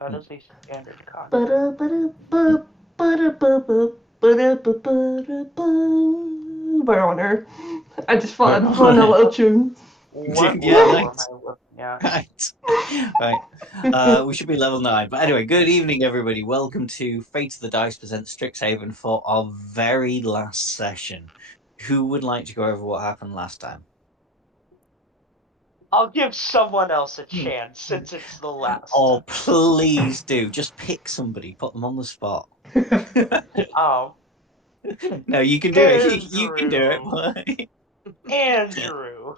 That is a standard concept. Ba-da-ba-da-ba, ba-da-ba-ba, ba-da-ba-ba-da-ba. Where on earth? I just Where thought I'd run a little tune. What Yeah, level am nice. I looking at? Right. Right. We should be level 9. But anyway, good evening, everybody. Welcome to Fate of the Dice presents Strixhaven for our very last session. Who would like to go over what happened last time? I'll give someone else a chance since it's the last. Oh, please do. Just pick somebody, put them on the spot. Oh, No, you can do it. You can do it. Andrew. Boy. Andrew.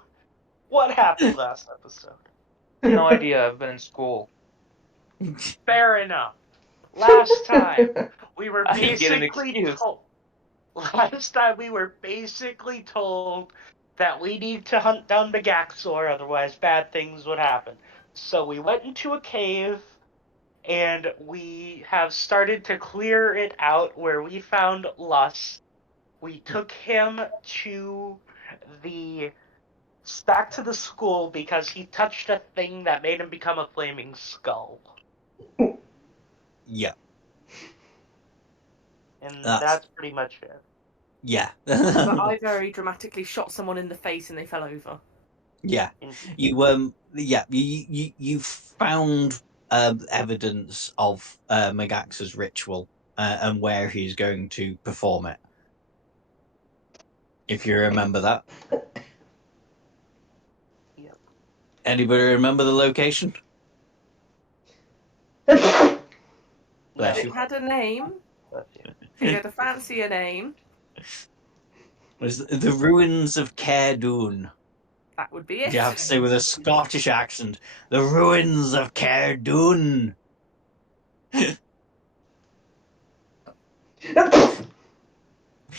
What happened last episode? No idea. I've been in school. Fair enough. Last time we were I didn't get an basically excuse. told. Last time we were basically told that we need to hunt down the Gaxor, otherwise bad things would happen. So we went into a cave, and we have started to clear it out where we found Lus. We took him to the back to the school because he touched a thing that made him become a flaming skull. Yeah. And That's that's pretty much it. yeah. But I very dramatically shot someone in the face and they fell over. Yeah, you found evidence of Megax's ritual and where he's going to perform it. If you remember that. Yep. Anybody remember the location? Bless It you. had a name. It had a fancier name. It was the ruins of Cairdoon. That would be it. You have to say with a Scottish accent, the ruins of Cairdoon.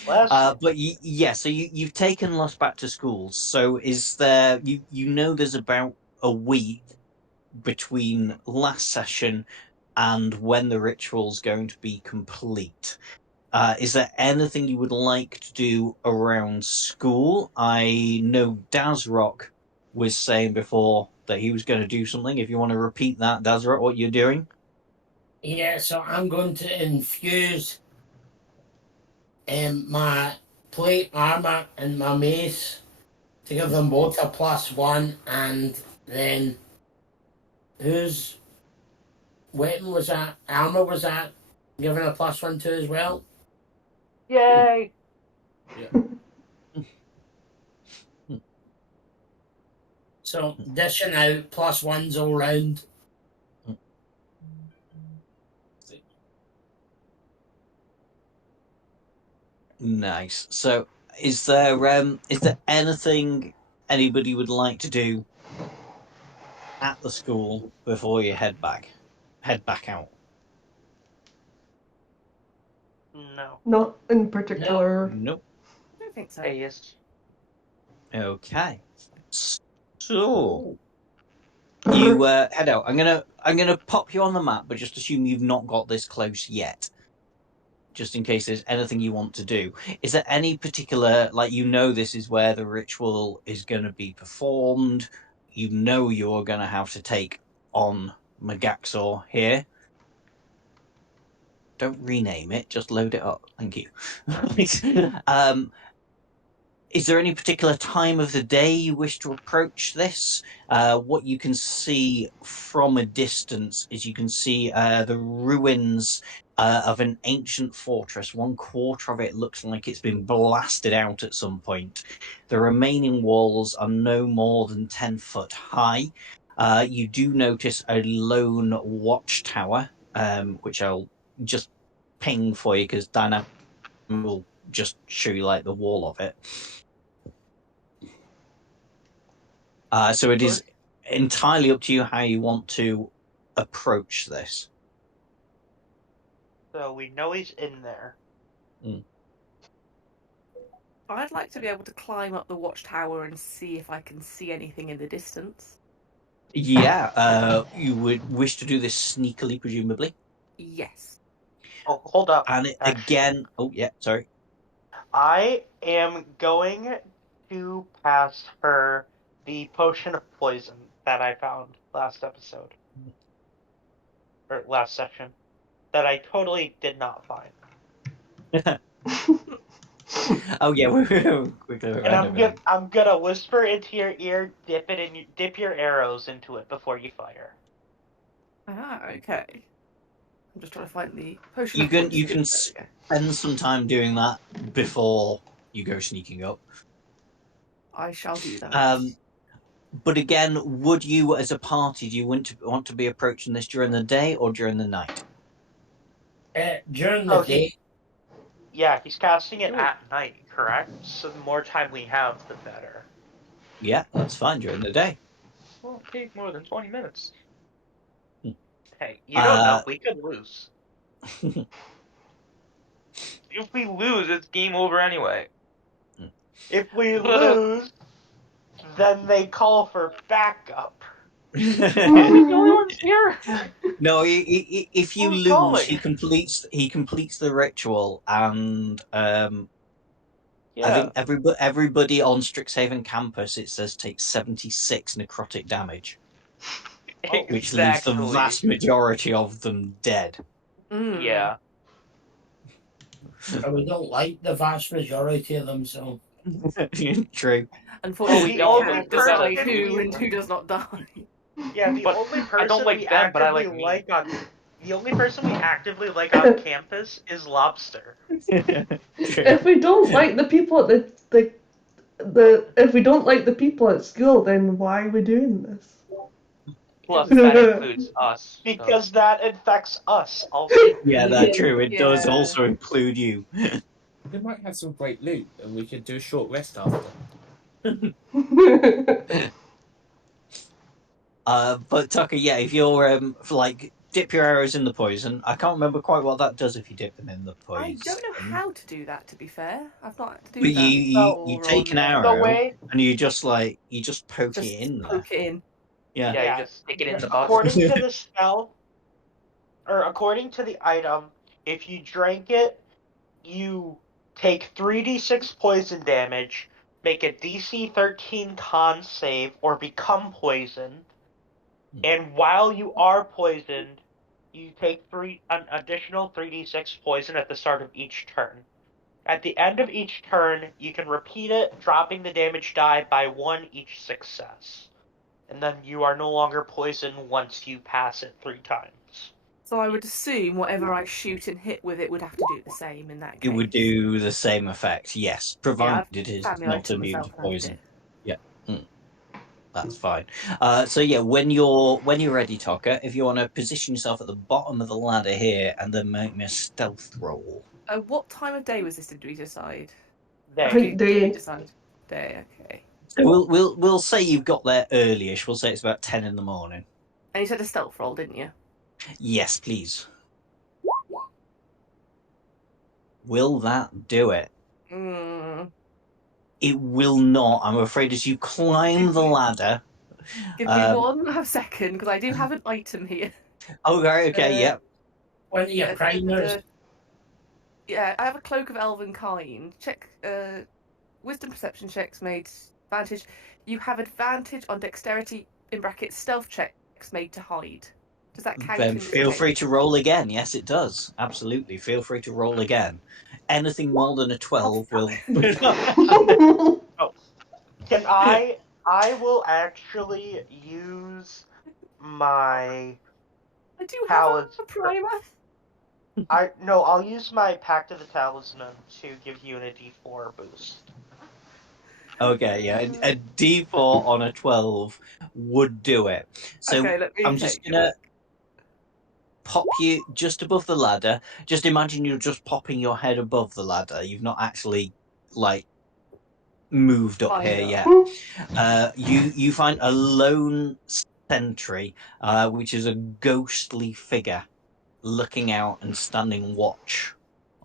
But yeah, so you've taken Lost back to school. So is there? You know there's about a week between last session and when the ritual's going to be complete. Is there anything you would like to do around school? I know Dazrock was saying before that he was going to do something. If you want to repeat that, Dazrock, what you're doing? Yeah, so I'm going to infuse my plate armor and my mace to give them both a +1, and then whose weapon was that? Armor was that given a +1 to as well? Yay! So dishing out +1s all round. Nice. So, is there anything anybody would like to do at the school before you head back out? No. Not in particular. Nope. I don't think so. Yes. Okay. So you head out. I'm gonna pop you on the map, but just assume you've not got this close yet. Just in case there's anything you want to do. Is there any particular, like, this is where the ritual is going to be performed? You're going to have to take on Megaxor here. Don't rename it, just load it up. Thank you. Is there any particular time of the day you wish to approach this? What you can see from a distance is you can see the ruins of an ancient fortress. 1/4 of it looks like it's been blasted out at some point. The remaining walls are no more than 10 foot high. You do notice a lone watchtower, which I'll just ping for you because Dynamic will just show you like the wall of it. So it is entirely up to you how you want to approach this. So we know he's in there. I'd like to be able to climb up the watchtower and see if I can see anything in the distance. Yeah, you would wish to do this sneakily, presumably. Yes. Oh, hold up. And again, oh yeah, sorry. I am going to pass her the potion of poison that I found last episode. or last section that I totally did not find. Oh yeah, we're quickly And around I'm gonna whisper into your ear, dip your arrows into it before you fire. Ah, okay. I'm just trying to find the potion. You of can fortitude. There we go. spend some time doing that before you go sneaking up. I shall do that. But again, would you, as a party, do you want to be approaching this during the day or during the night? During the day. Yeah, he's casting it Ooh. at night, correct? So the more time we have, the better. Yeah, that's fine during the day. Won't take more than 20 minutes. Hey, you don't know. We could lose. If we lose, it's game over anyway. If we lose, then they call for backup. The only ones here. No, if you Who's lose, calling? he completes the ritual, and I think everybody on Strixhaven campus, it says, takes 76 necrotic damage, which leaves the Exactly. vast majority of them dead. Mm. Yeah. And we don't like the vast majority of them, so. True. Unfortunately, The we only can't person decide we- who and who does not die. Yeah, the But only person I don't like we them, but I actively like me. the only person we actively like on campus is Lobster. If we don't like the people at if we don't like the people at school, then why are we doing this? Plus, that includes us. so- Because that infects us also. Yeah, that's true. It does Yeah. also include you. We might have some great loot, and we could do a short rest after. But Tucker, yeah, if you're like dip your arrows in the poison, I can't remember quite what that does if you dip them in the poison. I don't know how to do that. To be fair, I've not had to do But that. you take an on- arrow The way and you just poke Just it in there. poke it in. Yeah. Yeah, Yeah. you just stick it in the bottom. according to the spell, or according to the item, if you drank it, you take 3d6 poison damage, make a DC 13 con save, or become poisoned. And while you are poisoned, you take an additional 3d6 poison at the start of each turn. At the end of each turn, you can repeat it, dropping the damage die by 1 each success. And then you are no longer poisoned once you pass it 3 times. So I would assume whatever I shoot and hit with it would have to do the same in that case. It would do the same effect, yes, provided it is found the not item immune to myself and I did poison. it. Yeah. That's fine. So yeah, when you're ready, Tucker, if you want to position yourself at the bottom of the ladder here and then make me a stealth roll. What time of day was this? Did we decide? I Day. think Did we day. decide? Day. Okay. So we'll say you've got there early-ish. We'll say it's about 10 in the morning. And you said a stealth roll, didn't you? Yes, please. Will that do it? It will not. I'm afraid as you climb the ladder. Give me 1 second, because I do have an item here. Oh, right, okay, yep. One of your primers. Yeah, I have a cloak of elven kind. Check wisdom perception checks made advantage. You have advantage on dexterity in brackets stealth checks made to hide. Does that count? Then feel free to roll again. Yes, it does. Absolutely. Feel free to roll again. Anything more than a 12 will. Can I will actually use my I do have a Talisman. primer. I'll use my Pact of the Talisman to give you a D4 boost. Okay, yeah. A D4 on a 12 would do it. So Okay, let me I'm just going to pop you just above the ladder. Just imagine you're just popping your head above the ladder. You've not actually, moved up here yet. You find a lone sentry, which is a ghostly figure looking out and standing watch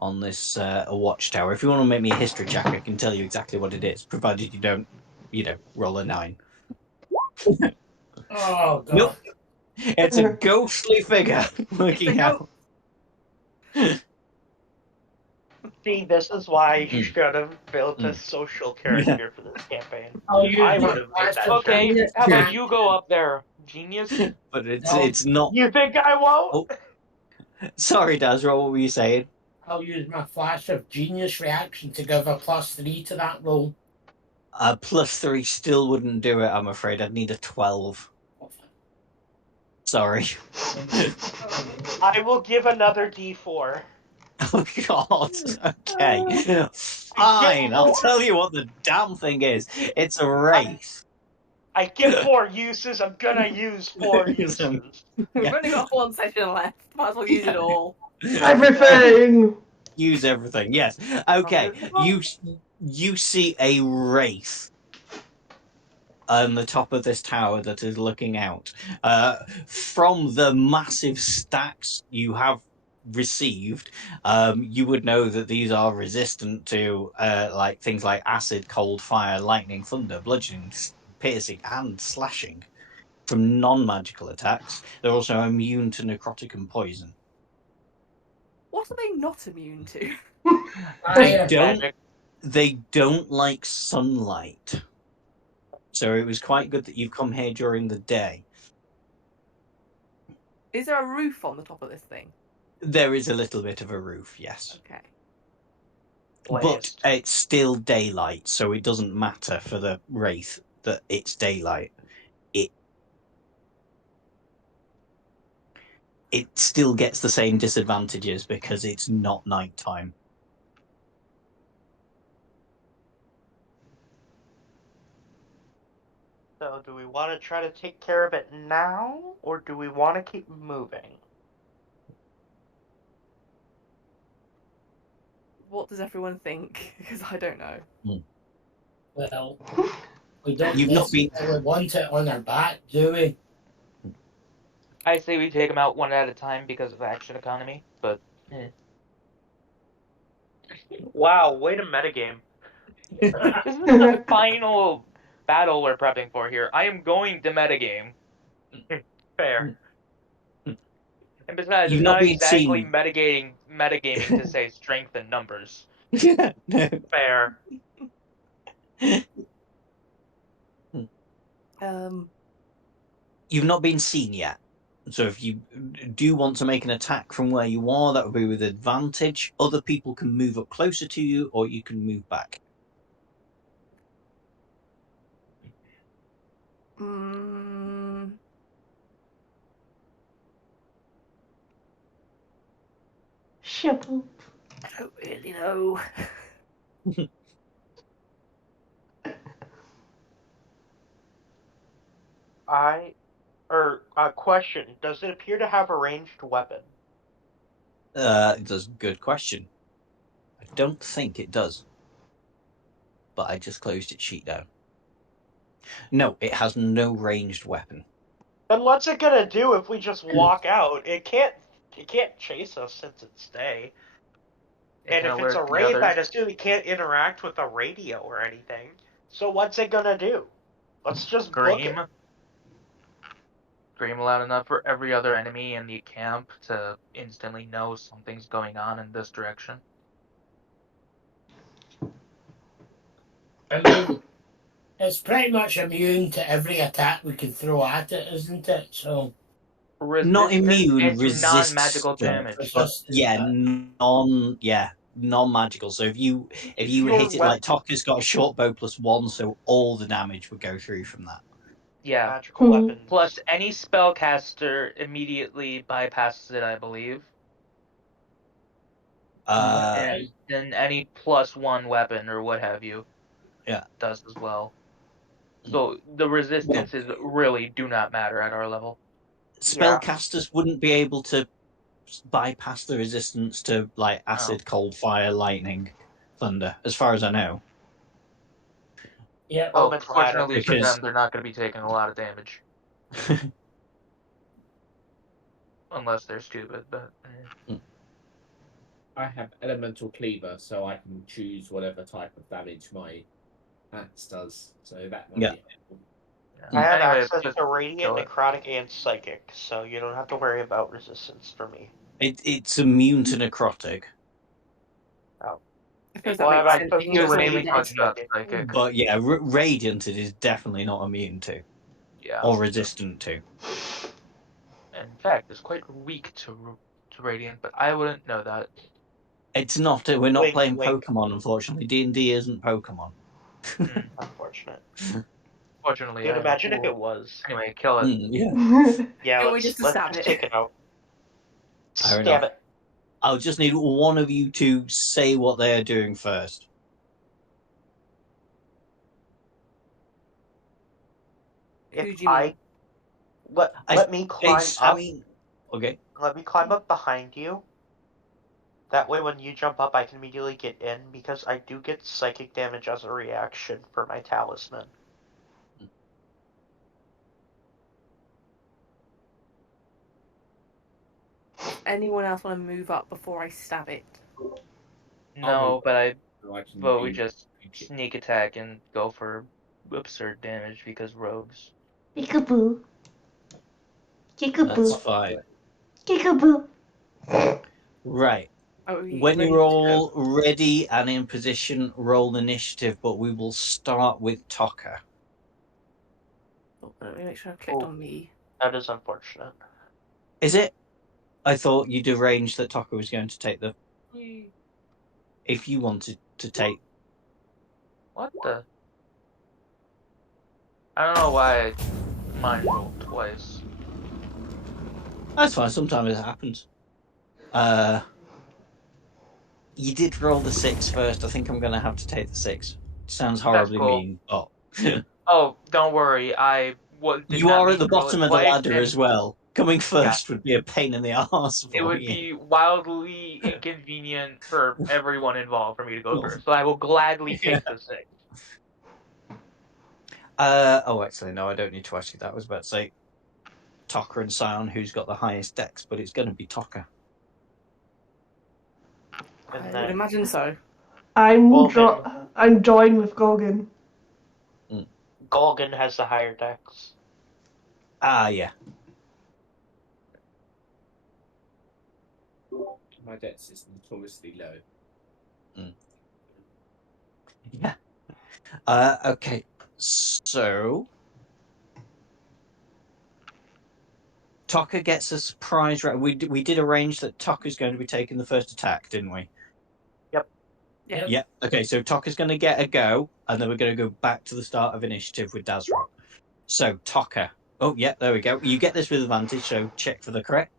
on this a watchtower. If you want to make me a history check, I can tell you exactly what it is, provided you don't, roll a 9. Oh, God. Nope. It's a ghostly figure looking out. See, this is why you should have built a social character for this campaign. I'll use I my would have made that Okay, check. how about you go up there? Genius. but No. it's not. You think I won't? Oh, sorry, Dazra, what were you saying? I'll use my flash of genius reaction to give a +3 to that roll. +3 still wouldn't do it, I'm afraid. I'd need a 12. Sorry. I will give another D4. Oh, God. Okay. Fine. I'll tell you what the damn thing is. It's a wraith. I get 4 uses. I'm gonna use 4 uses. We've only got 1 session left. Might as well use it all. Everything! Use everything, yes. Okay. You see a wraith on the top of this tower that is looking out. From the massive stacks you have received, you would know that these are resistant to like things like acid, cold, fire, lightning, thunder, bludgeoning, piercing, and slashing. From non-magical attacks, they're also immune to necrotic and poison. What are they not immune to? They don't like sunlight. So it was quite good that you've come here during the day. Is there a roof on the top of this thing? There is a little bit of a roof, yes. Okay. But it's still daylight, so it doesn't matter for the wraith that it's daylight. It still gets the same disadvantages because it's not nighttime. So, do we want to try to take care of it now, or do we want to keep moving? What does everyone think? Because I don't know. Well, we don't You've not been. necessarily want it on our back, do we? I say we take them out one at a time because of action economy, but Wow, way to metagame. this is the final battle we're prepping for here. I am going to metagame. Fair. And besides, You've it's not not been exactly seen- metagaming to say strength and numbers. Fair. You've not been seen yet. So if you do want to make an attack from where you are, that would be with advantage. Other people can move up closer to you, or you can move back. Shut up. I don't really know. Question. Does it appear to have a ranged weapon? That's a good question. I don't think it does. But I just closed its sheet down. No, it has no ranged weapon. Then what's it gonna do if we just walk out? It can't chase us since it's day. And if it's a wraith, I'd assume it can't interact with a radio or anything. So what's it gonna do? Let's just Scream. Scream loud enough for every other enemy in the camp to instantly know something's going on in this direction. I mean, it's pretty much immune to every attack we can throw at it, isn't it? So not immune, and resistant. non-magical damage. Non-magical. So if you hit it like Tokka's got a short bow +1, so all the damage would go through from that. Yeah. Magical weapon. Plus, any spellcaster immediately bypasses it, I believe. And then any +1 weapon or what have you, does as well. So the resistances really do not matter at our level. Spellcasters wouldn't be able to bypass the resistance to like acid, cold, fire, lightning, thunder, as far as I know. Yeah. Well, fortunately for them, they're not going to be taking a lot of damage. Unless they're stupid, but... I have elemental cleaver, so I can choose whatever type of damage my axe does. So that might be helpful. I have access to radiant, necrotic, and psychic, so you don't have to worry about resistance for me. It's immune to necrotic. Oh. But yeah, radiant it is definitely not immune to. Yeah. Or resistant to. In fact, it's quite weak to radiant, but I wouldn't know that. It's not. We're not Wink, playing wink. Pokemon, unfortunately. D&D isn't Pokemon. Unfortunate. Fortunately, Dude, I'm imagine a if fool. it was. Anyway, kill it. Yeah. Yeah, Can we let's just let's stab just it? take it out. Fair Stab enough. it. I'll just need one of you to say what they are doing first. Who If do you mean? let me climb up. Okay. Let me climb up behind you. That way, when you jump up, I can immediately get in because I do get psychic damage as a reaction for my talisman. Does anyone else want to move up before I stab it? No, but we do just sneak attack and go for absurd damage because rogues. Peekaboo. That's Kickaboo. fine. Kickaboo. Right. Oh, are you When ready you're to all go? ready and in position, roll initiative, but we will start with Tokka. Oh, let me make sure I clicked on me. That is unfortunate. Is it? I thought you'd arranged that Tokka was going to take the... If you wanted to take... What the? I don't know why mine rolled twice. That's fine, sometimes it happens. You did roll the 6 first. I think I'm going to have to take the 6. Sounds horribly cool. mean, but... Oh, don't worry. Did You not are mean at the to roll it bottom of the twice, ladder and as well. Coming first would be a pain in the arse for it would you. be wildly inconvenient for everyone involved for me to go first. So I will gladly take the 6. Actually, no, I don't need to ask you that. I was about to say Tokka and Sion, who's got the highest dex, but it's going to be Tokka. I would imagine so. I'm joined with Gogan. Golgan has the higher dex. Ah, yeah. My dex is notoriously low. Yeah. Okay. So Tokka gets a surprise. We did arrange that Tokka's going to be taking the first attack, didn't we? Yep. Yeah. Okay, so Tokka's going to get a go, and then we're going to go back to the start of initiative with Dazrock. So Tokka. Oh, yeah, there we go. You get this with advantage, so check for the correct.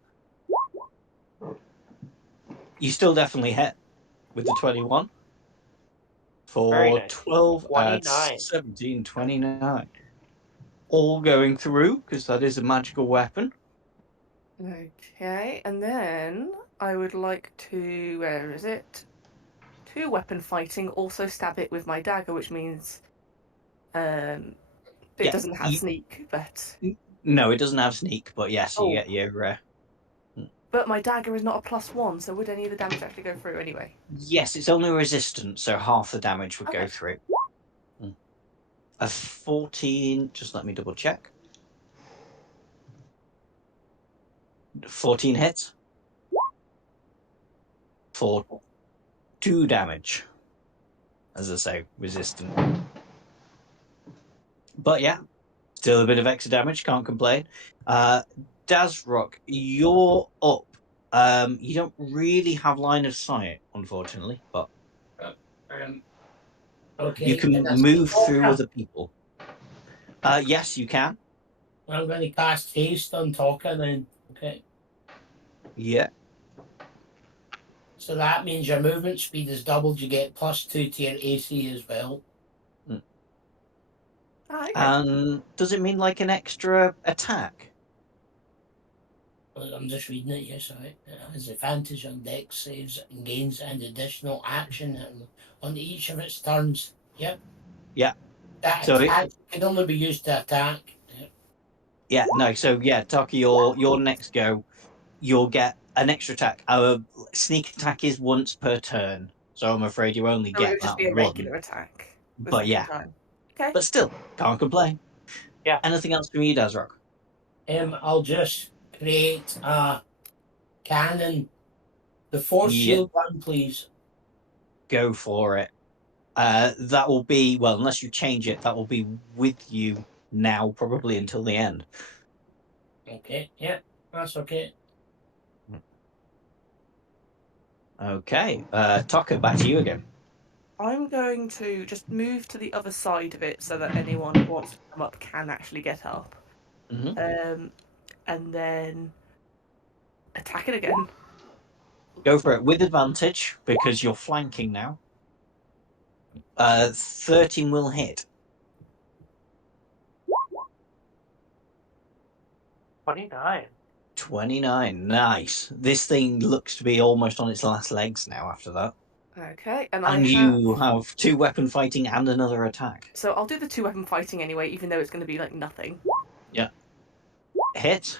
You still definitely hit with the 21. For Nice. 12 29. 17, 29. All going through, because that is a magical weapon. Okay, and then I would like to, where is it? 2 weapon fighting, also stab it with my dagger, which means it doesn't have sneak, but... No, it doesn't have sneak, but yes, you get your... But my dagger is not a +1, so would any of the damage actually go through anyway? Yes, it's only resistant, so half the damage would go through. A 14, just let me double check. 14 hits. For 2 damage. As I say, resistant. But yeah, still a bit of extra damage, can't complain. Dazrock, you're up. You don't really have line of sight, unfortunately, but Okay, you can move through other people. Yes, you can. I'm going to cast haste on Tokka then. Okay. Yeah. So that means your movement speed is doubled. You get +2 to your AC as well. Okay. And does it mean like an extra attack? Well, I'm just reading it here, sorry. It has advantage on dex saves and gains an additional action on each of its turns. Yep. Yeah. That So attack can only be used to attack. Yep. Yeah, no, so yeah, Taki, your next go, you'll get an extra attack. Our sneak attack is once per turn, so I'm afraid you only So it get would just that be a one. regular attack. But yeah. Time. Okay. But still, can't complain. Yeah. Anything else from you, Dazrock? I'll just create a cannon. The force shield one, please. Go for it. That will be, well, unless you change it, that will be with you now, probably until the end. Okay, yeah, that's okay. Okay, Taka, back to you again. I'm going to just move to the other side of it so that anyone who wants to come up can actually get up. Mm-hmm. And then attack it again. Go for it with advantage because you're flanking now. 13 will hit. 29. Nice. This thing looks to be almost on its last legs now after that. Okay, and you have 2 weapon fighting and another attack. So I'll do the 2 weapon fighting anyway, even though it's going to be like nothing. Yeah. Hit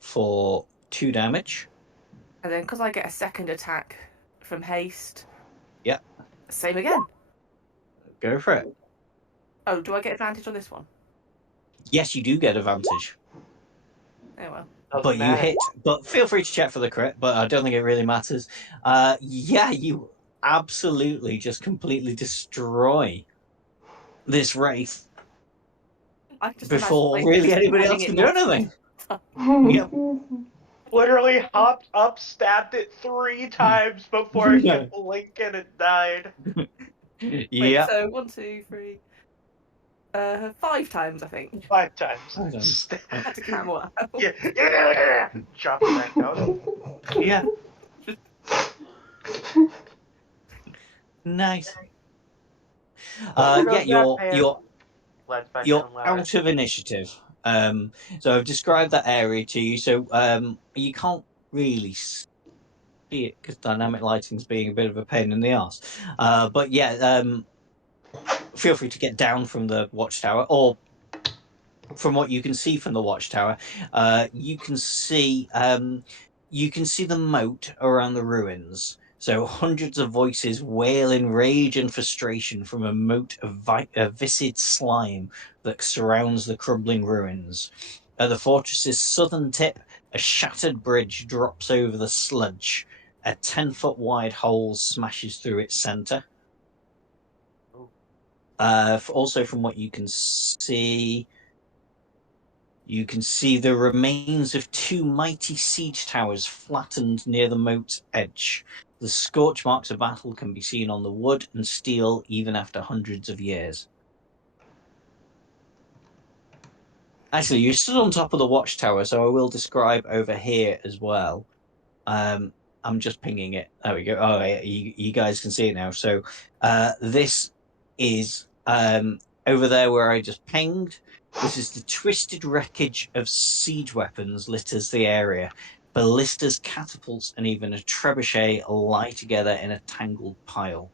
for 2 damage. And then because I get a second attack from haste. Yeah. Same again. Go for it. Oh, do I get advantage on this one? Yes, you do get advantage. Oh well. But you hit. But feel free to check for the crit, but I don't think it really matters. Yeah, you absolutely just completely destroy this wraith before really anybody else can do anything. Yep. Literally hopped up, stabbed it 3 times before it could blink and it died. Yeah. So 1, 2, 3. 5 times, I think. 5 times. Had to camel out. Yeah. Drop it back down. Yeah. Nice. Yeah, you're out of initiative. So I've described that area to you. So you can't really see it because dynamic lighting's being a bit of a pain in the ass. But yeah, feel free to get down from the watchtower, or from what you can see from the watchtower, you can see the moat around the ruins. So hundreds of voices wail in rage and frustration from a moat of viscid slime that surrounds the crumbling ruins. At the fortress's southern tip, a shattered bridge drops over the sludge. A 10-foot wide hole smashes through its center. Also, from what you can see the remains of 2 mighty siege towers flattened near the moat's edge. The scorch marks of battle can be seen on the wood and steel even after hundreds of years. Actually, you stood on top of the watchtower, so I will describe over here as well. I'm just pinging it. There we go. Oh, yeah, you guys can see it now. So this is over there where I just pinged. This is the twisted wreckage of siege weapons litters the area. Ballistas, catapults, and even a trebuchet lie together in a tangled pile.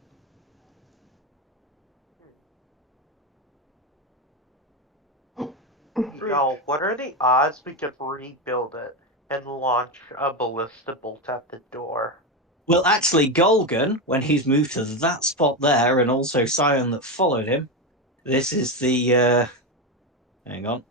Yo, what are the odds we could rebuild it and launch a ballista bolt at the door? Well, actually, Golgan, when he's moved to that spot there, and also Scion that followed him, this is the... hang on.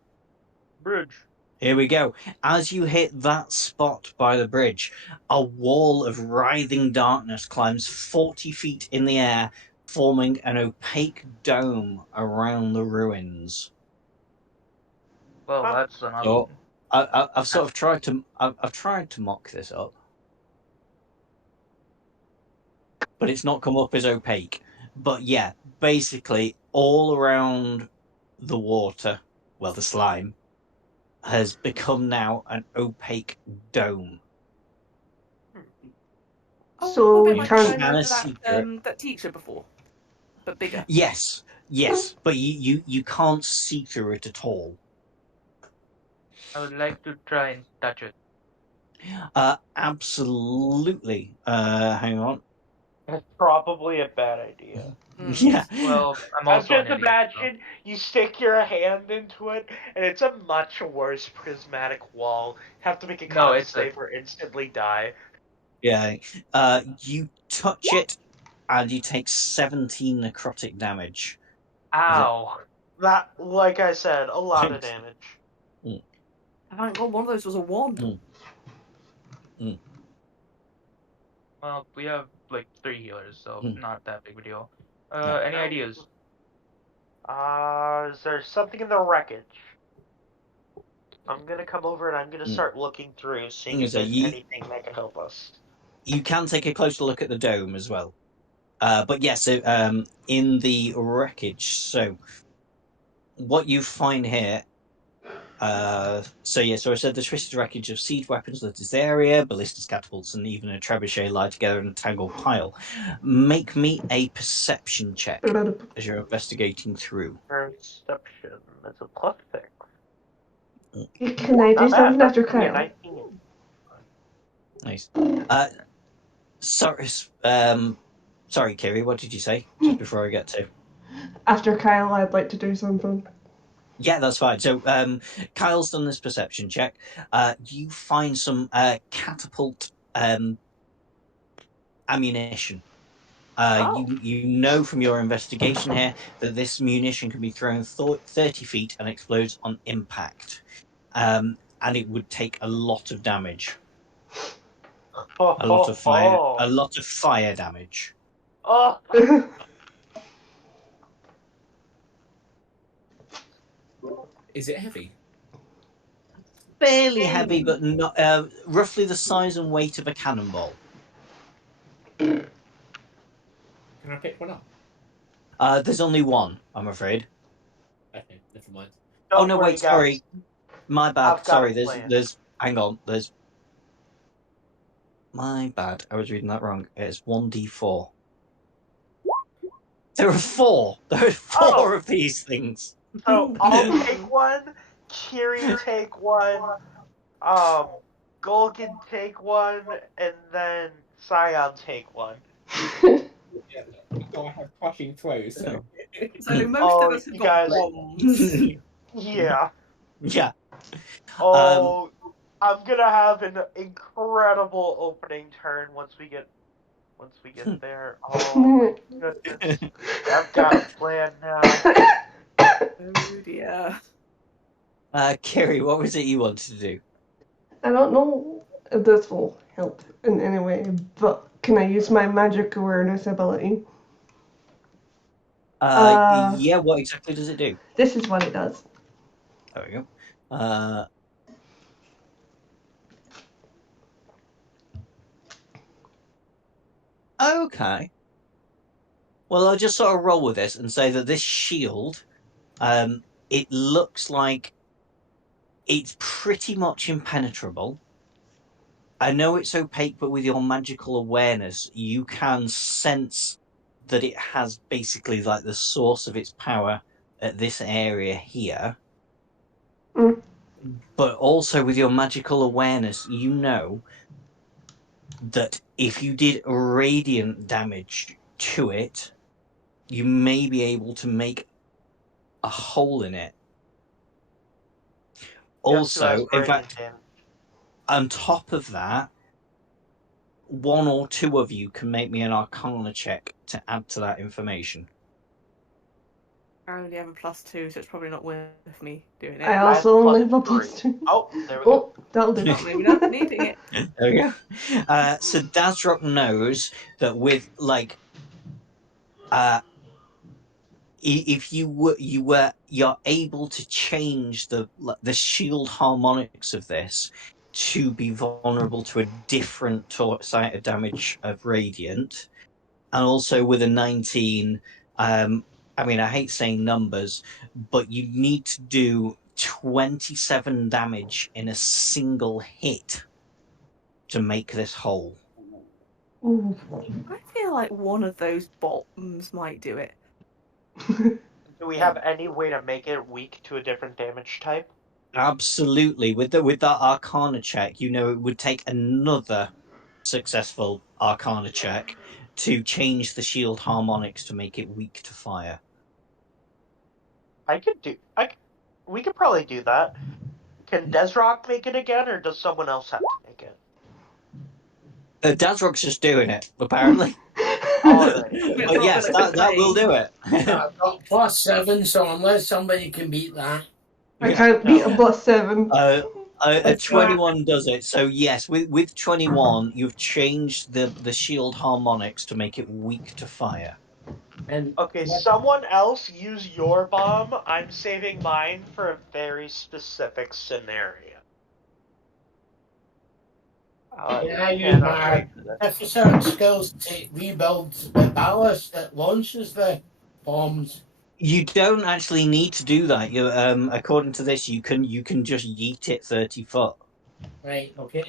Bridge. Here we go. As you hit that spot by the bridge, a wall of writhing darkness climbs 40 feet in the air, forming an opaque dome around the ruins. Well, that's an So, I've sort of tried to mock this up, but it's not come up as opaque. But yeah, basically all around the water, well, the slime, has become now an opaque dome. So we you can't that teacher before, but bigger. Yes, but you can't see through it at all. I would like to try and touch it. Absolutely. Hang on. That's probably a bad idea. Yeah. Well, I'm also just imagine you stick your hand into it, and it's a much worse prismatic wall. Have to make a con save or instantly die. Yeah. You touch it, and you take 17 necrotic damage. Ow. That, like I said, a lot of damage. Thank God one of those was a wand. Well, we have like 3 healers, so not that big of a deal. Any ideas? Is there something in the wreckage? I'm gonna come over and I'm gonna start looking through, seeing if there's anything that can help us. You can take a closer look at the dome as well. But yeah, so in the wreckage, so what you find here. So I said the twisted wreckage of siege weapons litters the area, ballistas, catapults, and even a trebuchet lie together in a tangled pile. Make me a perception check as you're investigating through. Perception. That's a +6. Can I do something after Kyle? 19. Nice. Sorry, Kiri, what did you say just before I get to? After Kyle, I'd like to do something. Yeah, that's fine. So Kyle's done this perception check. You find some catapult ammunition. You know from your investigation here that this munition can be thrown 30 feet and explodes on impact. And it would take a lot of damage. A lot of fire damage. Oh. Is it heavy? Fairly heavy, but not roughly the size and weight of a cannonball. Can I pick one up? There's only one, I'm afraid. Okay, never mind. Oh no, wait, sorry. My bad. Sorry, there's hang on, there's my bad. I was reading that wrong. It's 1d4. There are 4. There are 4 of these things. So I'll take one, Kiri take one, Gol can take one, and then Scion take one. Yeah, we gotta have crushing throws. So most of us have got bombs. Yeah. Yeah. Oh, I'm gonna have an incredible opening turn once we get there. Oh my goodness. I've got a plan now. Oh dear. Kiri, what was it you wanted to do? I don't know if this will help in any way, but can I use my magic awareness ability? Yeah, what exactly does it do? This is what it does. There we go. Okay. Well, I'll just sort of roll with this and say that this shield, it looks like it's pretty much impenetrable. I know it's opaque, but with your magical awareness, you can sense that it has basically like the source of its power at this area here. Mm. But also with your magical awareness, you know that if you did radiant damage to it, you may be able to make a hole in it. Also, in fact, on top of that, 1 or 2 of you can make me an Arcana check to add to that information. I only have a +2, so it's probably not worth me doing it. I also only have a +2. Oh, there we go. That'll do. Maybe not needing it. There we go. So Dazrock knows that with if you're able to change the shield harmonics of this to be vulnerable to a different site of damage of radiant, and also with a 19. I mean, I hate saying numbers, but you need to do 27 damage in a single hit to make this hole. Ooh. I feel like one of those bombs might do it. Do we have any way to make it weak to a different damage type? Absolutely. With that Arcana check, you know it would take another successful Arcana check to change the shield harmonics to make it weak to fire. We could probably do that. Can Dazrock make it again, or does someone else have to make it? Dazrock's just doing it, apparently. Alright. But yes, that will do it. I've got +7, so unless somebody can beat that. I can't beat a +7. A 21 does it. So yes, with 21, you've changed the shield harmonics to make it weak to fire. And Okay, someone else use your bomb. I'm saving mine for a very specific scenario. I use my efficient skills to rebuild the ballast that launches the bombs. You don't actually need to do that. You, according to this, you can just yeet it 30 foot. Right. Okay.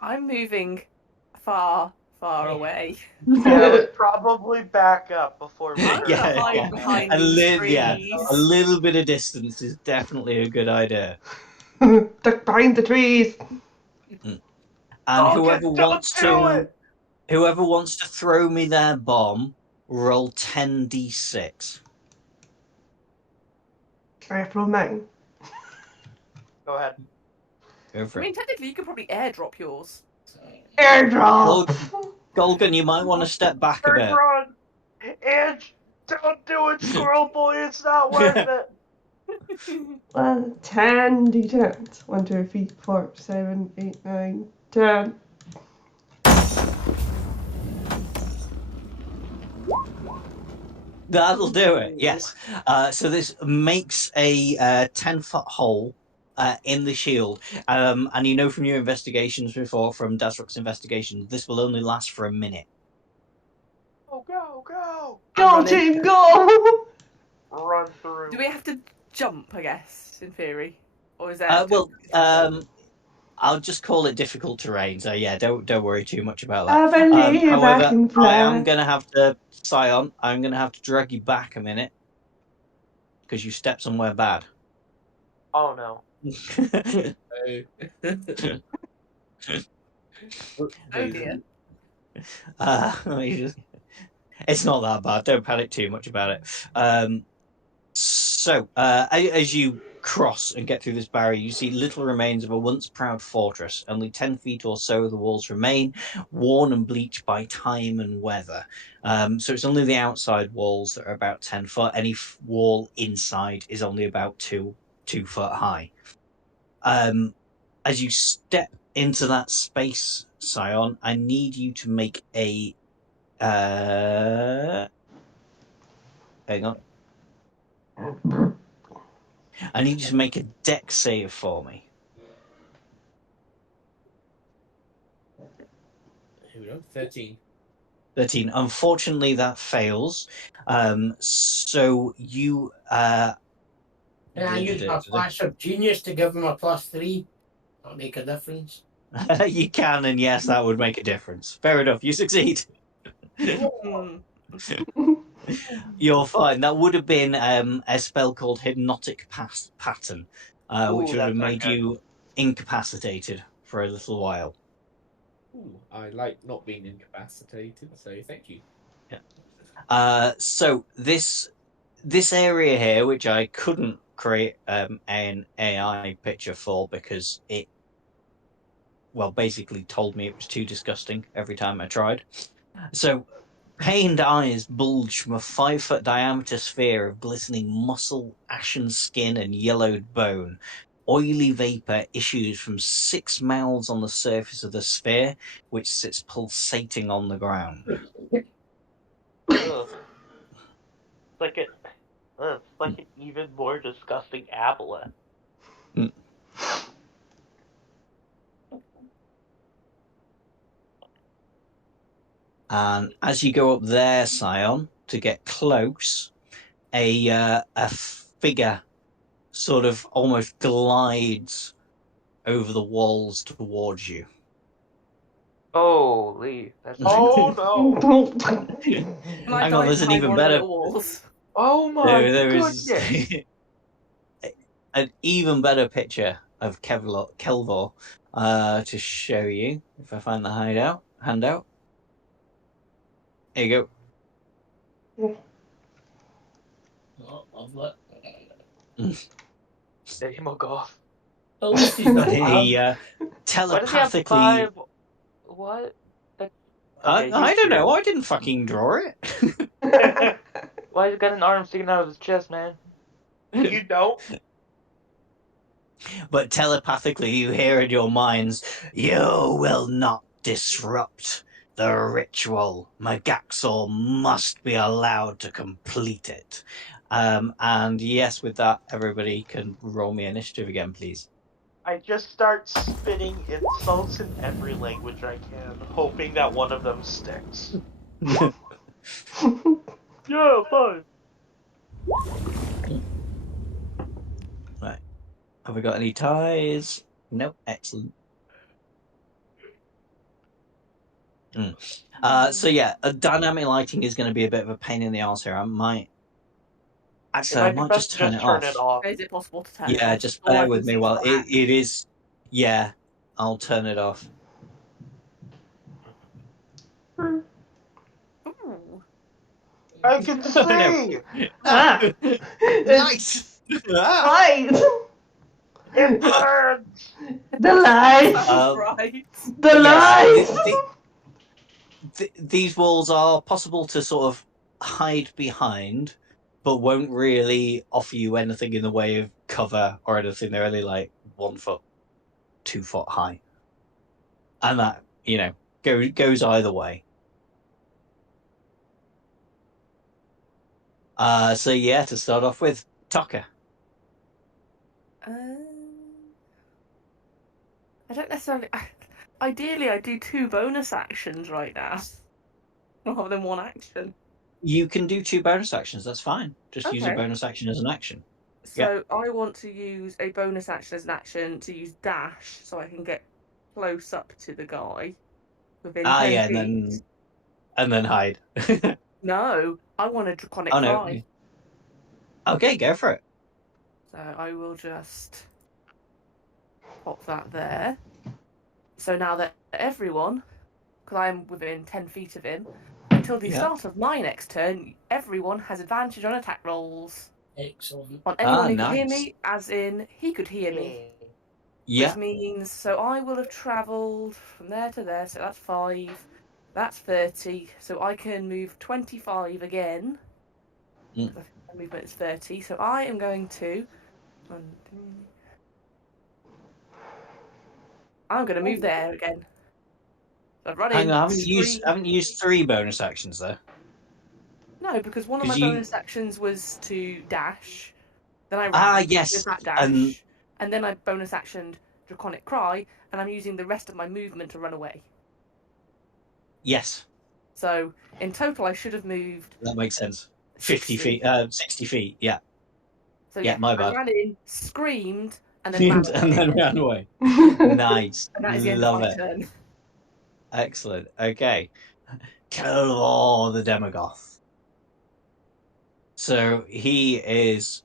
I'm moving far away. Yeah, let's probably back up before we I'm gonna hide behind these trees. A little bit of distance is definitely a good idea. Duck behind the trees. And whoever wants to throw me their bomb, roll 10d6. I have to roll 9. Go ahead. Go for I mean, it. technically, you could probably airdrop yours. Airdrop! Golgan, you might want to step back a bit. Run! Ange, don't do it, Squirrel Boy. It's not worth it. 10 d10s. 1, 2, 3, 4, 7, 8, 9, 10. That'll do it, yes. So this makes a 10-foot hole in the shield. And you know from your investigations before, from Dasrock's investigations, this will only last for a minute. Oh, go! Go, team, go! Run through. Do we have to jump, I guess, in theory? Or is that... I'll just call it difficult terrain, so yeah, don't worry too much about I that. believe I However, can fly. I am going to have to, Scion, I'm going to have to drag you back a minute, because you stepped somewhere bad. Oh, no. Oh, dear. It's not that bad. Don't panic too much about it. So, as you cross and get through this barrier, you see little remains of a once proud fortress. Only 10 feet or so of the walls remain, worn and bleached by time and weather. So it's only the outside walls that are about 10 foot. Any wall inside is only about 2 foot high. As you step into that space, Scion, I need you to make a... hang on. I need you to make a dex save for me. Here we go. 13. 13. Unfortunately, that fails. So you... Can I use my flash of genius to give him a +3? That'll make a difference. You can, and yes, that would make a difference. Fair enough, you succeed. You're fine. That would have been a spell called Hypnotic Pattern, which would have made you incapacitated for a little while. Ooh, I like not being incapacitated, so thank you. Yeah. So this area here, which I couldn't create an AI picture for because it, well, basically told me it was too disgusting every time I tried. So pained eyes bulge from a 5-foot diameter sphere of glistening muscle, ashen skin, and yellowed bone. Oily vapor issues from 6 mouths on the surface of the sphere, which sits pulsating on the ground. It's like an even more disgusting aboleth. And as you go up there, Scion, to get close, a figure sort of almost glides over the walls towards you. Holy, that's Oh no! Hang on, there's an even better. Oh my goodness! An even better picture of Kelvor to show you. If I find the handout. There you go. Oh, lovely. Let him go off. At least he's not He telepathically. What? I don't know. I didn't fucking draw it. Why has he got an arm sticking out of his chest, man? You don't? But telepathically, you hear in your minds, "You will not disrupt the ritual. Magaxor must be allowed to complete it. And yes, with that, everybody can roll me initiative again, please. I just start spitting insults in every language I can, hoping that one of them sticks. Yeah, fine. Right. Have we got any ties? Nope. Excellent. So yeah, dynamic lighting is going to be a bit of a pain in the arse here. I might just turn it off. Is it possible to turn it off? Yeah, just bear with me while it is. Yeah, I'll turn it off. Ooh. I can see! Ah! Nice! Right! It burns! The lights! Right. The Yes, lights! these walls are possible to sort of hide behind, but won't really offer you anything in the way of cover or anything. They're only like 1 foot, 2 foot high. And that, goes either way. So yeah, to start off with, Tucker. I don't necessarily. Ideally, I do 2 bonus actions right now, rather than 1 action. You can do 2 bonus actions. That's fine. Just use a Okay. bonus action as an action. So I want to use a bonus action as an action to use dash, so I can get close up to the guy within 10 feet. and then hide. No, I want a draconic cry. Okay, go for it. So I will just pop that there. So now that everyone, because I am within 10 feet of him, until the start of my next turn, everyone has advantage on attack rolls. Excellent. On anyone who can hear me, as in he could hear me. Yeah. Which means, so I will have travelled from there to there, so that's 5. That's 30. So I can move 25 again. I think my movement is 30. So I am going to. I'm going to move there again. So I've run in. Hang on, haven't used 3 bonus actions though. No, because one of my bonus actions was to dash. Then I ran. Yes. That dash. And then I bonus actioned Draconic Cry, and I'm using the rest of my movement to run away. Yes. So in total, I should have moved. That makes sense. 50 feet, 60 feet. Yeah. So yeah, my bad. I ran in, screamed, and then ran away. Nice. And that is the end of my turn. Excellent. Okay. Kill all the Demogoth. So he is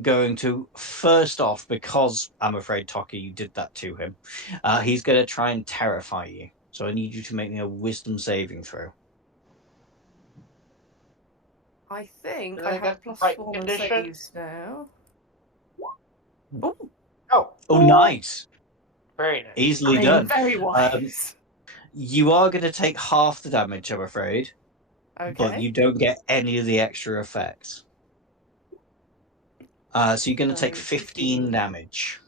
going to, first off, because I'm afraid, Toki, you did that to him, he's going to try and terrify you. So I need you to make me a wisdom saving throw. I think I have +4 on saves now. Oh, nice. Very nice. Easily done. Very wise. You are going to take half the damage, I'm afraid. Okay. But you don't get any of the extra effects. So you're going to take 15 damage.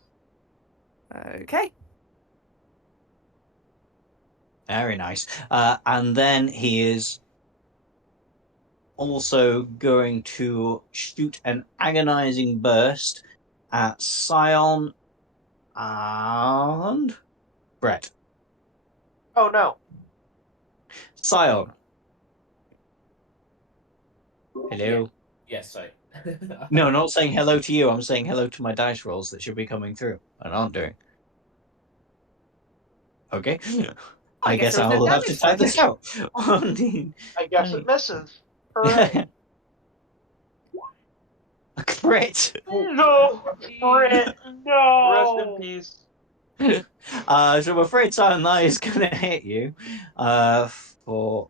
Okay. Very nice. And then he is also going to shoot an agonizing burst at Scion and Brett. Oh no. Scion. Hello. Yes, sorry. No, not saying hello to you. I'm saying hello to my dice rolls that should be coming through and aren't doing. Okay. I guess I will have to type this out. I guess it misses. Hooray. A crit. No, crit. No. Rest in peace. So I'm afraid Scion, that is going to hit you for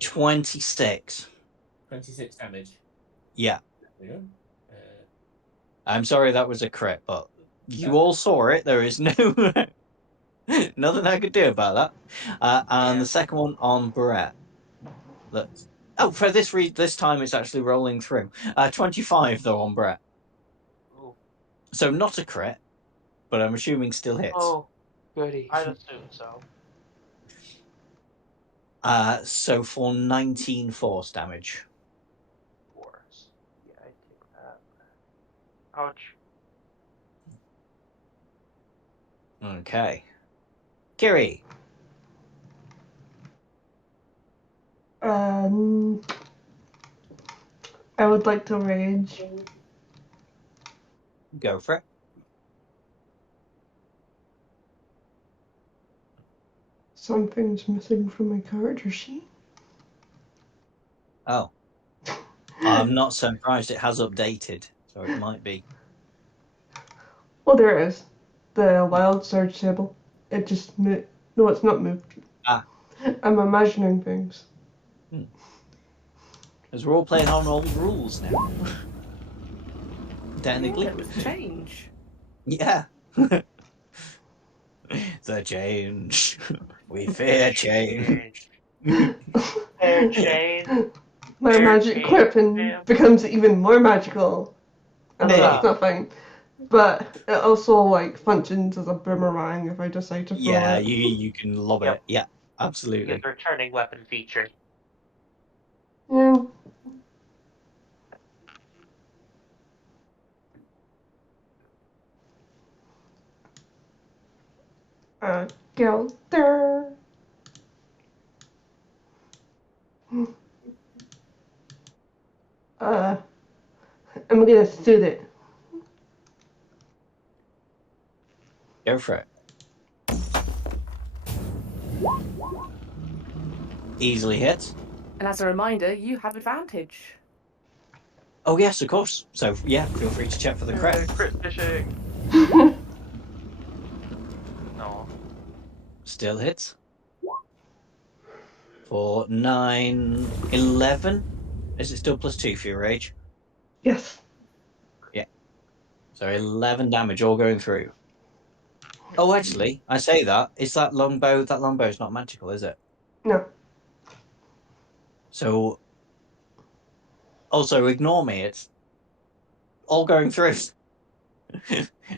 26. 26 damage. Yeah. There we go. I'm sorry that was a crit, but you all saw it. There is no nothing I could do about that. And the second one on Brett. For this time it's actually rolling through. 25 though on Brett. So not a crit, but I'm assuming still hits. Oh, Goody. I'd assume so. So for 19 force damage. Force. Yeah, I take that. Ouch. Okay. Kiri. I would like to rage. Go for it. Something's missing from my character sheet. Oh. I'm not surprised it has updated, so it might be. Well, there it is. The wild surge table. It just moved. No, it's not moved. Ah. I'm imagining things. Because we're all playing on old rules now. Technically. Yeah, it was change. Yeah. The change. We fear change. Fair change. My Fair magic change, weapon ma'am. becomes even more magical. I know Hey. that's not fine. But it also like functions as a boomerang if I decide to throw Yeah, it. you can lob Yep. it. Yeah, You absolutely. get the returning weapon feature. Yeah. Go there. I'm gonna suit it. Go for it. Easily hit. And as a reminder, you have advantage. Oh yes, of course. So yeah, feel free to check for the crit. Crit fishing. No. Still hits. For 9, 11. Is it still +2 for your rage? Yes. Yeah. So 11 damage all going through. Oh, actually, I say that. Is that longbow? That longbow's not magical, is it? No. So also ignore me. It's all going through.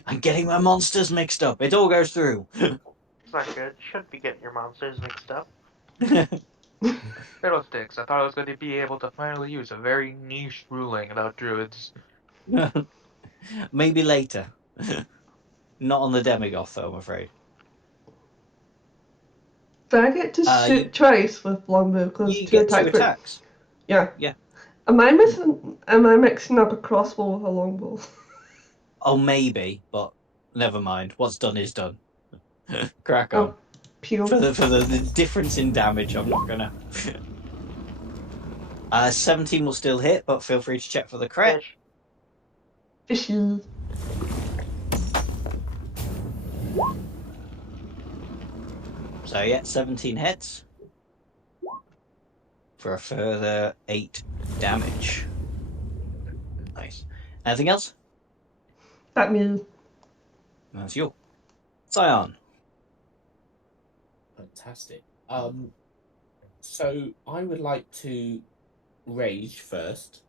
I'm getting my monsters mixed up. It all goes through. It's not good. You shouldn't be getting your monsters mixed up. Fiddlesticks, I thought I was going to be able to finally use a very niche ruling about druids. Maybe later. Not on the Demigoth, though, I'm afraid. Do I get to shoot twice with longbow? Because You two get 2 attacks. attacks. Yeah. Yeah. Am I mixing up a crossbow with a longbow? Oh, maybe, but never mind. What's done is done. Crack on. Oh, peel. For the difference in damage, I'm not gonna. 17 will still hit, but feel free to check for the crit. Fish. Fishy. So yeah, 17 hits for a further 8 damage. Nice. Anything else? That means That's you. Scion. Fantastic. So I would like to rage first.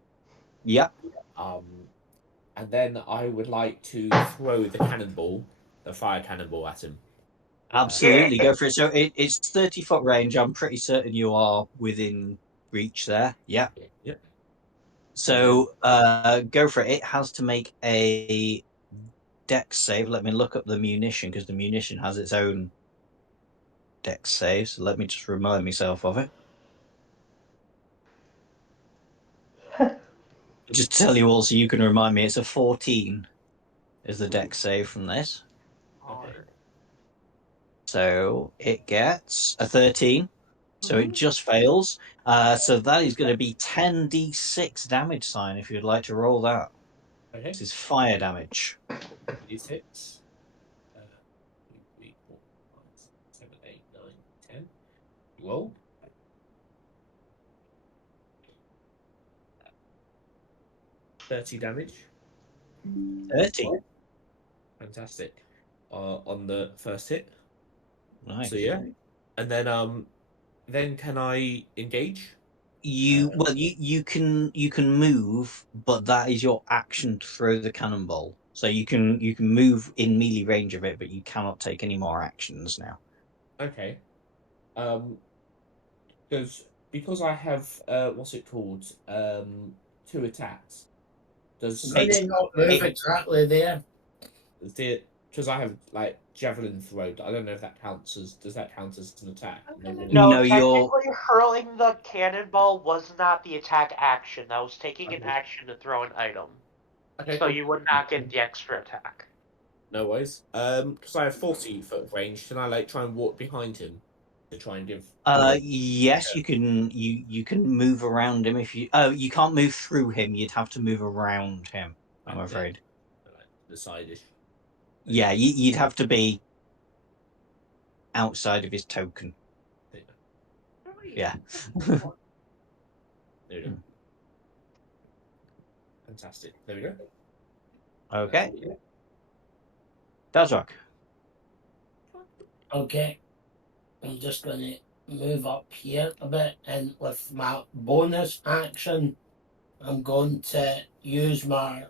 Yep. And then I would like to throw the cannonball, the fire cannonball at him. Absolutely, go for it. So it's 30-foot range. I'm pretty certain you are within reach there. Yeah. Yep. So go for it. It has to make a dex save. Let me look up the munition because the munition has its own dex save. So let me just remind myself of it. Just to tell you all so you can remind me, it's a 14 is the dex save from this. Okay. So it gets a 13. So it just fails. So that is going to be 10d6 damage sign if you'd like to roll that. Okay. This is fire damage. D6. 2, 3, 4, 5, 6, 7, 8, 9, 10. Roll. 30 damage. 30. Fantastic. On the first hit. Nice. So yeah. And then can I engage? You can move, but that is your action to throw the cannonball. So you can move in melee range of it, but you cannot take any more actions now. Okay. Because I have what's it called? 2 attacks. Does Can they not move exactly there? because I have like javelin throw. I don't know if that counts as an attack. No, technically hurling the cannonball was not the attack action. That was taking an action to throw an item. Okay, so cool. you would not get the extra attack. No worries. Because I have 40-foot range, can I like try and walk behind him to try and give? Yes, you can. You can move around him if you. Oh, you can't move through him. You'd have to move around him. I'm afraid. The side-ish. Yeah, you'd have to be outside of his token. Yeah. There we go. Fantastic. There we go. Okay. Dazrak. Okay. I'm just going to move up here a bit, and with my bonus action, I'm going to use my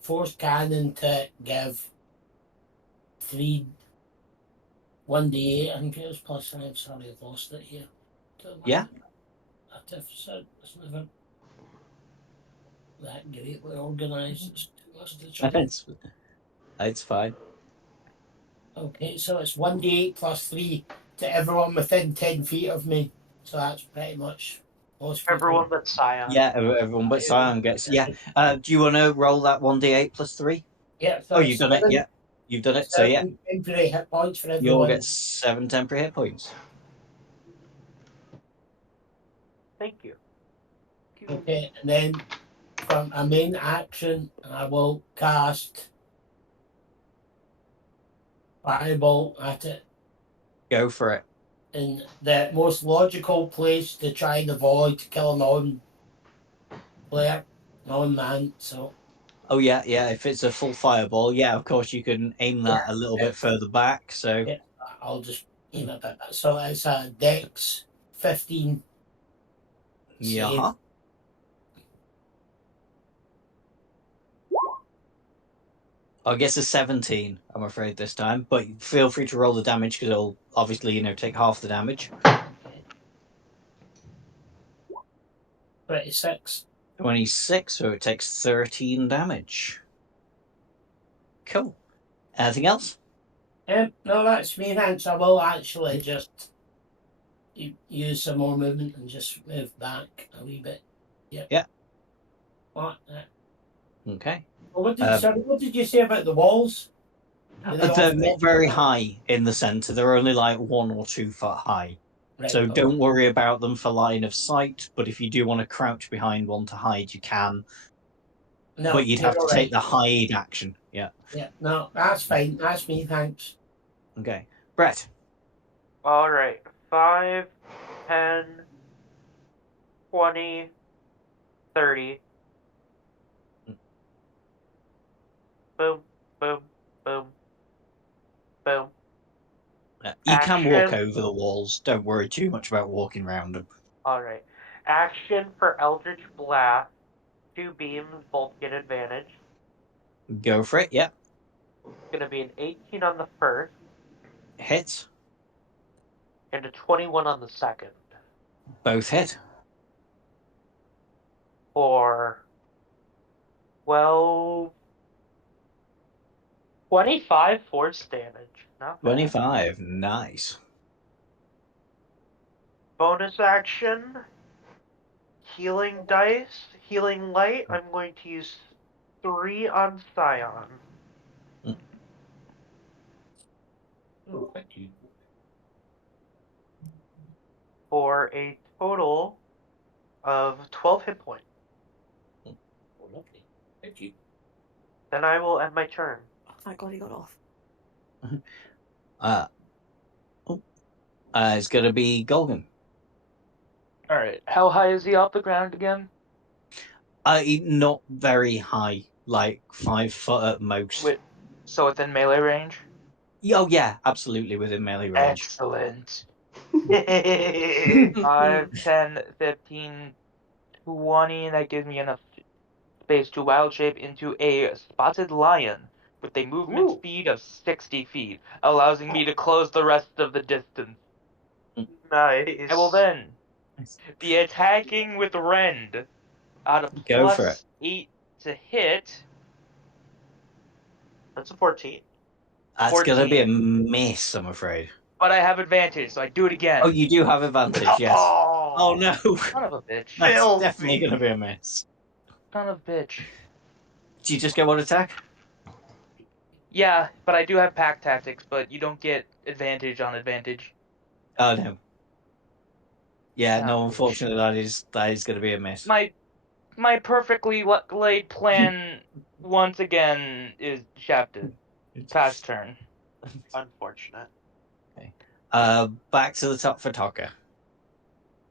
force cannon to give 1d8. I think it was +5. Sorry, I've lost it here. Yeah. That deficit is never that greatly organised. It's too much to try. It's fine. Okay, so it's 1d8 +3 to everyone within 10 feet of me. So that's pretty much most people. Everyone but Scion. Yeah, everyone but Scion gets. Yeah. Do you want to roll that 1d8 +3? Yeah. So oh, you've done it. Yeah, you've done it. So yeah, temporary hit points for everyone. you'll get 7 temporary hit points. Thank you. Okay, and then from a main action, I will cast Fireball at it. Go for it. In the most logical place to try and avoid killing non-man, so... Oh, yeah. If it's a full fireball, yeah, of course you can aim that a little bit further back, so... Yeah, I'll just aim a bit. So it's a Dex 15. Yeah. I guess a 17, I'm afraid, this time. But feel free to roll the damage, because it'll obviously, take half the damage. 26. 26, so it takes 13 damage. Cool. Anything else? No, that's me, thanks. I will actually just use some more movement and just move back a wee bit. Yeah. What? Okay. Well, what did you say about the walls? They're not very high in the centre. They're only like 1 or 2 foot high. Right, so don't worry about them for line of sight, but if you do want to crouch behind one to hide, you can. No, but you'd have to take the hide action. Yeah. Yeah, no, that's fine. That's me, thanks. Okay. Brett. All right. 5, 10, 20, 30. Boom, boom, boom, boom. You can walk over the walls. Don't worry too much about walking around them. Alright. Action for Eldritch Blast. 2 beams, both get advantage. Go for it, yeah. It's going to be an 18 on the first. Hit. And a 21 on the second. Both hit. For 25 force damage. Not bad. 25, nice. Bonus action. Healing dice. Healing light. I'm going to use 3 on Scion. Oh, thank you. For a total of 12 hit points. Oh, lovely. Thank you. Then I will end my turn. Oh, thank God he got off. It's going to be Golgan. Alright, how high is he off the ground again? Not very high, like 5 foot at most. So within melee range? Oh, yeah, absolutely within melee range. Excellent. 5, 10, 15, 20, that gives me enough space to wild shape into a spotted lion with a movement speed of 60 feet, allowing me to close the rest of the distance. Nice. I will then be attacking with Rend out of Go for it. +8 to hit. That's a 14. That's going to be a miss, I'm afraid. But I have advantage, so I do it again. Oh, you do have advantage, yes. Oh, no. Son of a bitch. That's definitely going to be a miss. Son of a bitch. Do you just get one attack? Yeah, but I do have pack tactics, but you don't get advantage on advantage. Oh, no. Yeah, no, unfortunately, that is going to be a miss. My perfectly laid plan once again is shafted. Past turn. Unfortunate. Okay. Back to the top for Taka.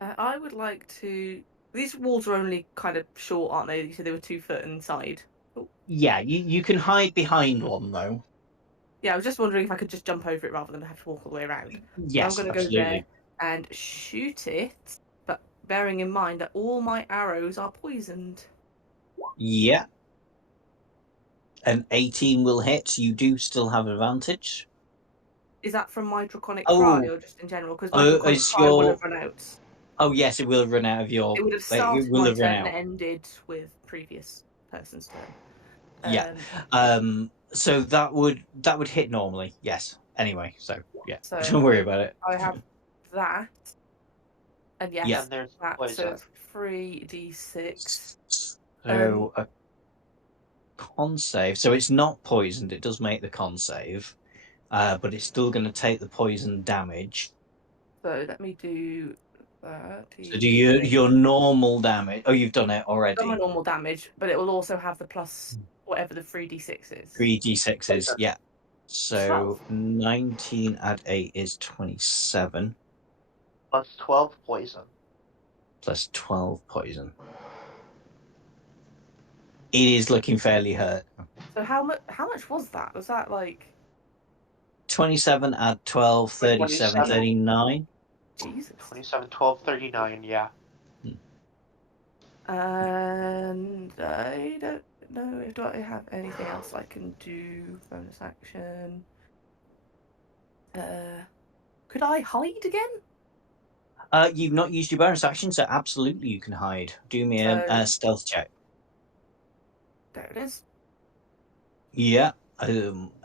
I would like to. These walls are only kind of short, aren't they? You said they were 2 foot inside. Oh. Yeah, you can hide behind one though. Yeah, I was just wondering if I could just jump over it rather than have to walk all the way around. Yes, so I'm going to go there and shoot it, but bearing in mind that all my arrows are poisoned. Yeah. An 18 will hit. You do still have advantage. Is that from my Draconic Cry or just in general? Because my Draconic Cry will have run out. Oh yes, it will have run out of your. It would have started my turn and ended with previous person's turn. Yeah. So that would hit normally. Yes. Anyway, so yeah. So don't worry about it. I have that. And yes, yeah, there's that. poison. So it's 3d6. So a con save. So it's not poisoned. It does make the con save, but it's still going to take the poison damage. So let me do that. So do your normal damage? Oh, you've done it already. I've done my normal damage, but it will also have the plus whatever the 3d6 is. 3d6 is, yeah. So 12. 19 add 8 is 27. Plus 12 poison. Plus 12 poison. It is looking fairly hurt. So how much was that? Was that like 27 add 12, 37, 39? Jesus. 27, 12, 39, yeah. And I don't know if I have anything else I can do. Bonus action. Could I hide again? You've not used your bonus action, so absolutely you can hide. Do me a stealth check. There it is. Yeah.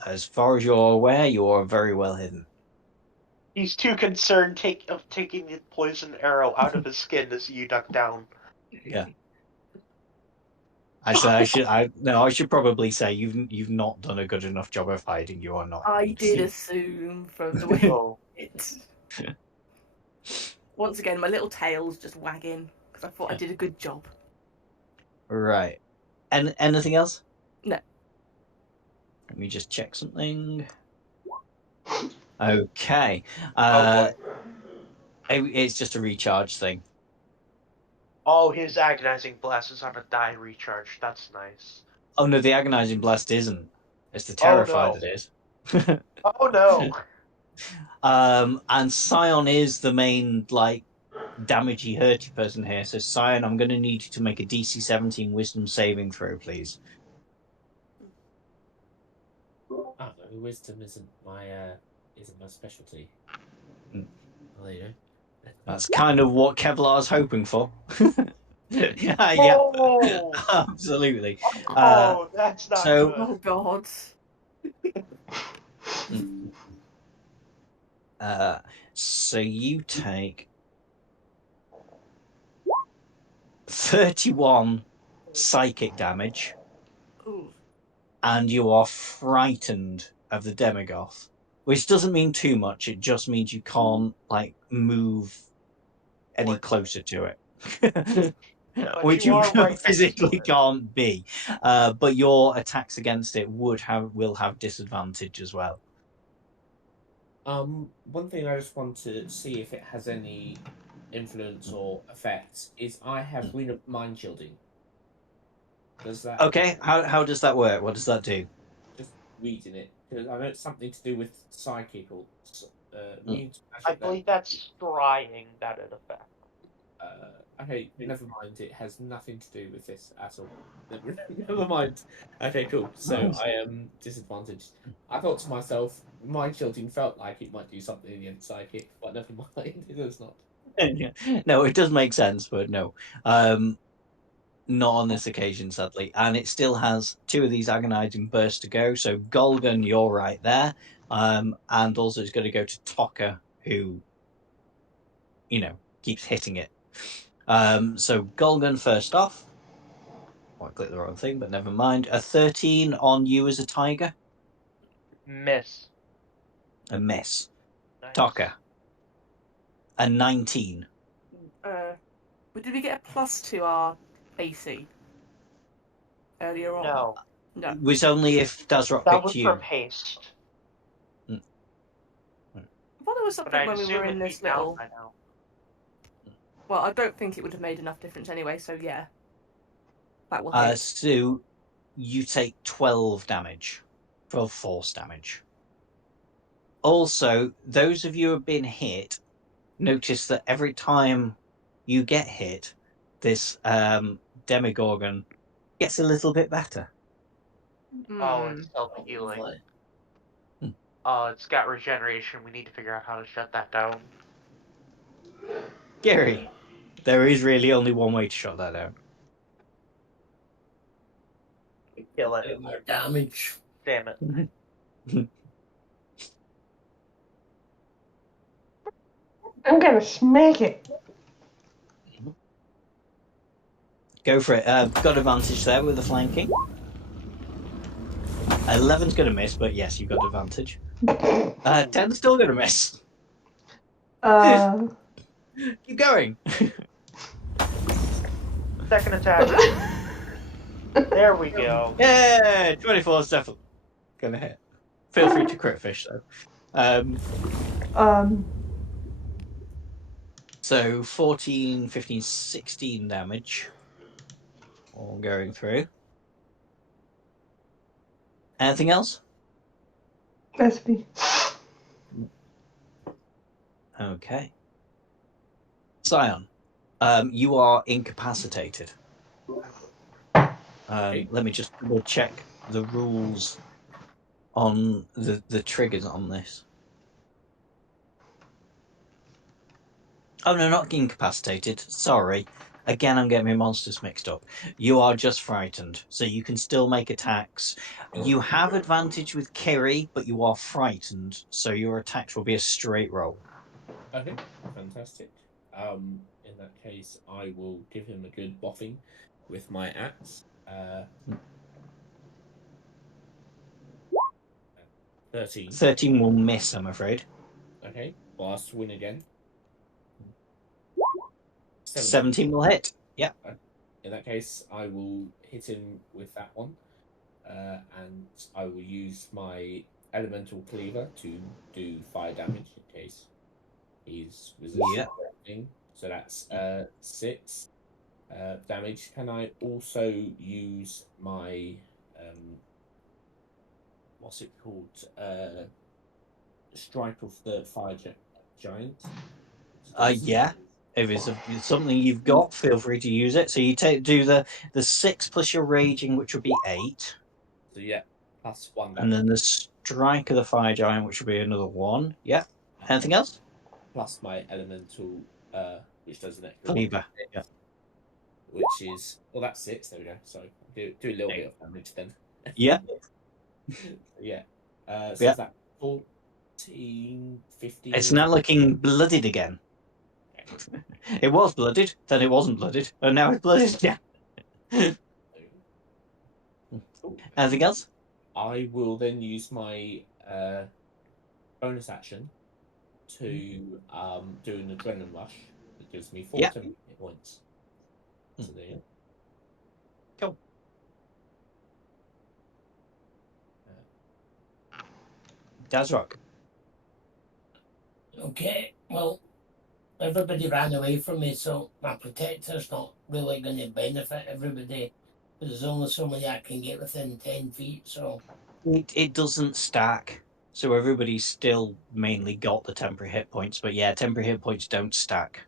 As far as you're aware, you are very well hidden. He's too concerned of taking the poison arrow out of his skin as you duck down. Yeah. I should probably say you've not done a good enough job of hiding. You are not. I did assume from the way it. Once again, my little tail's just wagging because I thought I did a good job. Right. And anything else? No. Let me just check something. Okay. It's just a recharge thing. Oh, his agonizing blast is on a die recharge. That's nice. Oh no, the agonizing blast isn't. It's the terrify that is. Oh no. And Scion is the main damagey hurty person here. So Scion, I'm going to need you to make a DC 17 Wisdom saving throw, please. Oh, no, wisdom isn't my specialty. Mm. Well, there you go. That's kind of what Kevlar's hoping for. Yeah, absolutely. Oh, that's not good. Oh God. So you take 31 psychic damage. Ooh. And you are frightened of the Demigoth, which doesn't mean too much. It just means you can't move any closer to it, which you physically can't be. But your attacks against it will have disadvantage as well. One thing I just want to see if it has any influence or effects is I have Green Mind Shielding. Does that? Okay, how does that work? What does that do? Just reading it, because I know it's something to do with psychic or I believe that's scrying that it affects. Okay, never mind. It has nothing to do with this at all. Never mind. Okay, cool. So I am disadvantaged. I thought to myself, mind shielding felt like it might do something against psychic, but never mind. It does not. No, it does make sense, but no. Not on this occasion, sadly. And it still has 2 of these agonizing bursts to go. So Golgan, you're right there. And also it's going to go to Tokka, who, keeps hitting it. So Golgan first off. I clicked the wrong thing, but never mind. A 13 on you as a tiger. Miss. A miss. Nice. Tokka. A 19. Did we get a plus to our AC earlier on? No. No. It was only if Dazrock That picked was you. for haste. I thought there was But something I'd when we assume were in it'd be this down little. by now. Well, I don't think it would have made enough difference anyway. So yeah, that will hit. So you take 12 damage. 12 force damage. Also, those of you who have been hit, notice that every time you get hit, this Demogorgon gets a little bit better. Oh, it's self-healing. It's got regeneration. We need to figure out how to shut that down. Gary, there is really only one way to shut that down. Kill it. More damage. Damn it. I'm gonna smack it. Go for it. Got advantage there with the flanking. 11's going to miss, but yes, you've got advantage. 10's still going to miss. Keep going. Second attack. There we go. Yeah, 24's definitely going to hit. Feel free to crit fish, though. So 14, 15, 16 damage. All going through. Anything else? Recipe. Okay. Scion, you are incapacitated. Let me just double check the rules on the triggers on this. Oh no, not incapacitated. Sorry. Again, I'm getting my monsters mixed up. You are just frightened, so you can still make attacks. You have advantage with Kiri, but you are frightened, so your attacks will be a straight roll. Okay, fantastic. In that case, I will give him a good boffing with my axe. 13. 13 will miss, I'm afraid. Okay, blast win again. 17 will hit. Yeah. In that case, I will hit him with that one, and I will use my elemental cleaver to do fire damage in case he's resistant. Yeah. So that's 6 damage. Can I also use my what's it called? Strike of the fire giant. Yeah. If it's something you've got, feel free to use it. So you do the 6 plus your raging, which would be 8. So yeah, plus 1 damage. And then the strike of the fire giant, which would be another 1. Yeah. Anything else? Plus my elemental, which does an extra cleaver. Yeah. Which is that's 6. There we go. So do a little bit of damage then. Yeah. Yeah. So is that 14, 15? It's now looking blooded again. It was blooded, then it wasn't blooded, and now it's blooded again. Anything else? I will then use my bonus action to do an adrenaline rush. It gives me 4 hit points. So there you go. Cool. Dazrock. Okay, well, everybody ran away from me, so my protector's not really going to benefit everybody. There's only so many I can get within 10 feet, so... It doesn't stack, so everybody's still mainly got the temporary hit points, but yeah, temporary hit points don't stack.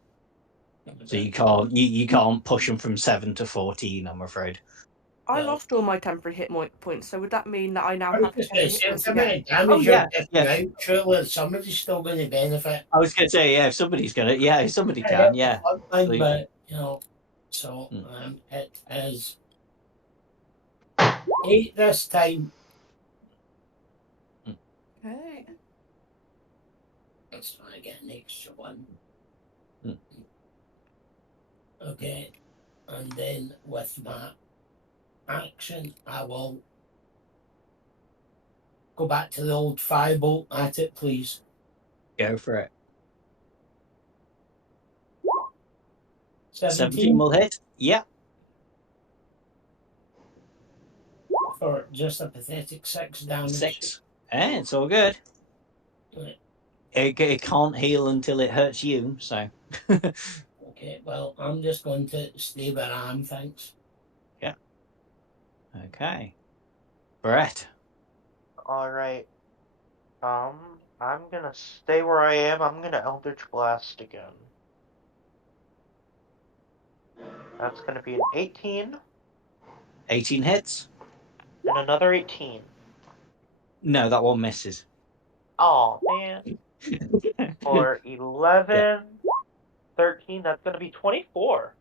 So you can't push them from 7 to 14, I'm afraid. I lost all my temporary hit points, so would that mean that I now have to say, hit points damage yeah. out, surely somebody's still going to benefit. I was going to say, yeah, if somebody's going to, if somebody can, yeah. But, so it is 8 this time. Okay. Let's try to get an extra one. Okay, and then with my action, I will go back to the old firebolt at it, please. Go for it. 17 will hit. Yeah. For just a pathetic 6 damage. 6. It's all good. Right. It can't heal until it hurts you, so. Okay, well, I'm just going to stay where I am, thanks. Yeah. Okay. Brett. Alright. I'm gonna stay where I am. I'm gonna Eldritch Blast again. That's gonna be an 18. 18 hits. And another 18. No, that one misses. Oh, man. For 11, 13, that's gonna be 24.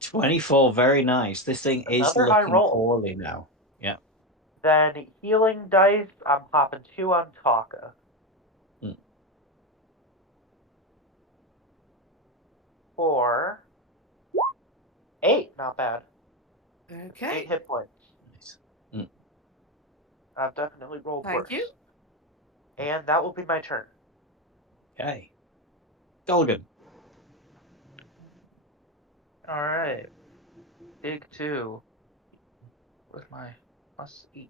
24, very nice. This thing is Another high looking roll. poorly now. Yeah. Then healing dice, I'm popping 2 on Taka. For 8, not bad. Okay. 8 hit points. Nice. I've definitely rolled worse. Thank you. And that will be my turn. Okay. Dolgan. Alright. Dig 2. With my +8.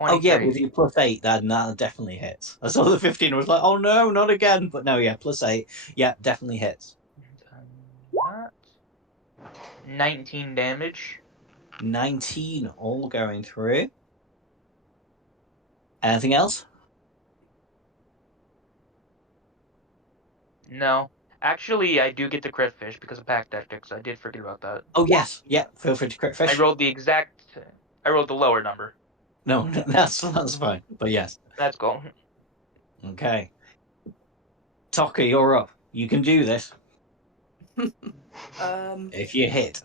Oh yeah, with your +8, that definitely hits. I saw the 15, I was like, oh no, not again. But no, yeah, +8, yeah, definitely hits. That 19 damage. 19 all going through. Anything else? No. Actually, I do get the crit fish because of Pack Tactics. I did forget about that. Oh yes, yeah, feel free to crit fish. I rolled the lower number. No, that's fine. But yes. That's cool. Okay. Taka, you're up. You can do this. If you hit.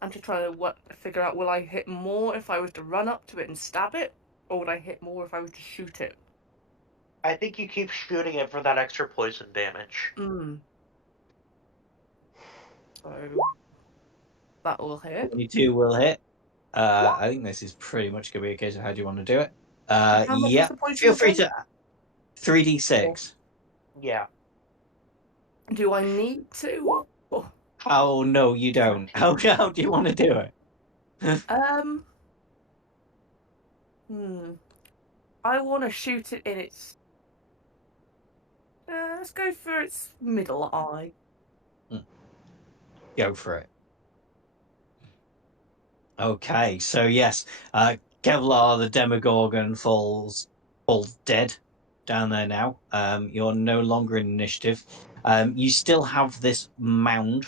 I'm just trying to figure out, will I hit more if I was to run up to it and stab it? Or would I hit more if I was to shoot it? I think you keep shooting it for that extra poison damage. So that will hit. 22 will hit. I think this is pretty much going to be a case of how do you want to do it. How much yeah, was the poison feel free again? to 3d6. Yeah. Do I need to? Oh no, you don't. How do you want to do it? I want to shoot it in its. Let's go for its middle eye. Go for it. Okay, so yes, Kevlar the Demogorgon falls dead down there now. You're no longer in initiative. You still have this mound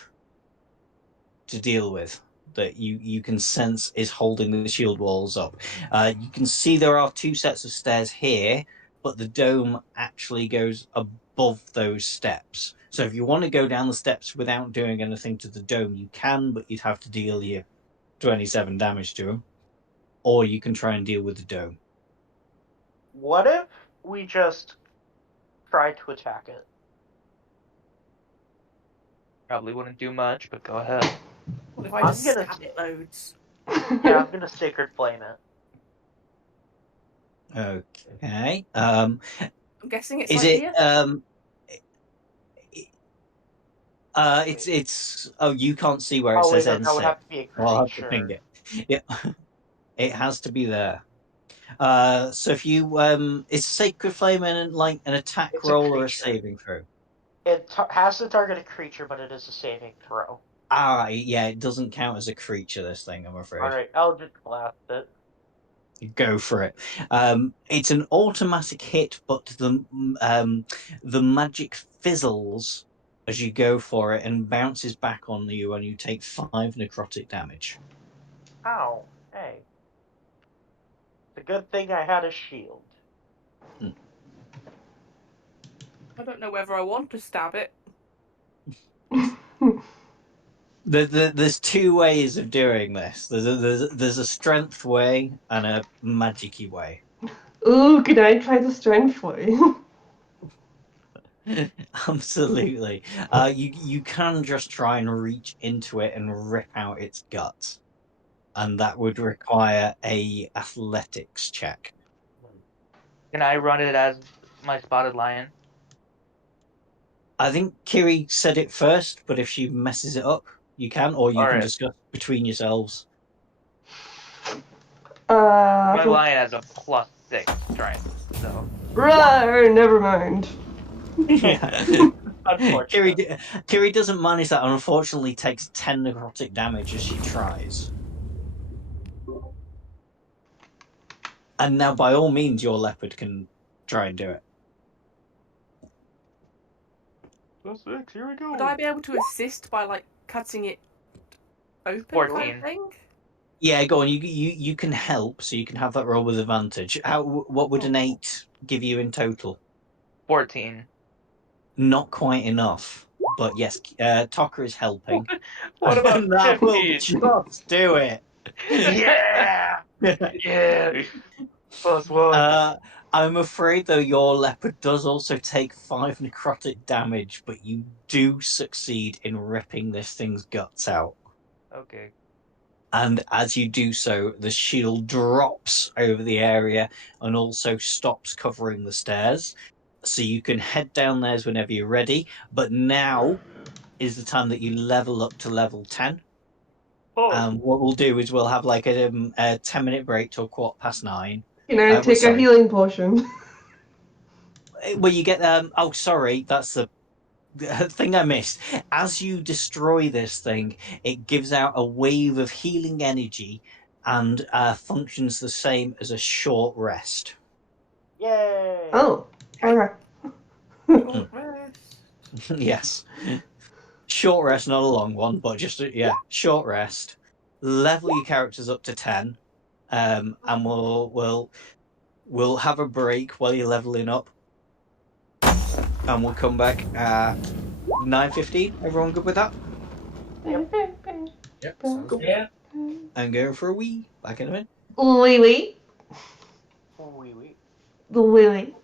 to deal with that you can sense is holding the shield walls up. You can see there are 2 sets of stairs here, but the dome actually goes above those steps. So if you want to go down the steps without doing anything to the dome, you can, but you'd have to deal your 27 damage to him. Or you can try and deal with the dome. What if we just try to attack it? Probably wouldn't do much, but go ahead. What if I just stab it loads? Yeah, I'm gonna Sacred Flame it. Okay. I'm guessing it's is like it here? It's you can't see where it says that NC. would have to be a creature. I'll have to ping it. Yeah. It has to be there. So if you is Sacred Flame like an attack roll or a saving throw? It has to target a creature, but it is a saving throw. Yeah, it doesn't count as a creature, this thing, I'm afraid. Alright, Eldritch Blast it. Go for it. It's an automatic hit, but the magic fizzles as you go for it and bounces back on you, and you take 5 necrotic damage. Ow! Hey, it's a good thing I had a shield. I don't know whether I want to stab it. There's two ways of doing this. There's a strength way and a magicy way. Ooh, can I try the strength way? Absolutely. You can just try and reach into it and rip out its guts, and that would require a athletics check. Can I run it as my spotted lion? I think Kiri said it first, but if she messes it up, you can, or you can discuss between yourselves. My lion has a +6 strength, so. Right, never mind. Yeah. Kiri doesn't manage that, and unfortunately takes 10 necrotic damage as she tries. And now, by all means, your leopard can try and do it. That's 6. Here we go. Would I be able to assist by like cutting it open? 14. Yeah, go on. You can help, so you can have that roll with advantage. What would an 8 give you in total? 14. Not quite enough, but yes, Tocker is helping. What about that 15? will just do it. Yeah! Yeah! +1. I'm afraid, though, your leopard does also take 5 necrotic damage, but you do succeed in ripping this thing's guts out. Okay. And as you do so, the shield drops over the area and also stops covering the stairs. So you can head down there whenever you're ready. But now is the time that you level up to level 10. What we'll do is we'll have like a 10-minute break till 9:15. Can I take a healing potion? Well, you get oh, sorry, that's the thing I missed. As you destroy this thing, it gives out a wave of healing energy and functions the same as a short rest. Yay! Oh, okay. Short rest. Yes. Short rest, not a long one, but just short rest. Level your characters up to 10, and we'll have a break while you're leveling up, and we'll come back at 9:15. Everyone good with that? Yep, sounds good. Yeah. I'm going for a wee. Back in a minute. Wee. Wee. The wee.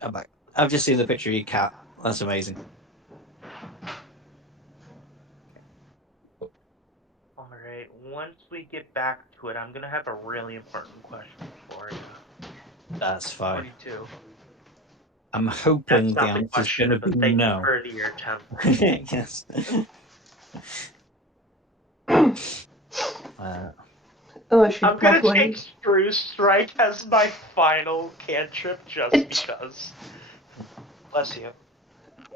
I'm back. I've just seen the picture of your cat. That's amazing. Alright, once we get back to it, I'm gonna have a really important question for you. That's fine. 22. I'm hoping the answer's going to be no. For your attempt. Yes. I'm gonna take Screw Strike as my final cantrip just because. Bless you.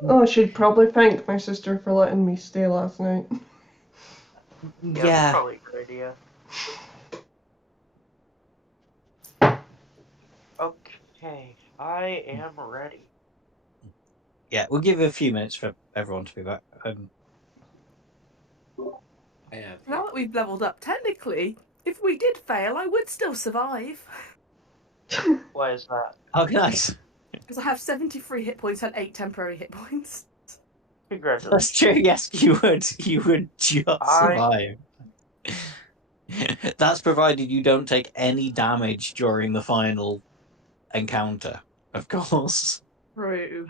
Oh, I should probably thank my sister for letting me stay last night. Yeah, that's probably a good idea. Okay, I am ready. Yeah, we'll give it a few minutes for everyone to be back. Now that we've leveled up, technically, if we did fail, I would still survive. Why is that? Oh, nice. Because I have 73 hit points and 8 temporary hit points. Congratulations. That's true, yes, you would just survive. That's provided you don't take any damage during the final encounter, of course. True.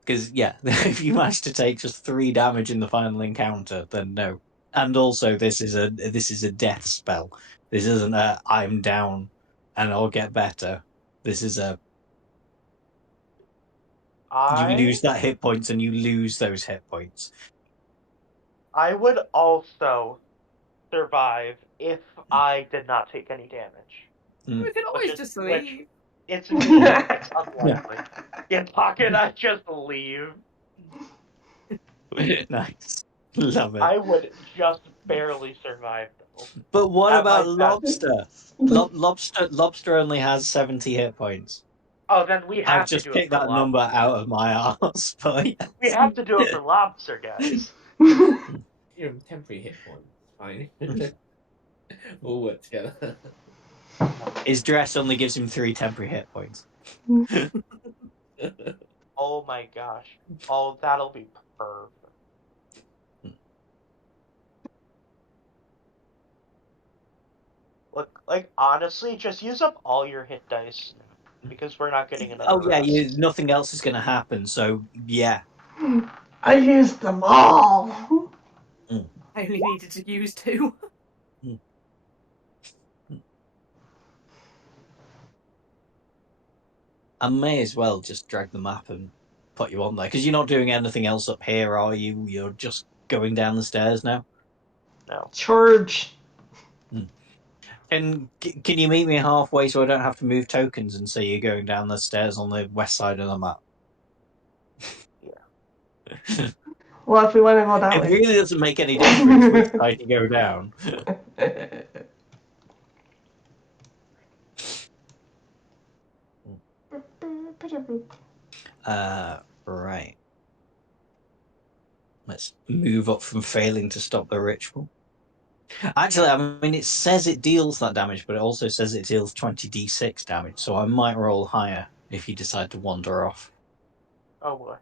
Because, yeah, if you manage to take just 3 damage in the final encounter, then no. And also, this is a death spell. This isn't a I'm down and I'll get better. This is a you lose that hit points and you lose those hit points. I would also survive if I did not take any damage. We can always just leave. It's unlikely. In pocket, I just leave. Nice. Love it. I would just barely survive, though. But what about Lobster? Lobster only has 70 hit points. Oh, then we have to do it. I've just picked that number out of my arse. But yes. We have to do it for Lobster, guys. Your temporary hit points. Fine. We'll work together. His dress only gives him 3 temporary hit points. Oh my gosh. Oh, that'll be perfect. Look, like, honestly, just use up all your hit dice, because we're not getting another rest. Nothing else is going to happen, so, yeah. I used them all! I only needed to use 2. I may as well just drag the map and put you on there, because you're not doing anything else up here, are you? You're just going down the stairs now? No. Charge! And can you meet me halfway so I don't have to move tokens and say you're going down the stairs on the west side of the map? Yeah. Well, if we want to go that way. It really doesn't make any difference which side you go down. Right. Let's move up from failing to stop the ritual. Actually, I mean, it says it deals that damage, but it also says it deals 20d6 damage, so I might roll higher if you decide to wander off. Oh boy.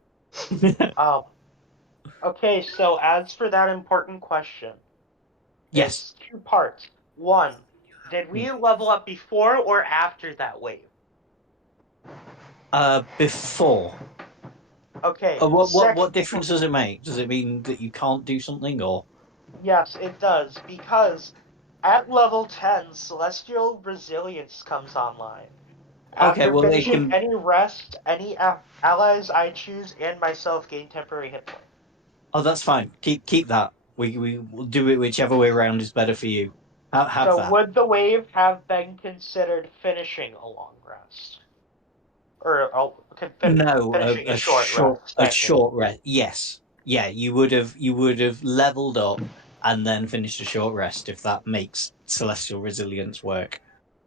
Okay, so as for that important question. Yes. 2 parts. 1, did we level up before or after that wave? Before. Okay. What difference does it make? Does it mean that you can't do something, or? Yes, it does, because at level 10, Celestial Resilience comes online. After finishing any rest, any allies I choose and myself gain temporary hit points. Oh, that's fine. Keep that. We will do it whichever way around is better for you. Have that. Would the wave have been considered finishing a long rest? Or finishing a short rest? Yes. Yeah, you would have leveled up and then finished a short rest if that makes Celestial Resilience work.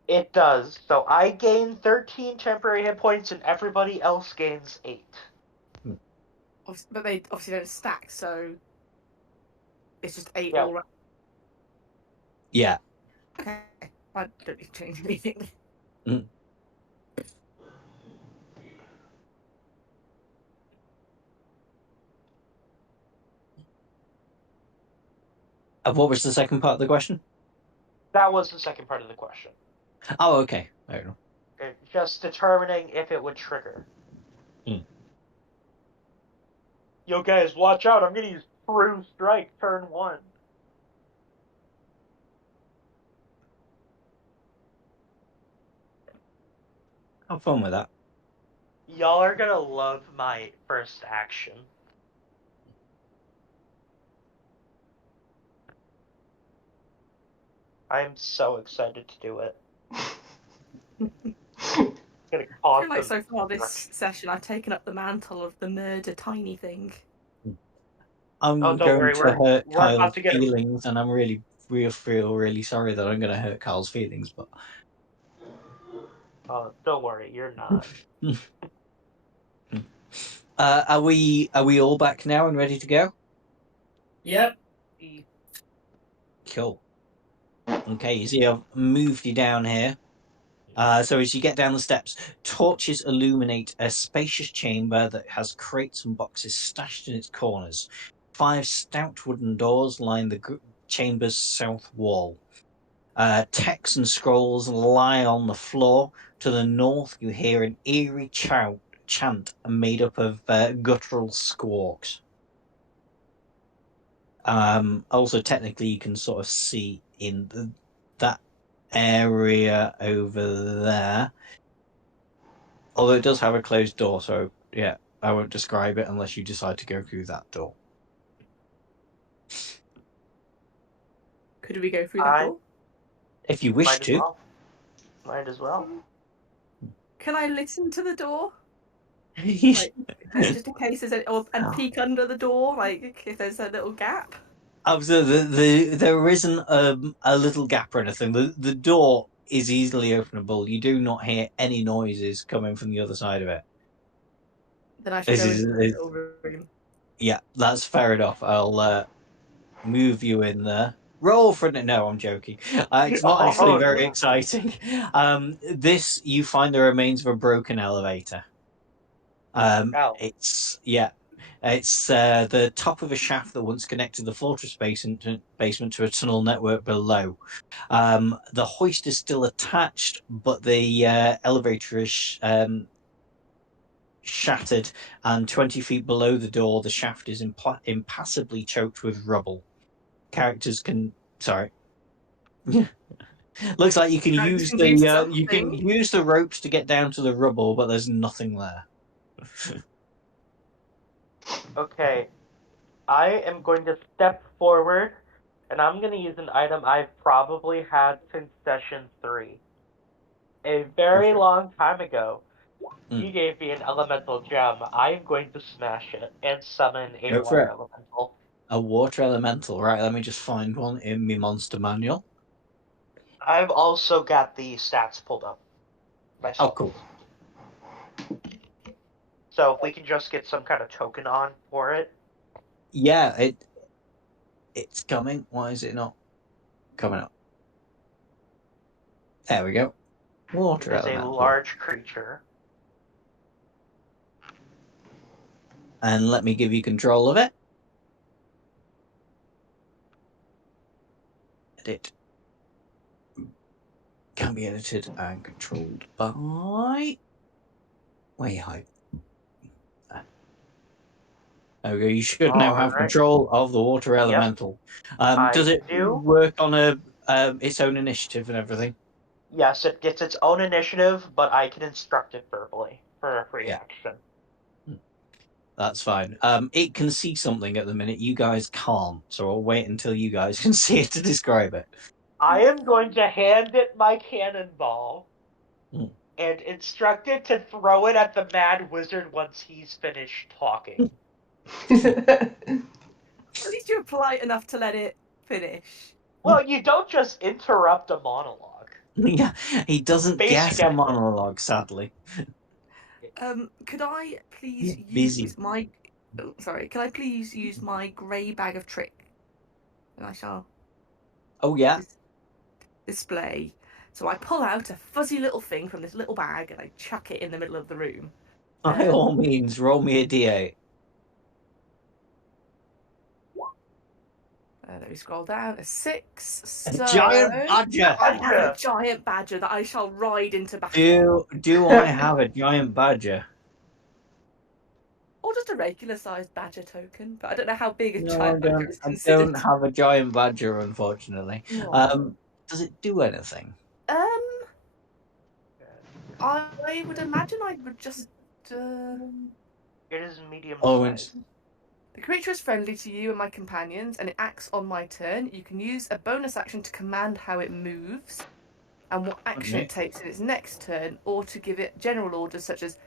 It does. So I gain 13 temporary hit points and everybody else gains 8. But they obviously don't stack, so... It's just 8 Yeah. all round. Yeah. Okay. I don't need to change anything. Mm. What was the second part of the question? That was the second part of the question. Oh, okay. I don't know. Just determining if it would trigger. Yo, guys, watch out! I'm gonna use True Strike turn 1. Have fun with that. Y'all are gonna love my first action. I'm so excited to do it. I feel like so far this session I've taken up the mantle of the murder tiny thing. I'm don't going worry, to hurt we're about Kyle's to get feelings, and I'm really sorry that I'm going to hurt Kyle's feelings, but don't worry, you're not. Are we all back now and ready to go? Yep. Cool. Okay, you see I've moved you down here. So as you get down the steps, torches illuminate a spacious chamber that has crates and boxes stashed in its corners. 5 stout wooden doors line the chamber's south wall. Texts and scrolls lie on the floor. To the north, you hear an eerie chant made up of guttural squawks. Also, technically, you can sort of see in that area over there. Although it does have a closed door, so yeah, I won't describe it unless you decide to go through that door. Could we go through that door? If you wish to. Might as well. Can I listen to the door? Like, just in case there's and peek under the door, like if there's a little gap. So there isn't a little gap or anything. The door is easily openable. You do not hear any noises coming from the other side of it. Then I should go into the little room. Yeah, that's fair enough. I'll move you in there. Roll for it. No, I'm joking. It's not actually very exciting. This, you find the remains of a broken elevator. It's the top of a shaft that once connected the fortress basement to a tunnel network below. The hoist is still attached, but the elevator is shattered, and 20 feet below the door, the shaft is impassably choked with rubble. Characters can... Sorry. Looks like you can use the ropes to get down to the rubble, but there's nothing there. Okay. I am going to step forward, and I'm going to use an item I've probably had since session 3. A very long time ago, you gave me an elemental gem. I'm going to smash it and summon a water elemental. A water elemental, right? Let me just find one in my monster manual. I've also got the stats pulled up myself. Oh, cool. So if we can just get some kind of token on for it. Yeah, it's coming. Why is it not coming up? There we go. Water elemental. It's a large creature. And let me give you control of it. Edit. Can be edited and controlled by... Way high. There we go. You should now have control of the water elemental. Does it work on its own initiative and everything? Yes, it gets its own initiative, but I can instruct it verbally for a free action. That's fine. It can see something at the minute. You guys can't, so I'll wait until you guys can see it to describe it. I am going to hand it my cannonball and instruct it to throw it at the mad wizard once he's finished talking. At least you're polite enough to let it finish. Well, you don't just interrupt a monologue. Yeah, he doesn't get a monologue, sadly. Could I please use my... Oh, sorry. Can I please use my grey bag of trick and I shall. Oh yeah. Display. So I pull out a fuzzy little thing from this little bag and I chuck it in the middle of the room. By all means, roll me a d8. Let me scroll down. A 6. A So giant badger. I have a giant badger that I shall ride into battle. Do I have a giant badger? Or just a regular sized badger token, but I don't know how big a No, giant badger is I considered. don't have a giant badger, unfortunately. No. Does it do anything? I would imagine I would just. It is medium Oh, size. The creature is friendly to you and my companions, and it acts on my turn. You can use a bonus action to command how it moves, and what action it takes in its next turn, or to give it general orders such as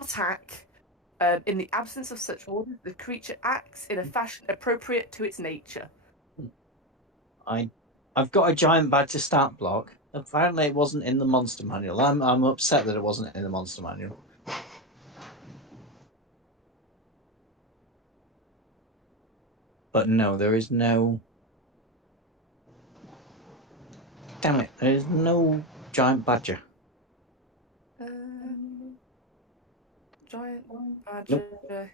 attack. In the absence of such orders, the creature acts in a fashion appropriate to its nature. I've got a giant badger stat block. Apparently, it wasn't in the monster manual. I'm upset that it wasn't in the monster manual. But no, there is no. Damn it! There is no giant badger. Giant badger. Nope.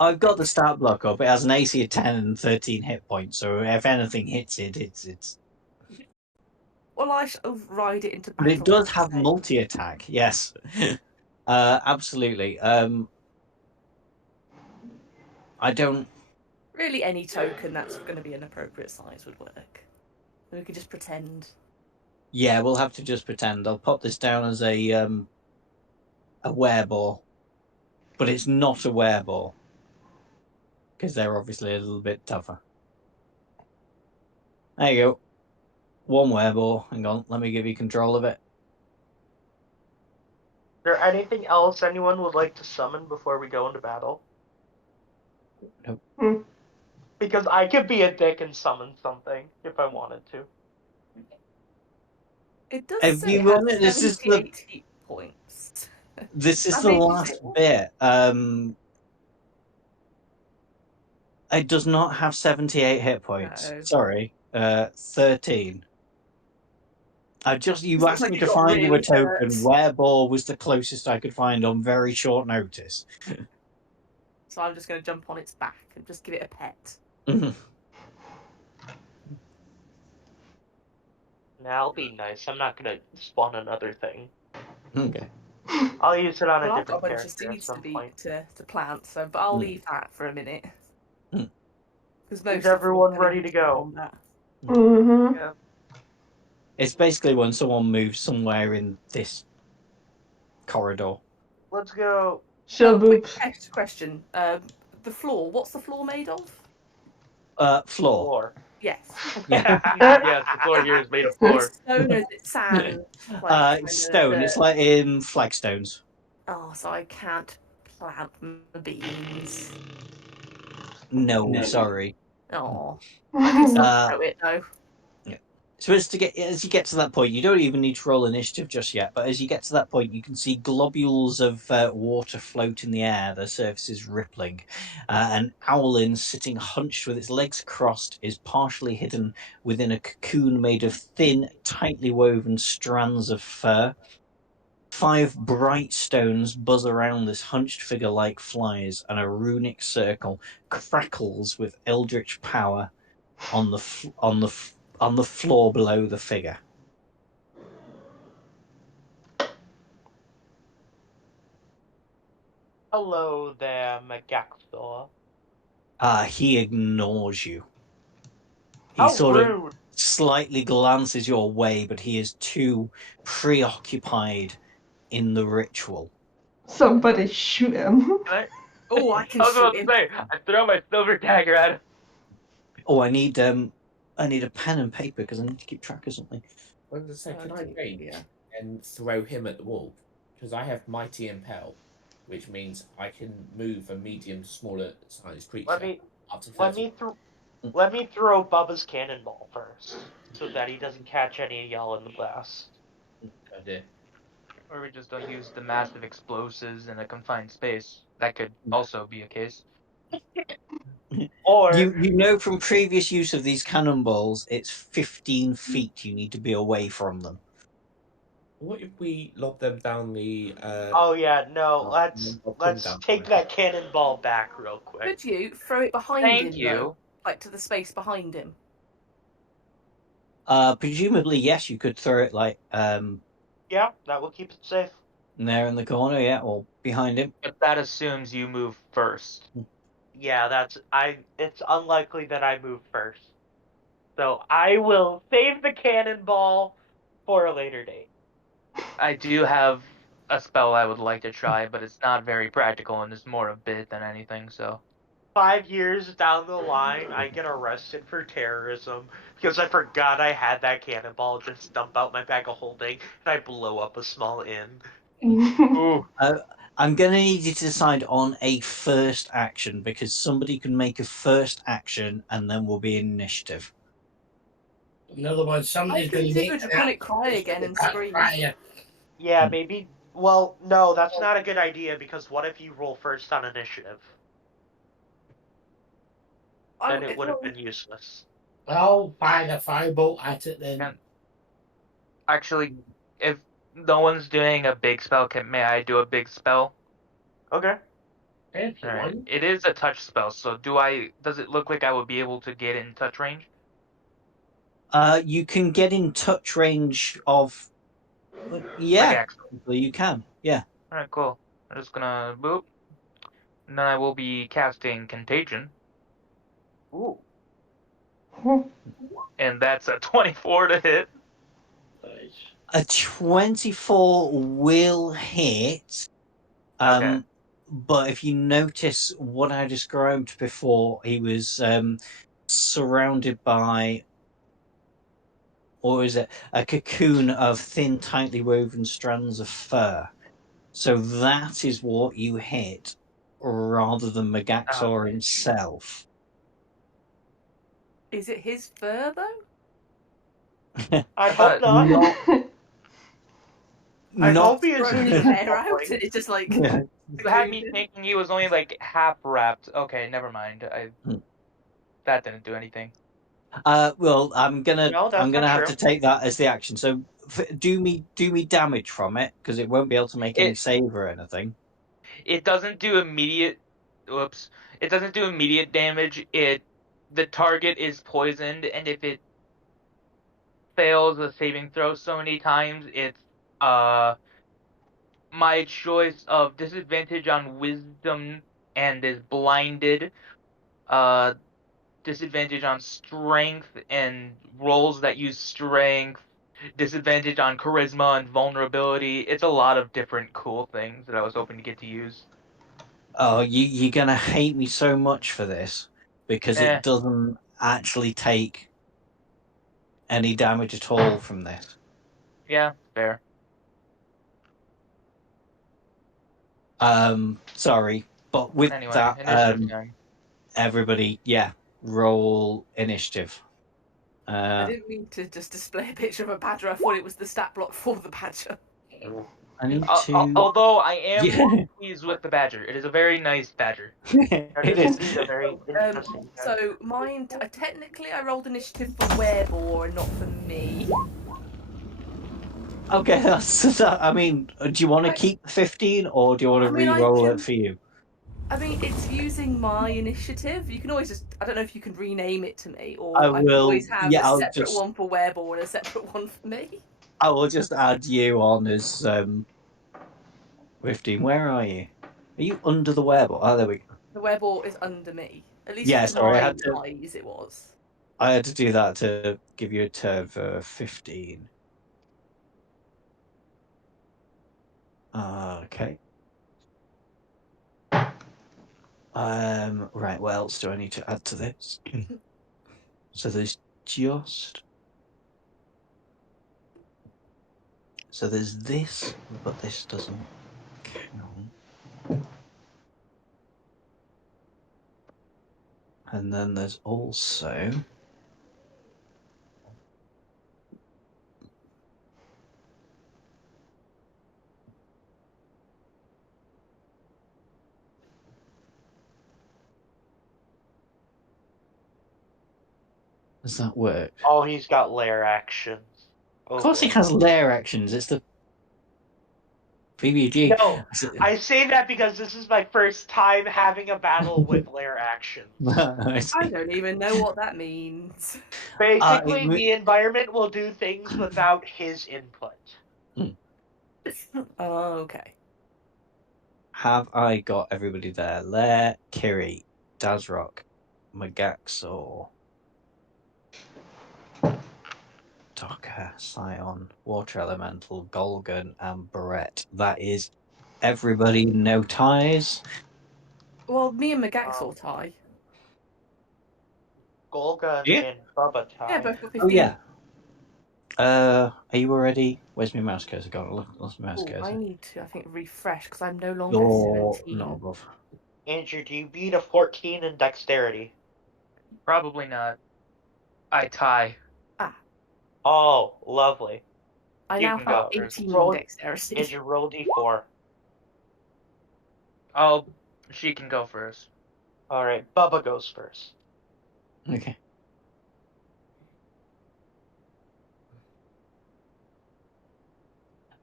I've got the stat block up. It has an AC of 10 and 13 hit points. So if anything hits it, it's. Well, I shall ride it into battle. But it does have multi-attack. Yes, absolutely. I don't. Really, any token that's going to be an appropriate size would work. We could just pretend. Yeah, we'll have to just pretend. I'll pop this down as a wereball, but it's not a wereball because they're obviously a little bit tougher. There you go. One wereball. Hang on, let me give you control of it. Is there anything else anyone would like to summon before we go into battle? Nope. Because I could be a dick and summon something if I wanted to. It does say it has 78 hit points. This is the last bit. It does not have 78 hit points. No. Sorry. 13. You asked me to find you a token. Wereball was the closest I could find on very short notice. So I'm just going to jump on its back and just give it a pet. That'll be nice. I'm not going to spawn another thing. Okay. I'll use it on a different I've got a bunch character of seeds at some point. to plant, but I'll leave that for a minute. Is everyone ready to go? Mm-hmm. Yeah. It's basically when someone moves somewhere in this corridor. Let's go. Quick question. The floor. What's the floor made of? Floor. Yes. Yes, the floor here is made of floor. Stone or is it sand? It's stone. It's like in flagstones. Oh, so I can't plant beans. No, sorry. Oh. I can still throw it though. So as you get to that point, you don't even need to roll initiative just yet, but as you get to that point, you can see globules of water float in the air, the surface is rippling. An owlin sitting hunched with its legs crossed is partially hidden within a cocoon made of thin, tightly woven strands of fur. 5 bright stones buzz around this hunched figure like flies, and a runic circle crackles with eldritch power on the floor below the figure. Hello there, Magaxor. He ignores you. He How sort rude. of slightly glances your way, but he is too preoccupied in the ritual. Somebody shoot him. I can I was about to say, I throw my silver dagger at him. Oh, I need a pen and paper because I need to keep track of something. Well, can I range and throw him at the wall? Because I have Mighty Impel, which means I can move a medium to smaller sized creature up to 30. Let me throw Bubba's cannonball first, so that he doesn't catch any of y'all in the glass. Idea. Or we just don't use the massive explosives in a confined space. That could also be a case. Or you know from previous use of these cannonballs, it's 15 feet you need to be away from them. What if we lob them down the? oh yeah, no. I'll put them Let's down take the that cannonball back real quick. Could you throw it behind Thank him, you. though? Like to the space behind him? Presumably, yes, you could throw it like Yeah, that will keep it safe. there in the corner, yeah, or behind him. But that assumes you move first. Yeah, it's unlikely that I move first. So I will save the cannonball for a later date. I do have a spell I would like to try, but it's not very practical and it's more a bit than anything, so. 5 years down the line, I get arrested for terrorism because I forgot I had that cannonball, just dump out my bag of holding, and I blow up a small inn. Ooh. I'm going to need you to decide on a first action because somebody can make a first action and then we'll be in initiative. In other words, I somebody's can going to do make a an draconic action cry that's again gonna and scream. backfire. Yeah, maybe. Well, no, that's not a good idea because what if you roll first on initiative? Then it would have been useless. I'll fire the firebolt at it then. Actually, if no one's doing a big spell, may I do a big spell? Okay. If you Alright. want. It is a touch spell, so does it look like I would be able to get in touch range? You can get in touch range of. Yeah, you can. Yeah. Alright, cool. I'm just gonna boop. And then I will be casting Contagion. Ooh. And that's a 24 to hit. Nice. A 24 will hit. Okay. But if you notice what I described before, he was surrounded by, or is it a cocoon of thin, tightly woven strands of fur? So that is what you hit, rather than Megaxor Okay. himself. Is it his fur, though? I hope not. I hope he Growing his isn't hair out and it's just like... You had me thinking he was only like half wrapped. Okay, never mind. That didn't do anything. Well, I'm gonna No, that's not have true. to take that as the action. So do me damage from it because it won't be able to make any save or anything. It doesn't do immediate. Whoops! It doesn't do immediate damage. The target is poisoned, and if it fails a saving throw so many times, it's my choice of disadvantage on wisdom and is blinded. Disadvantage on strength and rolls that use strength. Disadvantage on charisma and vulnerability. It's a lot of different cool things that I was hoping to get to use. Oh, you're gonna hate me so much for this because it doesn't actually take any damage at all from this. Yeah, fair. Sorry, but with Anyway, that, initiative time. everybody, roll initiative. I didn't mean to just display a picture of a badger. I thought it was the stat block for the badger. I need to. Although I am pleased with the badger, it is a very nice badger. It is. A very interesting. So mine, technically, I rolled initiative for Werebore and not for me. Okay, that's. I mean, do you want to keep 15 or do you want to re-roll it for you? I mean, it's using my initiative. You can always just—I don't know if you can rename it to me, or I I will. can always have a I'll separate one for Werebore and a separate one for me. I will just add you on as 15. Where are you? Are you under the wereball? Oh, there we go. The Werebore is under me. At least Yeah, with sorry, my eyes, it was. I had to do that to give you a turn for 15. Okay. Right, what else do I need to add to this? So there's just... So there's this, but this doesn't count. And then there's also... Does that work? Oh, he's got lair actions. Oh, Of course, he boy. has lair actions. It's the PBG. No, I say that because this is my first time having a battle with lair actions. I don't even know what that means. Basically, the environment will do things without his input. Okay. Have I got everybody there? Lair, Kiri, Dazrock, Magaxor, Docker, Scion, Water Elemental, Golgan, and Barrett. That is everybody, no ties. Well, me and Magax will tie. Golgan Yeah. and Bubba tie. Yeah, both got 15. Oh, yeah. Are you already? Where's my mouse cursor gone? Lost my mouse Ooh, cursor. I need to, I think, refresh because I'm no longer You're 17. not above. Andrew, do you beat a 14 in dexterity? Probably not. I tie. Oh, lovely. I You now can have go 18 Roll- dexterity. Andrew, roll d4. She can go first. Alright, Bubba goes first. Okay.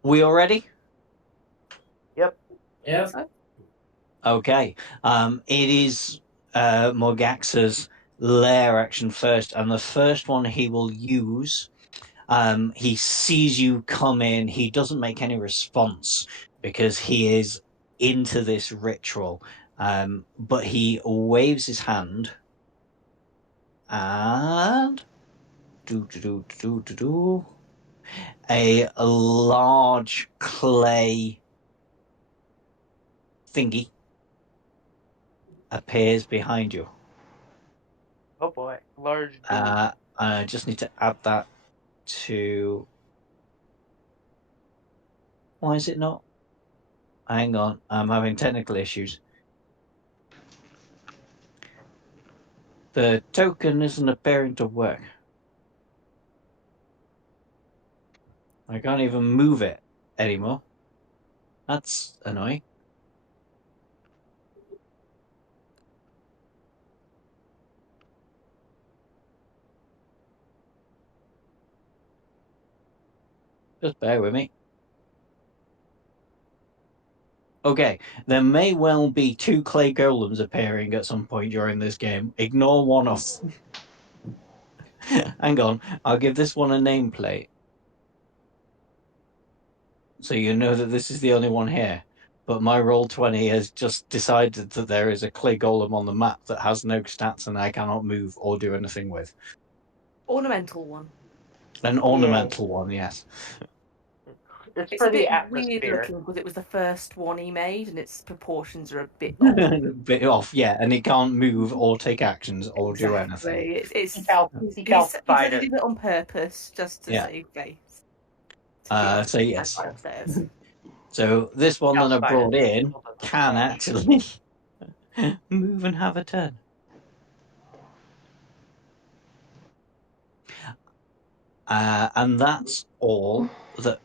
We all ready? Yep. Yep. Okay. It is Morgax's lair action first, and the first one he will use. He sees you come in. He doesn't make any response because he is into this ritual. But he waves his hand and a large clay thingy appears behind you. Oh boy. Large dude. I just need to add that to. Why is it not? Hang on, I'm having technical issues. The token isn't appearing to work. I can't even move it anymore. That's annoying. Just bear with me. Okay, there may well be 2 clay golems appearing at some point during this game. Ignore one of them. Hang on, I'll give this one a nameplate. So you know that this is the only one here. But my Roll20 has just decided that there is a clay golem on the map that has no stats and I cannot move or do anything with. Ornamental one. An ornamental one, yes. It's It's for a the bit atmosphere. weird looking because it was the first one he made and its proportions are a bit off. Bit off, yeah, and he can't move or take actions or do anything. It's He he calcified said he it. did it on purpose just to Yeah. save face. So yes. Upstairs. So this one that I Calcified brought it. in can actually move and have a turn. And that's all that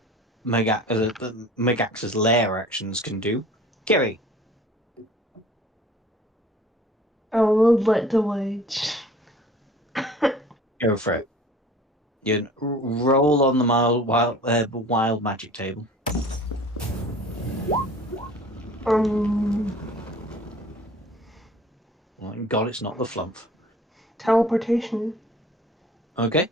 Megax's lair actions can do. Kiri. I would like to wage. Go for it. You roll on the wild magic table. Oh, God, it's not the flump. Teleportation. Okay.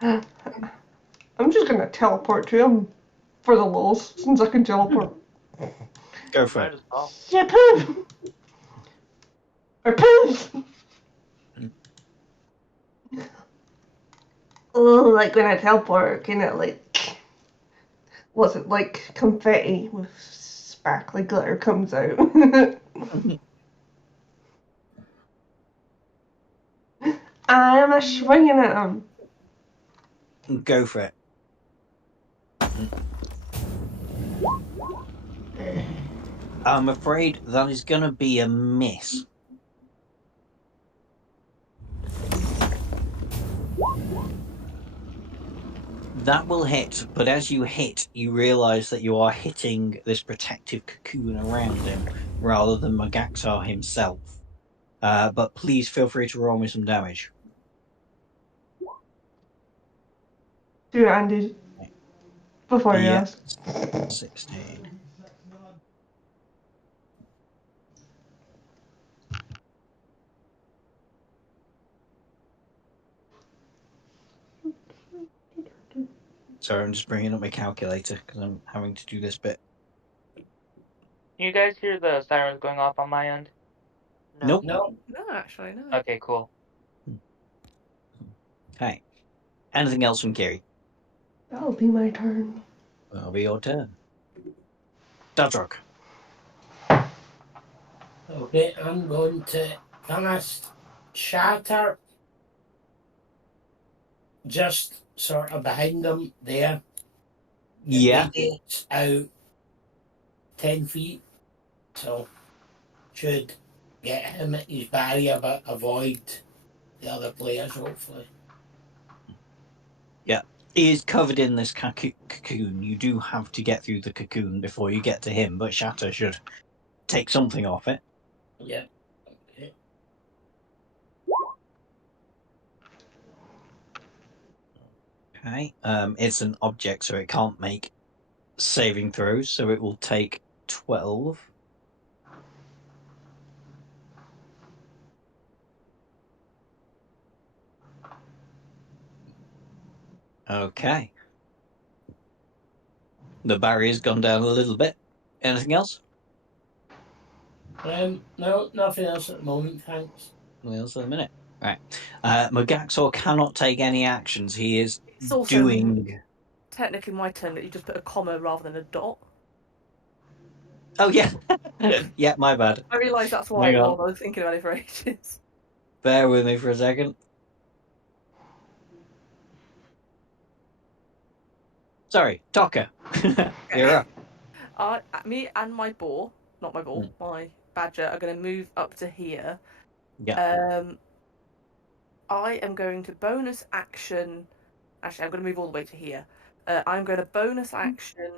I'm just gonna teleport to him for the lulz, since I can teleport. Go for Might it. as well. Yeah, poof! Or poof! Oh, like when I teleport, kind of like, what's it, like confetti with sparkly glitter comes out. I'm a swinging at him. Go for it. I'm afraid that is going to be a miss. That will hit, but as you hit, you realise that you are hitting this protective cocoon around him rather than Magaxar himself. But please feel free to roll me some damage. Do it, Andy. Before you ask. 16. Sorry, I'm just bringing up my calculator because I'm having to do this bit. Can you guys hear the sirens going off on my end? Nope. No. No, actually, no. Okay, cool. Okay. Anything else from Kiri? That'll be my turn. That'll be your turn. Dadrock. Okay, I'm going to cast Shatter just sort of behind them there. Yeah. It's out 10 feet, so should get him at his barrier but avoid the other players, hopefully. Yeah. He is covered in this cocoon. You do have to get through the cocoon before you get to him, but Shatter should take something off it. Yeah. Okay. Okay. It's an object, so it can't make saving throws, so it will take 12. Okay. The barrier's gone down a little bit. Anything else? No, nothing else at the moment, thanks. Nothing else in a minute. Right. Magaxor cannot take any actions. He is It's also doing... technically my turn that you just put a comma rather than a dot. Oh, yeah. Yeah, my bad. I realised that's why Hang on. I was thinking about it for ages. Bear with me for a second. Sorry, Toka. You're up. Me and my boar, not my boar, my badger, are going to move up to here. Yeah. I am going to bonus action. Actually, I'm going to move all the way to here. I'm going to bonus action.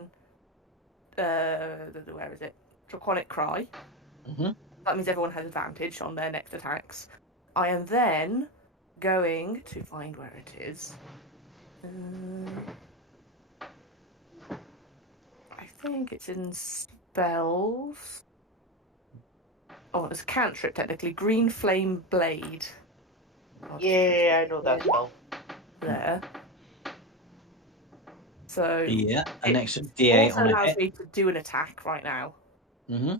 Where is it? Draconic Cry. Mm-hmm. That means everyone has advantage on their next attacks. I am then going to find where it is. I think it's in spells. Oh, it's a cantrip technically. Green Flame Blade. Yeah, I know that spell. There. So Yeah, an it extra D8 also on a allows hit. me to do an attack right now. Mm-hmm.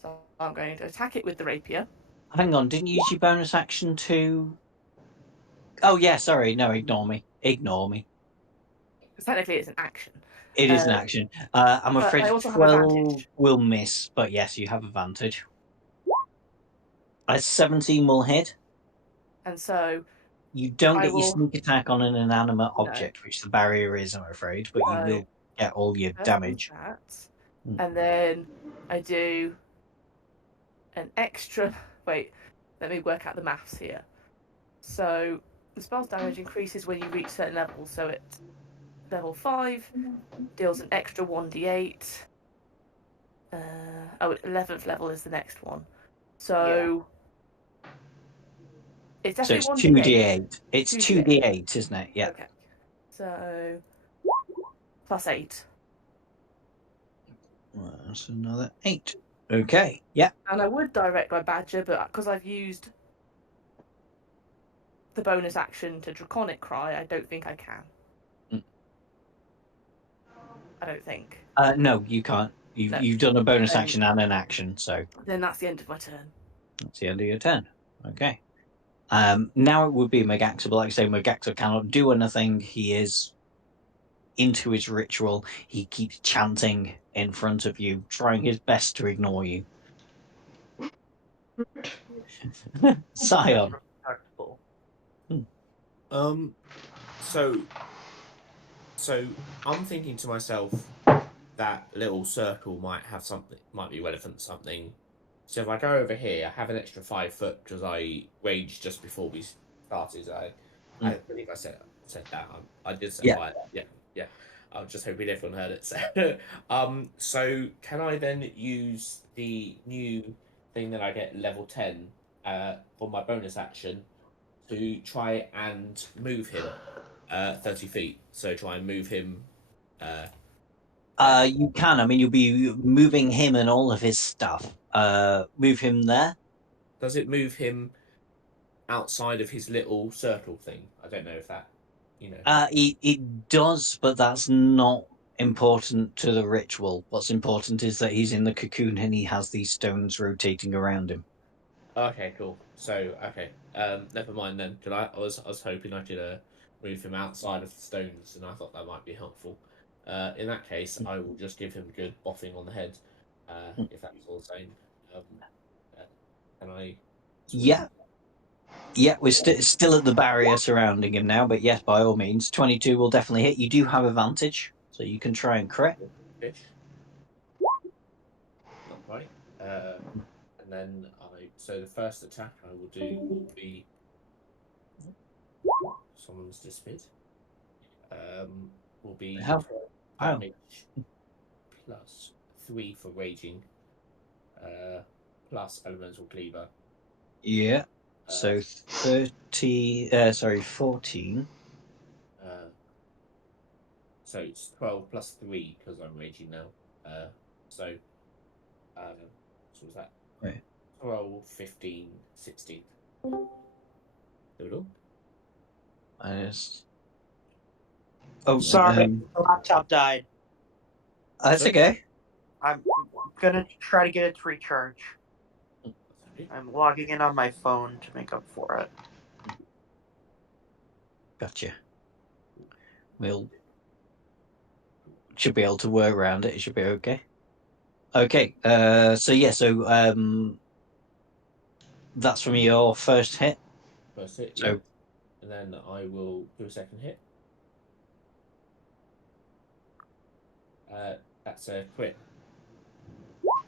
So I'm going to attack it with the rapier. Hang on, didn't you use your bonus action to... Oh, yeah, sorry. No, ignore me. Ignore me. Because technically it's an action. It is an action. I'm but afraid I also have 12 advantage. will miss, but yes, you have advantage. 17 will hit. And so You don't I get your will- sneak attack on an inanimate object, which the barrier is, I'm afraid, but you will get all your damage. And then I do an extra... Wait, let me work out the maths here. So the spell's damage increases when you reach certain levels. So at level 5, deals an extra 1d8. 11th level is the next one. So it's definitely 2d8. It's 2d8, isn't it? Yeah. Okay. So plus 8. Well, that's another 8. Okay. Yeah. And I would direct my badger, but because I've used the bonus action to Draconic Cry, I don't think I can. I don't think. No, you can't. You've done a bonus action and an action, so... Then that's the end of my turn. That's the end of your turn. Okay. Now it would be Magaxor, but like I say, Magaxor cannot do anything. He is into his ritual. He keeps chanting in front of you, trying his best to ignore you. Scion. So I'm thinking to myself that little circle might be relevant to something. So if I go over here, I have an extra 5 foot because I raged just before we started. I believe I said said that. I did say Yeah. quiet. Yeah. I was just hoping everyone heard it. So, so can I then use the new thing that I get level 10 for my bonus action to try and move him 30 feet? So try and move him. You can. I mean, you'll be moving him and all of his stuff. Move him there. Does it move him outside of his little circle thing? I don't know if that, It does, but that's not important to the ritual. What's important is that he's in the cocoon and he has these stones rotating around him. Okay, cool. So, okay, never mind then. Cause I was hoping I could move him outside of the stones, and I thought that might be helpful. In that case, I will just give him a good boffing on the head, if that's all the same. Uh, can I? Yeah. Yeah, we're still at the barrier surrounding him now, but yes, by all means, 22 will definitely hit. You do have advantage, so you can try and crit. Fish. Not right. And then so the first attack I will do will be someone's disappeared. Will be How? 12 Oh. damage plus 3 for raging, plus elemental cleaver. Yeah. So 14. So it's 12 plus 3 because I'm raging now. So was that? Right. 12, 15, 16. Total. Oh, sorry, the laptop died. That's okay. I'm gonna try to get it to recharge. I'm logging in on my phone to make up for it. Gotcha. We'll should be able to work around it. It should be okay. Okay. So that's from your first hit. First hit, So, yeah. And then I will do a second hit. That's a crit.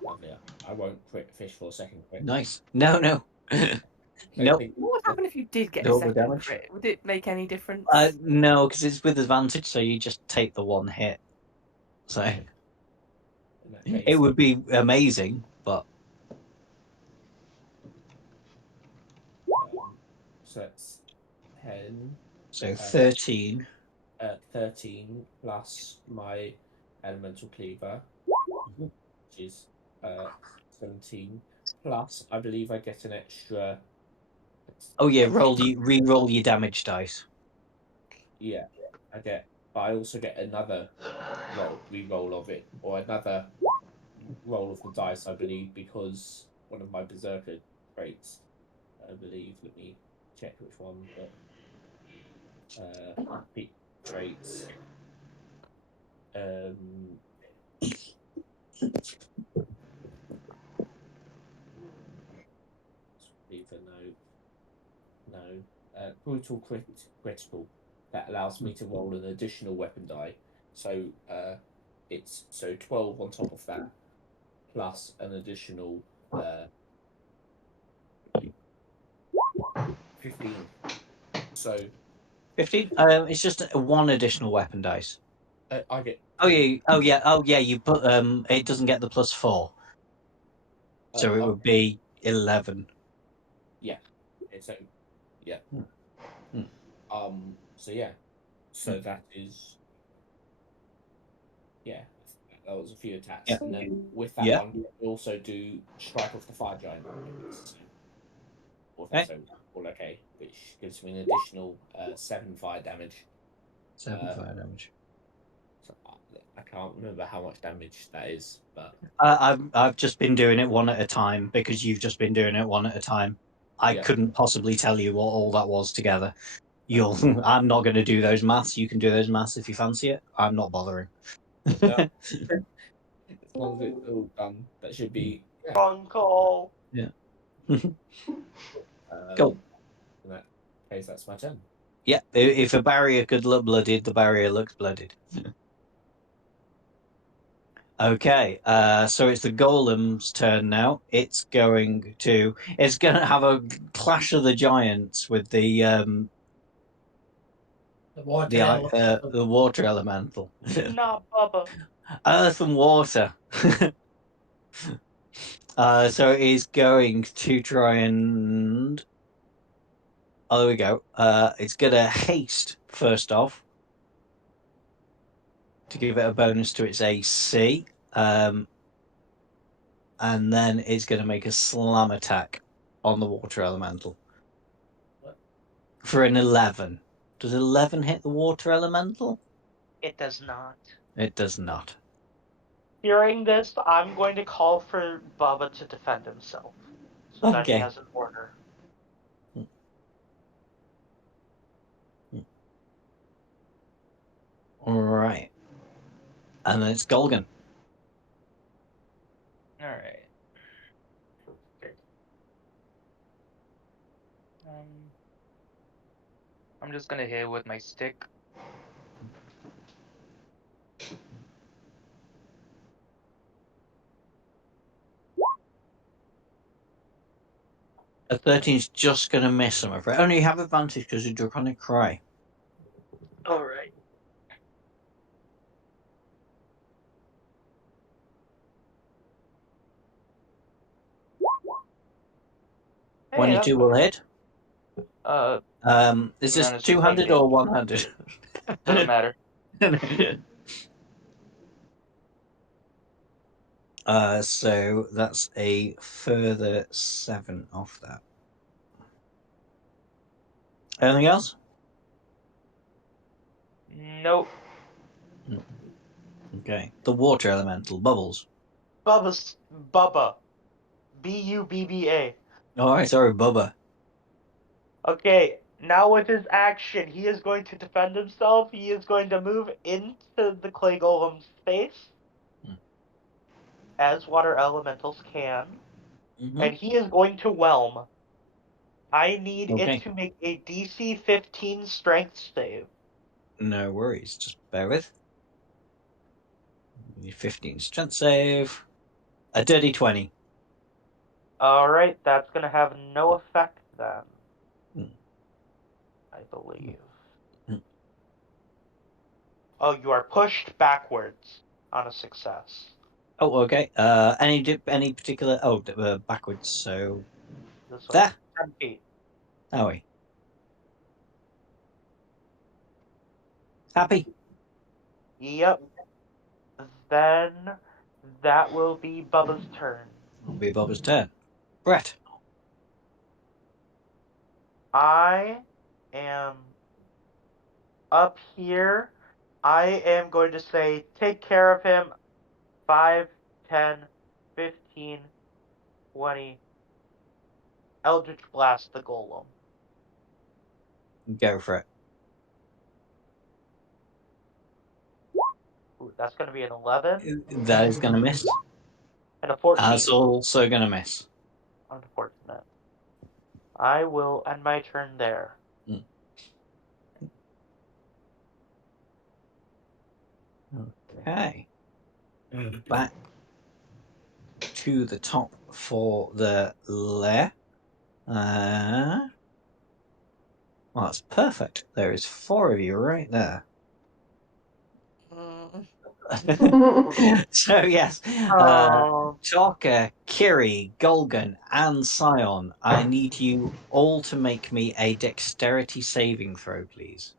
Lovely. I won't crit fish for a second crit. Nice. No. No. What would happen if you did get a Double second damage. crit? Would it make any difference? No, because it's with advantage, so you just take the one hit. So In that case, it would be amazing, but so that's 10. so 13. 13 plus my elemental cleaver, which is 17. Plus, I believe I get an extra. Oh yeah, re-roll your damage dice. Yeah, but I also get another re-roll of it, or another roll of the dice, I believe, because one of my berserker traits, I believe. Let me check which one, but traits. Brutal critical. That allows me to roll an additional weapon die. So it's 12 on top of that, plus an additional 15. So 15. It's just one additional weapon dice. I get. Oh yeah. You put it doesn't get the +4, so it would be 11. Yeah. So yeah. So yeah. So that is. Yeah, that was a few attacks, and then with that one, we also do strike off the fire giant. Or that's all okay, which gives me an additional 7 fire damage. 7 fire damage. So I can't remember how much damage that is, but I've just been doing it one at a time because you've just been doing it one at a time. I couldn't possibly tell you what all that was together. I'm not going to do those maths. You can do those maths if you fancy it. I'm not bothering. As long as it's all done, that should be. Wrong call. Yeah. Cool. In that case, that's my turn. Yeah, if a barrier could look blooded, the barrier looks blooded. Okay, so it's the golem's turn now. It's going to have a clash of the giants with the The water The elemental. water elemental. Not Bubba. Earth and water. So it is going to try and. Oh, there we go. It's gonna haste first off to give it a bonus to its AC. And then it's gonna make a slam attack on the water elemental. For an 11. Does 11 hit the water elemental? It does not. It does not. Hearing this, I'm going to call for Bubba to defend himself. So that he Okay. has an order. Alright. And then it's Golgan. Alright. I'm just gonna hit it with my stick. A 13 is just going to miss, I'm afraid. Only have advantage because of Draconic Cry. Alright. Hey, 22 will hit. Is this honest, 200 or 100? Doesn't matter. So that's a further 7 off that. Anything else? Nope. Okay. The water elemental, Bubbles. Bubba. B-U-B-B-A. Alright, sorry, Bubba. Okay, now with his action, he is going to defend himself. He is going to move into the clay golem's face, as water elementals can, and he is going to whelm. I need it to make a DC 15 strength save. No worries, just bear with. 15 strength save. A dirty 20. Alright, that's going to have no effect then. I believe. Oh, you are pushed backwards on a success. Oh, okay. Any particular? Oh, backwards. So This way. there. 10 feet. Are we happy? Yep. Then that will be Bubba's turn. It'll be Bob's turn. Brett. I am up here. I am going to say, take care of him. 5, 10, 15, 20. Eldritch Blast the Golem. Go for it. Ooh, that's going to be an 11. That is going to miss. And a 14. That's also going to miss. Unfortunate. I will end my turn there. Okay. Back to the top for the lair. Well, that's perfect. There is 4 of you right there. So yes, Chalker, Kiri, Golgan, and Scion, I need you all to make me a dexterity saving throw, please.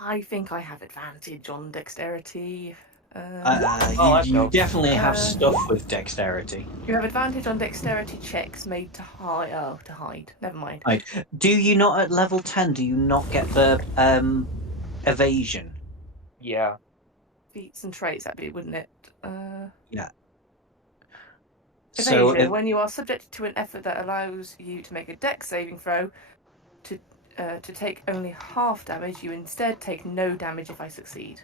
I think I have advantage on dexterity. You definitely have stuff with dexterity. You have advantage on dexterity checks made to hide. Oh, to hide. Never mind. Right. Do you not at level 10? Do you not get the evasion? Yeah. Feats and traits, that'd be, wouldn't it? Yeah. Evasion. So when you are subjected to an effort that allows you to make a dex saving throw, to take only half damage, you instead take no damage if I succeed.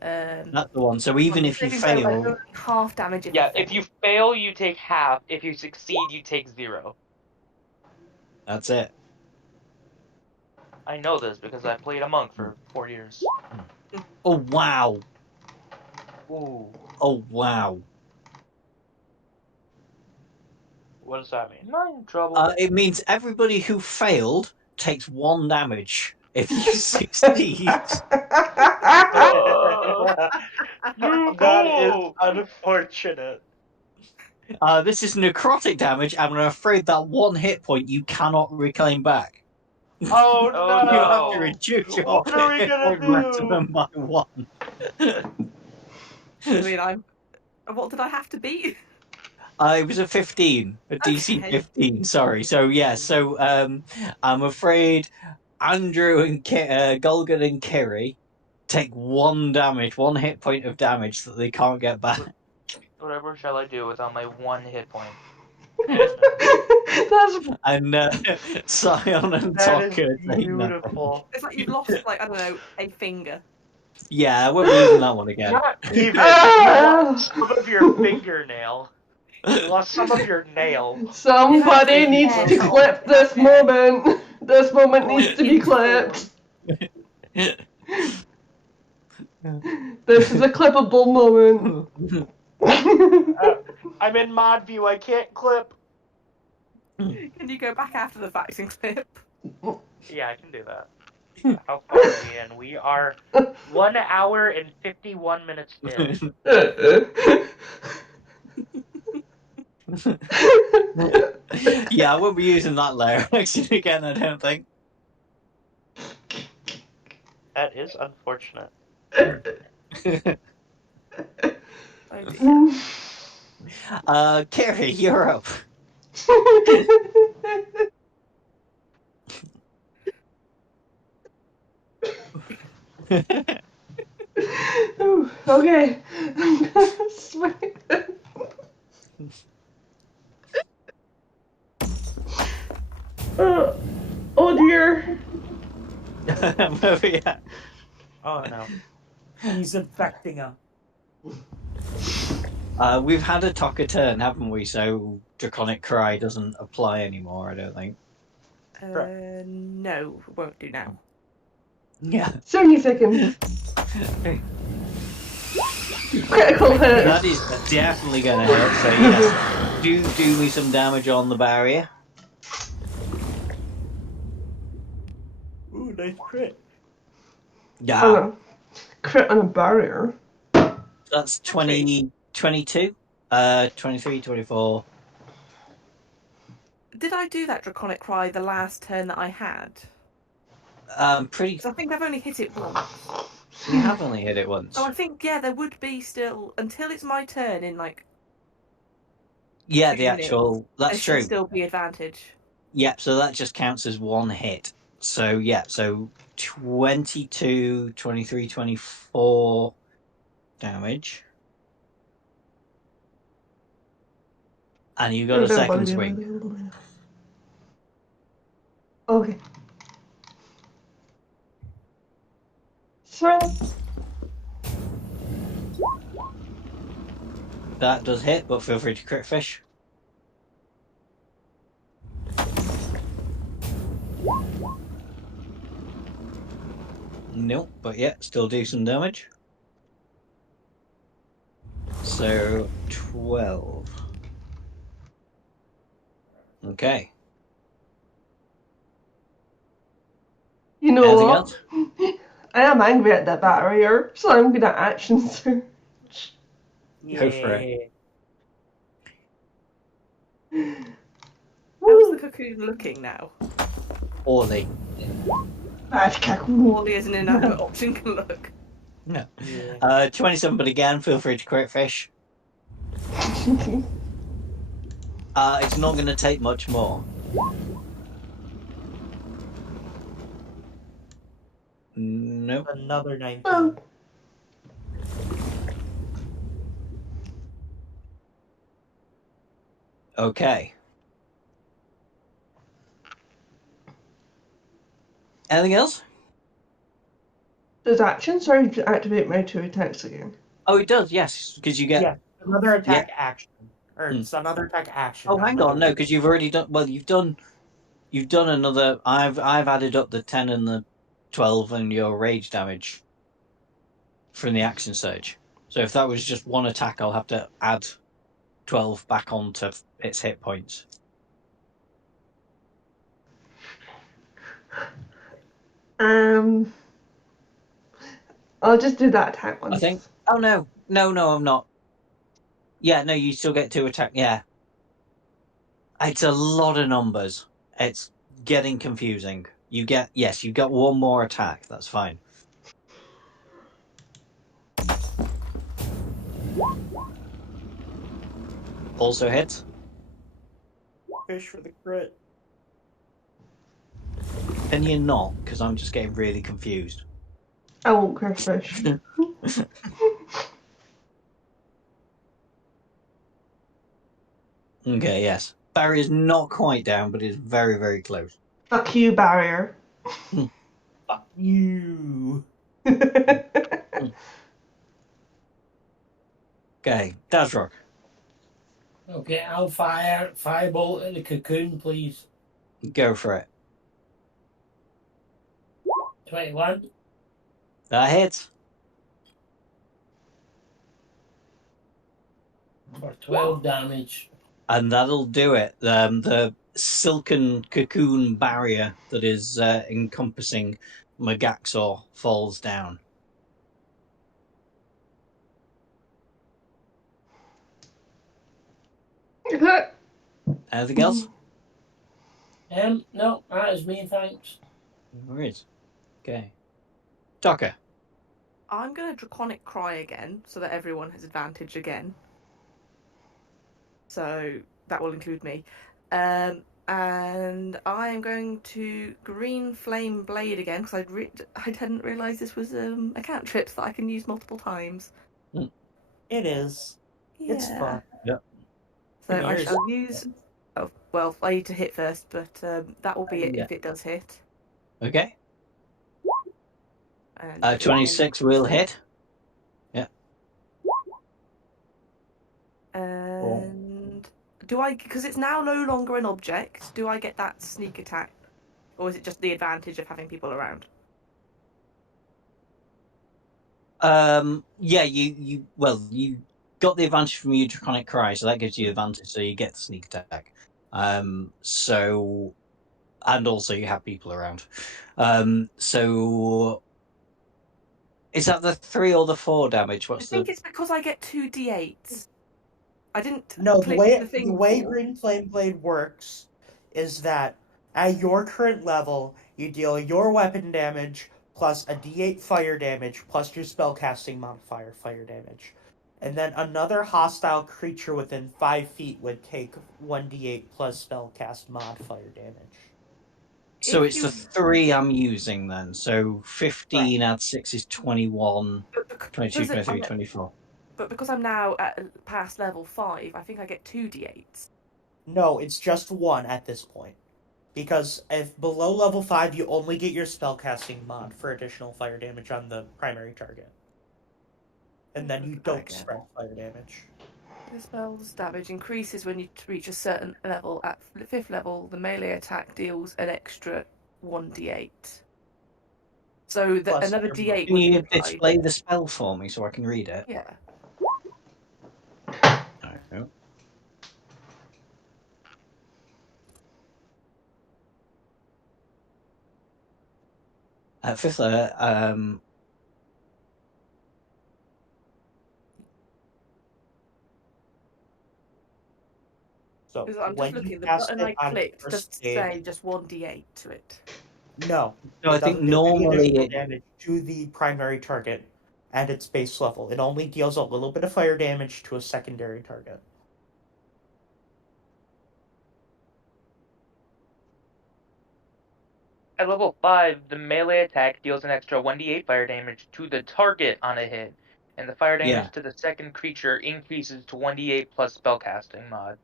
That's the one. So even if you fail, half damage. If you fail, you take half. If you succeed, you take 0. That's it. I know this because I played a monk for 4 years. Oh wow! Ooh. Oh wow! What does that mean? Not in trouble. It means everybody who failed takes 1 damage if you succeed. That is unfortunate. This is necrotic damage, and I'm afraid that 1 hit point you cannot reclaim back. Oh, Oh, no! You have to no. reduce your What are we hit gonna point do? maximum by 1. I mean, what did I have to beat? It was a 15, a DC Okay. 15. Sorry. So I'm afraid Andrew and Golgan and Kiri take 1 damage, 1 hit point of damage that they can't get back. Whatever shall I do without my 1 hit point? That's And Sion and That is Tucker take nothing. beautiful. It's like you've lost, like, I don't know, a finger. Yeah, I won't be using that one again. Not even. You lost some of your fingernail. You lost some of your nail. somebody needs to clip this moment. This moment needs to be clipped. This is a clippable moment. I'm in mod view. I can't clip. Can you go back after the fact and clip? Yeah, I can do that. How far are we in? We are 1 hour and 51 minutes in. Yeah, I won't be using that layer action again, I don't think. That is unfortunate. Oh dear. Kiri, you're up. Ooh, okay. I'm gonna swing. Oh dear. Where we at? Oh no. He's infecting her. We've had a Taka turn, haven't we? So Draconic Cry doesn't apply anymore, I don't think. No, won't do now. Yeah. 70 seconds. Critical hit. That is definitely going to hit, so yes. Do me some damage on the barrier. Ooh, nice crit. Yeah. Oh, crit on a barrier. That's 20, 22, 23, 24. Did I do that Draconic Cry the last turn that I had? Pretty. 'Cause I think I've only hit it once. You have only hit it once. So I think, yeah, there would be still, until it's my turn in, like, Yeah, 2 the actual. minutes, That's there true. should still be advantage. Yep, so that just counts as 1 hit. So, yeah, so 22, 23, 24 damage. And you got a second swing. Okay. Swing. That does hit, but feel free to crit fish. Nope, but yeah, still do some damage. So 12. Okay. You know Anything what? else? I am angry at that barrier, so I'm gonna action surge. Go for it. How is the cocoon looking now? Orly. That's cool. Orly as an inanimate option can look. No. Yeah. 27, but again, feel free to crit fish. It's not going to take much more. Nope. Another 19. Well, Okay. Anything else? does action surge to activate my 2 attacks again? Oh, it does, yes, because you get... Yeah, another attack action. Or Hmm. it's another attack action. Oh, hang on, no, because you've already done... Well, you've done another... I've added up the 10 and the 12 and your rage damage from the action surge. So if that was just one attack, I'll have to add 12 back onto its hit points. I'll just do that attack once. I think. Oh no, I'm not. Yeah, no, you still get 2 attack. Yeah, it's a lot of numbers. It's getting confusing. You got 1 more attack. That's fine. Also hits. Fish for the crit. Can you not? Because I'm just getting really confused. I won't crit fish. Okay, yes. Barrier's not quite down, but it's very, very close. Fuck you, barrier. Fuck you. Okay, Dazrock. Okay, I'll fire Firebolt at the cocoon, please. Go for it. 21. That hits. For 12 damage. And that'll do it. The silken cocoon barrier that is encompassing Magaxor falls down. Anything else? No, that is me, thanks. No worries. Okay. Docker. I'm going to Draconic Cry again, so that everyone has advantage again. So that will include me. And I am going to Green Flame Blade again, because I didn't realise this was a cantrip that I can use multiple times. It is. Yeah. It's fun. Yep. So I Years. shall use... Oh, well, I need to hit first, but that will be it if it does hit. Okay. And 26 will hit. Yeah. And do I, because it's now no longer an object, do I get that sneak attack? Or is it just the advantage of having people around? Yeah, you got the advantage from your Draconic Cry, so that gives you advantage, so you get the sneak attack. So, and also you have people around. So is that the 3 or the 4 damage? I think it's because I get 2 d8s. I didn't No, the click way Green Flame Blade works is that at your current level, you deal your weapon damage plus a d8 fire damage plus your spellcasting modifier fire damage. And then another hostile creature within 5 feet would take 1d8 plus spellcast mod fire damage. So it's the 3 I'm using then. So 15 add 6 is 21, 22, 23, 24. But because I'm now at past level 5, I think I get 2 d8s. No, it's just 1 at this point. Because if below level 5, you only get your spellcasting mod for additional fire damage on the primary target. And then you don't spread fire damage. The spell's damage increases when you reach a certain level. At 5th level, the melee attack deals an extra 1d8. So another d8 Can would you be display the spell for me so I can read it? Yeah. No. At 5th level, So I'm just looking, the button I clicked doesn't say just 1d8 to it. No. No, I think normally it damage to the primary target at its base level. It only deals a little bit of fire damage to a secondary target. At level 5, the melee attack deals an extra 1d8 fire damage to the target on a hit, and the fire damage to the second creature increases to 1d8 plus spellcasting mod.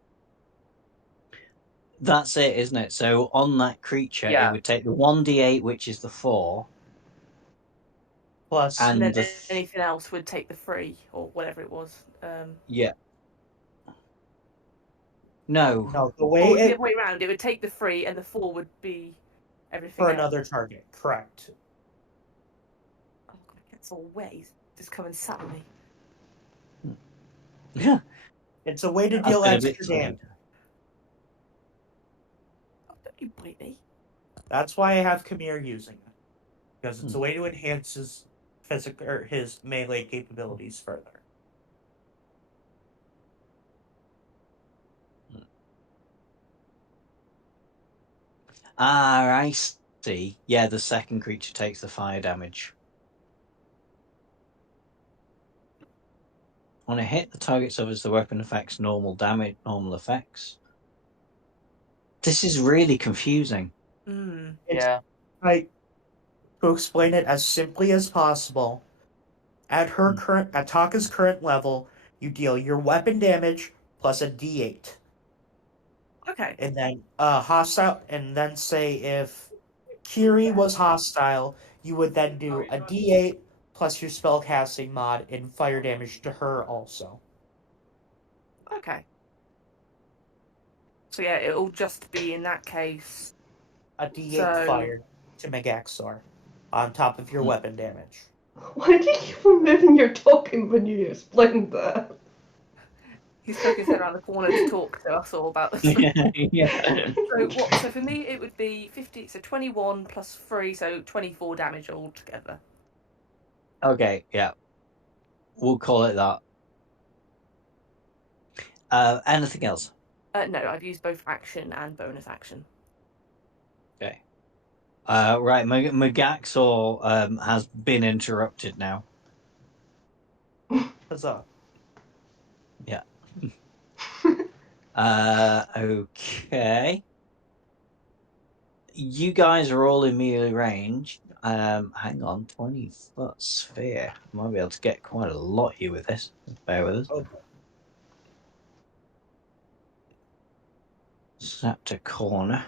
That's it, isn't it? So on that creature, it would take the 1d8, which is the 4. Plus, and then anything else would take the 3, or whatever it was. Yeah. No, the way the other way around, it would take the 3, and the 4 would be everything for else. another target. Correct. Oh god, it gets all wet. He's just come and sat on me. Yeah. It's a way to deal extra damage. Oh, don't you bite me. That's why I have Khmer using it. because it's a way to enhance his physical or his melee capabilities further. Ah, I see. Yeah, the second creature takes the fire damage. On a hit, the target suffers the weapon effect's normal damage, normal effects. This is really confusing. Yeah. To explain it as simply as possible, at Taka's current level, you deal your weapon damage plus a D8. Okay. And then hostile, and then say if Kiri was hostile, you would then do a D8 plus your spellcasting mod and fire damage to her also. Okay. So yeah, it'll just be in that case. A D8 So- fire to Megaxor on top of your weapon damage. Why do you keep on moving your talking when you explain that? He's poking his head around the corner to talk to us all about this. Yeah. So for me, it would be 50. So 21 plus 3, so 24 damage altogether. Okay, yeah. We'll call it that. Anything else? No, I've used both action and bonus action. Okay. Right, Megaxor has been interrupted now. Huzzah. Yeah. Okay. You guys are all in melee range. Hang on, 20-foot sphere. Might be able to get quite a lot here with this. Bear with us. Okay. Snap to corner.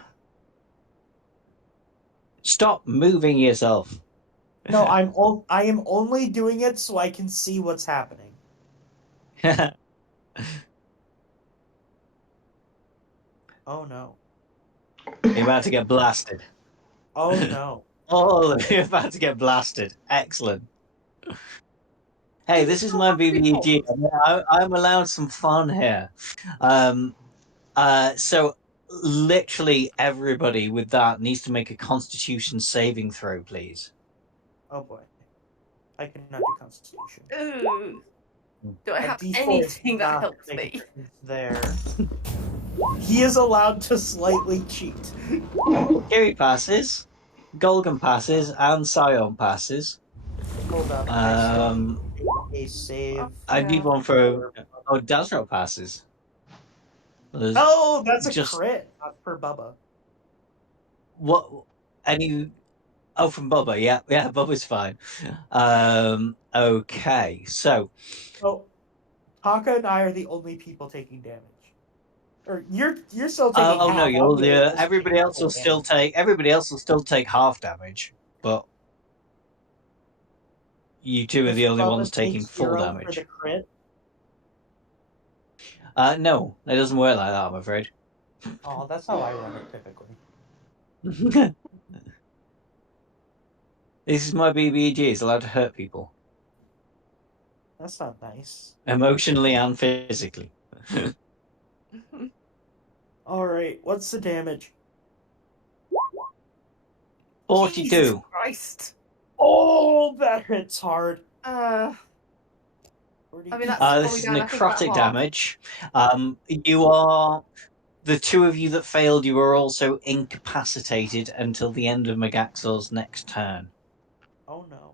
Stop moving yourself. No, I am only doing it so I can see what's happening. Oh no. You're about to get blasted. Oh no. Oh, you're about to get blasted. Excellent. Hey, this is my BBEG. I'm allowed some fun here. So literally everybody with that needs to make a Constitution saving throw, please. Oh boy. I cannot do Constitution. Ooh. Do I A have D4 anything is that not helps making me? a difference there. He is allowed to slightly cheat. Kiri passes, Golgan passes, and Scion passes. Hold up. A save. I Yeah. need one for. Oh, Dazro passes. There's Oh, that's a just- crit. Not for Bubba. what? Any? Oh, from Bubba. Yeah, Bubba's fine. Okay, so Oh, Taka and I are the only people taking damage. Or you're still taking oh half. no, I'm you'll doing this everybody else will full still take half damage, but you two are Does the only Bubba ones taking take full 0 for damage. the crit? No, it doesn't work like that, I'm afraid. Oh, that's how I run it typically. This is my BBEG. It's allowed to hurt people That's not nice. emotionally and physically. Alright, what's the damage? 42. Jesus Christ. Oh, that hits hard. I mean, that's This probably is down, I think, about necrotic half. damage. You are the two of you that failed. You are also incapacitated until the end of Megaxor's next turn. Oh no.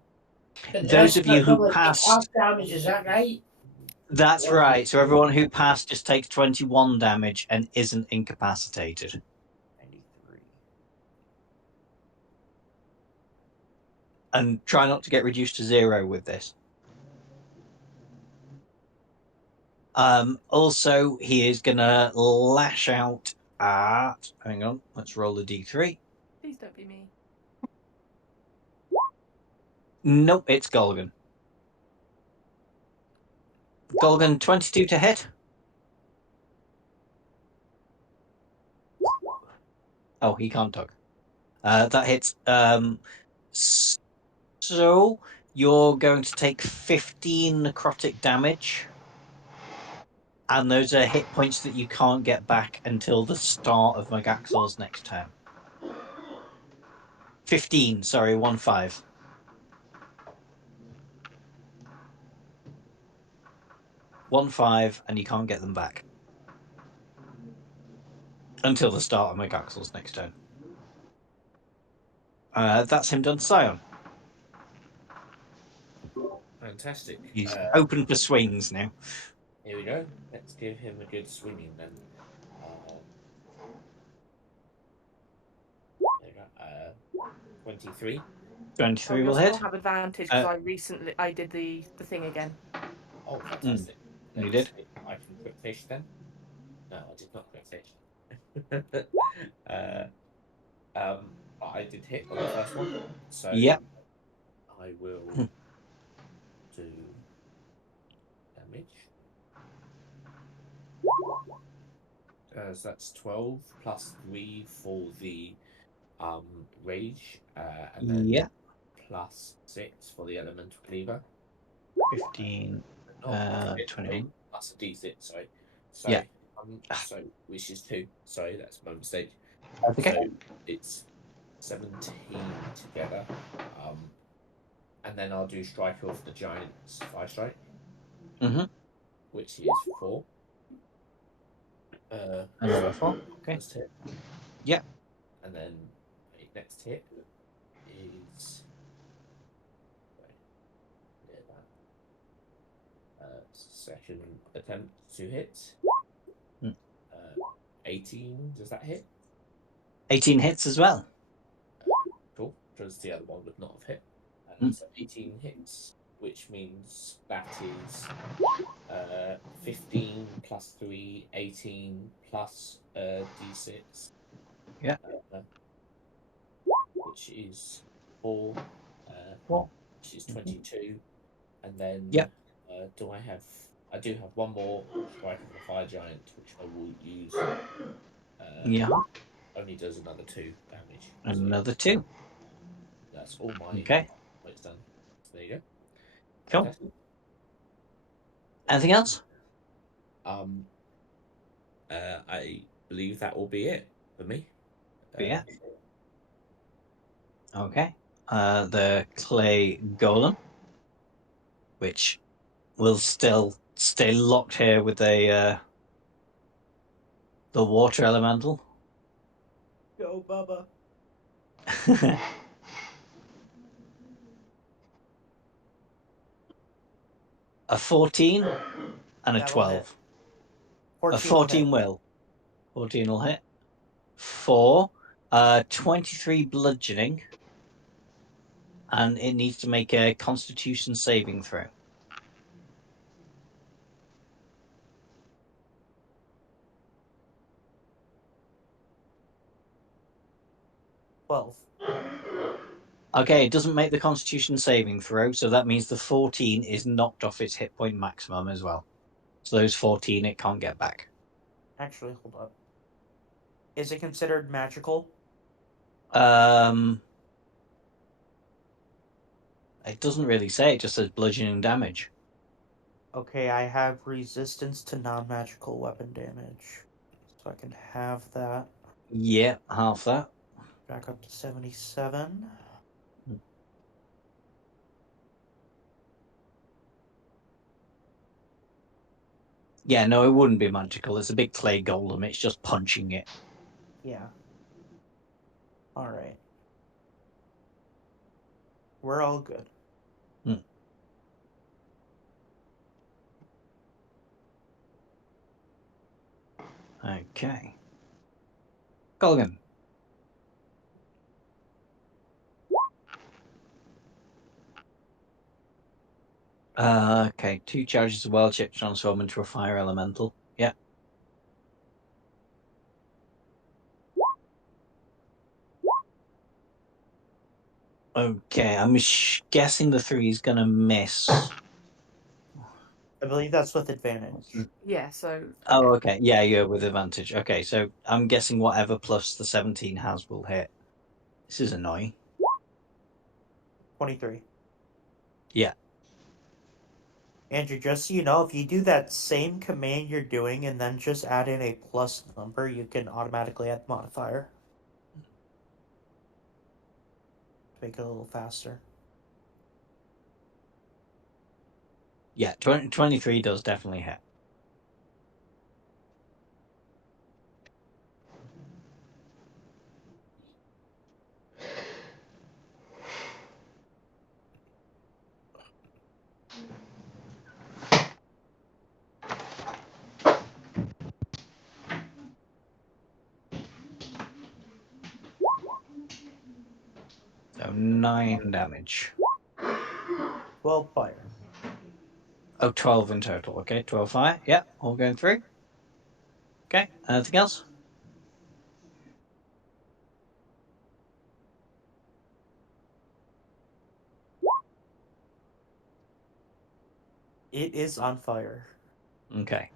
Those of you who Like passed, half damage, is that right? that's right. So everyone who passed just takes 21 damage and isn't incapacitated. 93. And try not to get reduced to 0 with this. Also, he is gonna lash out at. Hang on, let's roll the d3. Please don't be me. Nope, it's Golgan. Golgan, 22 to hit. Oh, he can't talk. That hits. So you're going to take 15 necrotic damage. And those are hit points that you can't get back until the start of Megaxor's next turn. 15, sorry, 1-5. 1/5, and you can't get them back until the start of Megaxel's next turn. That's him done. Scion. Fantastic. He's open for swings now. Here we go. Let's give him a good swinging then. There we go. 23. 23 You'll will still hit. have advantage because I did the thing again. Oh, fantastic. You did? I can quick fish then. No, I did not quick fish. I did hit on the first one, so Yep. I will do damage. So that's 12 plus 3 for the rage, and then plus 6 for the elemental cleaver. 15, Oh, 21. plus a d6, sorry. So, Yeah. So which is 2. Sorry, that's my mistake. Okay. So it's 17 together. And then I'll do strike off the giant's 5 strike. Mm-hmm. Which is 4. Another 4. Okay. First hit. Yeah. And then the next hit is second attempt to hit. 18. Does that hit? 18 hits as well. Cool. Does the other one would not have hit. So 18 hits, which means that is 15 plus 3, 18 plus d6. Yeah. Which is 4. 4. Which is 22. And then I do have one more strike of the fire giant, which I will use. Only does another 2 damage. Another 2. That's all my it's done. So there you go. Cool. Fantastic. Anything else? I believe that will be it for me. Yeah. Okay. The clay golem, which will still stay locked here with the water elemental. Go, Bubba. A 14 and a 12. A 14 will. 14 will hit. 4. 23 bludgeoning. And it needs to make a constitution saving throw. Okay, it doesn't make the constitution saving throw, so that means the 14 is knocked off its hit point maximum as well. So those 14 it can't get back. Actually, hold up. Is it considered magical? It doesn't really say, it just says bludgeoning damage. Okay, I have resistance to non-magical weapon damage. So I can have that. Yeah, half that. Back up to 77. Yeah, no, it wouldn't be magical. It's a big clay golem. It's just punching it. Yeah. Alright. We're all good. Okay. Colgan. Okay, 2 charges of wild chip transform into a fire elemental. Yeah. Okay, I'm guessing the 3 is going to miss. I believe that's with advantage. Yeah, so... Oh, okay. Yeah, with advantage. Okay, so I'm guessing whatever plus the 17 has will hit. This is annoying. 23. Yeah. Andrew, just so you know, if you do that same command you're doing and then just add in a plus number, you can automatically add the modifier. Make it a little faster. Yeah, 23 does definitely hit. So 9 damage. 12 fire. Oh, 12 in total. Okay, 12 fire. Yeah, all going through. Okay, anything else? It is on fire. Okay.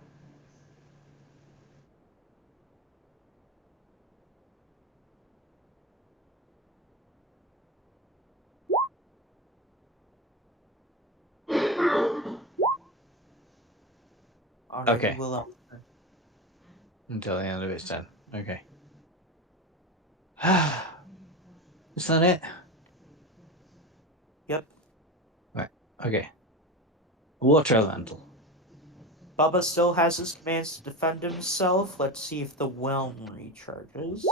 Alrighty, Okay. Willow. Until the end of its turn. Okay. Is that it? Yep. Right. Okay. Water elemental. Bubba still has his commands to defend himself. Let's see if the whelm recharges.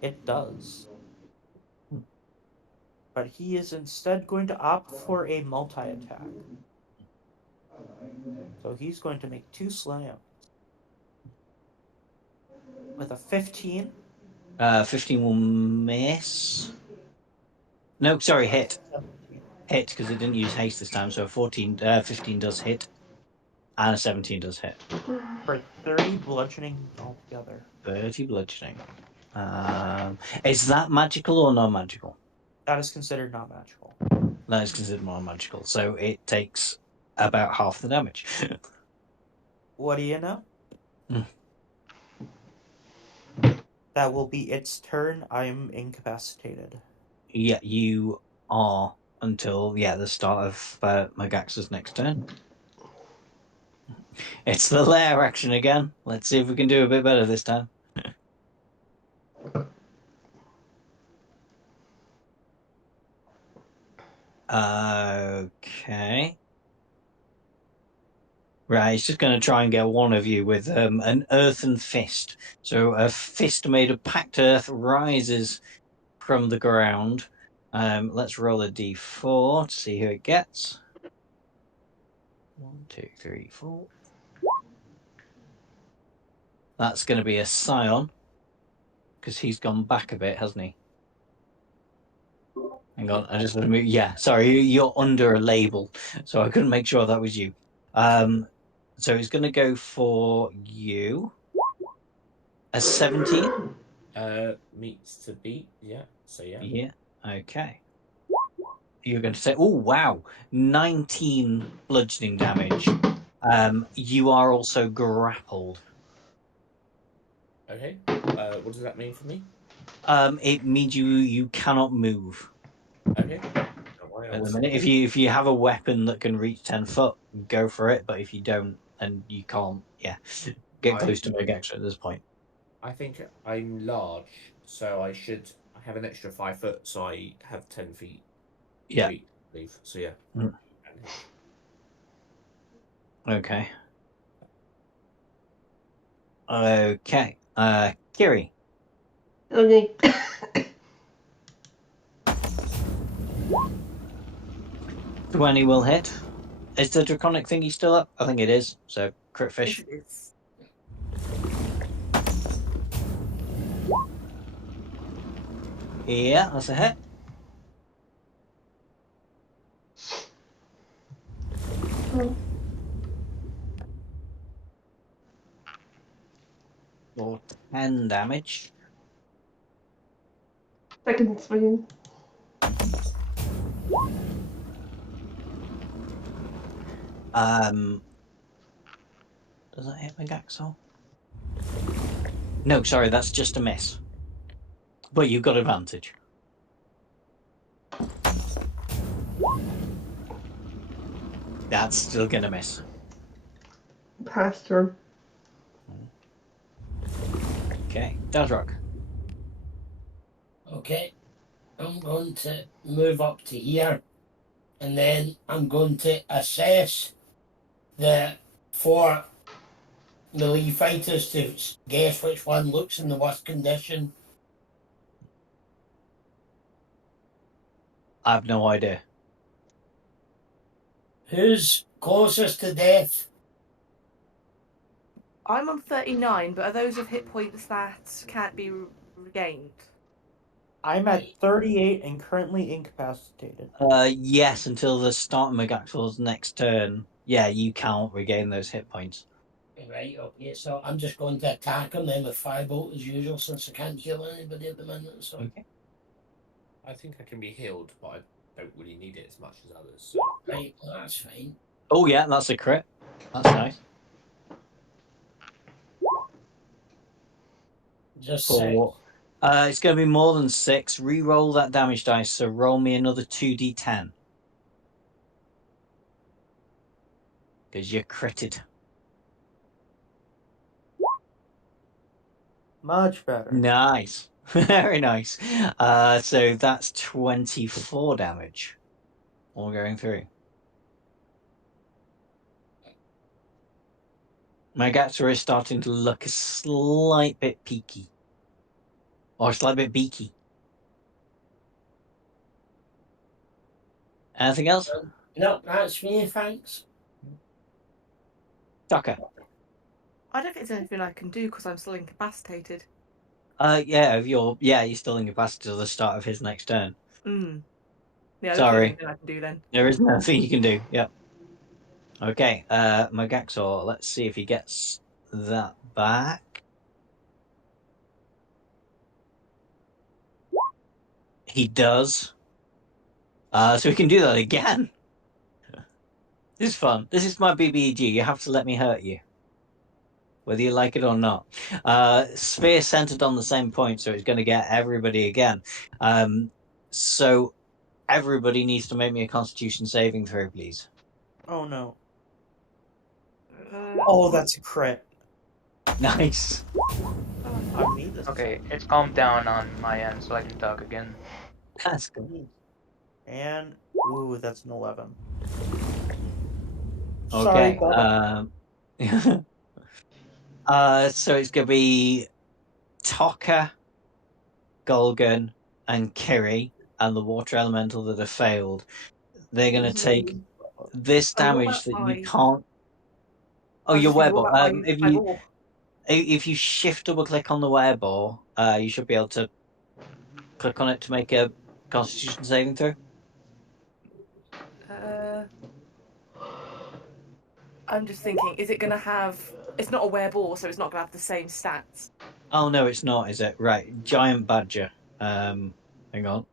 It does. But he is instead going to opt for a multi-attack. So he's going to make 2 slams. With a 15. 15 will miss. No, sorry, hit. 17. Hit, because it didn't use haste this time, so 15 does hit. And a 17 does hit. For 30 bludgeoning altogether. 30 bludgeoning. Is that magical or non-magical? That is considered not magical. That is considered non-magical, so it takes about half the damage. What do you know? Mm. That will be its turn. I am incapacitated. Yeah, you are until the start of Magax's next turn. It's the lair action again. Let's see if we can do a bit better this time. Okay. Right, he's just going to try and get one of you with an earthen fist. So a fist made of packed earth rises from the ground. Let's roll a d4 to see who it gets. 1, 2, 3, 4. That's going to be a Scion, because he's gone back a bit, hasn't he? Hang on, I just want to move. Yeah, sorry, you're under a label, so I couldn't make sure that was you. So he's going to go for you. A 17? Meets to beat, yeah. So yeah. Yeah, okay. You're going to say, oh, wow, 19 bludgeoning damage. You are also grappled. Okay. What does that mean for me? It means you cannot move. Okay. Don't worry, At the minute, if you have a weapon that can reach 10 foot, go for it. But if you don't, and you can't, get close to Megax at this point. I think I'm large, so I have an extra 5 foot, so I have 10 feet. Yeah. Feet, I believe. So yeah. Mm. Okay. Okay. Kiri. Okay. 20 will hit. Is the draconic thingy still up? I think it is. So crit fish. It is. Yeah, that's a hit. For 10 damage. Second swing. Does that hit Megaxol? No, sorry, that's just a miss. But you've got advantage. That's still gonna miss. Past turn. Okay, Dadrock. Okay. I'm going to move up to here and then I'm going to assess the 4 melee fighters to guess which one looks in the worst condition. I have no idea. Who's closest to death? I'm on 39, but are those of hit points that can't be regained? I'm at 38 and currently incapacitated. Yes, until the start of Megaxor's next turn. Yeah, you can't regain those hit points. Right, okay, so I'm just going to attack him then with Firebolt as usual, since I can't heal anybody at the minute. So Okay. I think I can be healed, but I don't really need it as much as others. So. right, well, that's fine. Oh yeah, that's a crit. That's nice. Just For it's going to be more than 6. Re-roll that damage dice. So roll me another 2d10 because you're critted. Much better. Nice, very nice. So that's 24 damage. All going through. Megaxor is starting to look a slight bit peaky. Or a slight bit beaky. Anything else? No, that's me, thanks. Tucker. I don't think there's anything I can do because I'm still incapacitated. Yeah, you're still incapacitated till the start of his next turn. Yeah, Sorry. there's nothing I can do then. There is nothing you can do. Yep. Okay, Megaxor, let's see if he gets that back. He does. So we can do that again. This is fun. This is my BBEG. You have to let me hurt you. Whether you like it or not. Sphere centered on the same point, so it's going to get everybody again. So everybody needs to make me a Constitution saving throw, please. Oh no. Oh, that's a crit. Nice. I need this. Okay, it's calmed down on my end, so I can talk again. That's good. And ooh, that's an 11. Okay. Sorry, So it's going to be Tokka, Golgan, and Kiri, and the water elemental that have failed. They're going to take this damage that you can't. Oh, your wereball. If you shift double click on the wereball, you should be able to click on it to make a Constitution saving throw. I'm just thinking, is it going to have... It's not a wereball, so it's not going to have the same stats. Oh, no, it's not, is it? Right, Giant Badger. Hang on.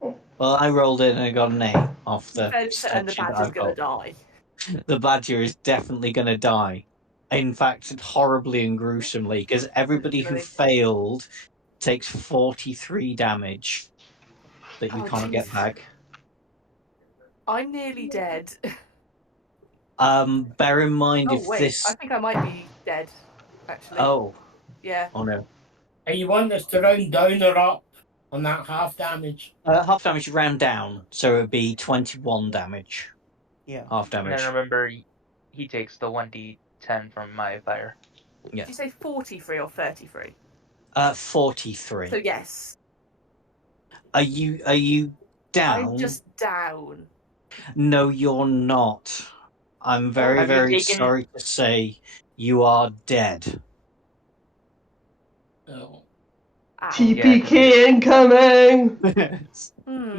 Well, I rolled it and I got an 8 off the And the badger's going to die. The badger is definitely going to die. In fact, horribly and gruesomely, because everybody who failed takes 43 damage that you can't get back. I'm nearly dead. Bear in mind I think I might be dead, actually. Oh. Yeah. Oh no. Are you want us to round down or up on that half damage? Half damage round down, so it would be 21 damage. Yeah. Half damage. And then remember, he takes the 1d10 from my fire. Yeah. Did you say 43 or 33? 43. So yes. Are you down? I'm just down. No, you're not. I'm very, very sorry to say you are dead. Oh. TPK incoming!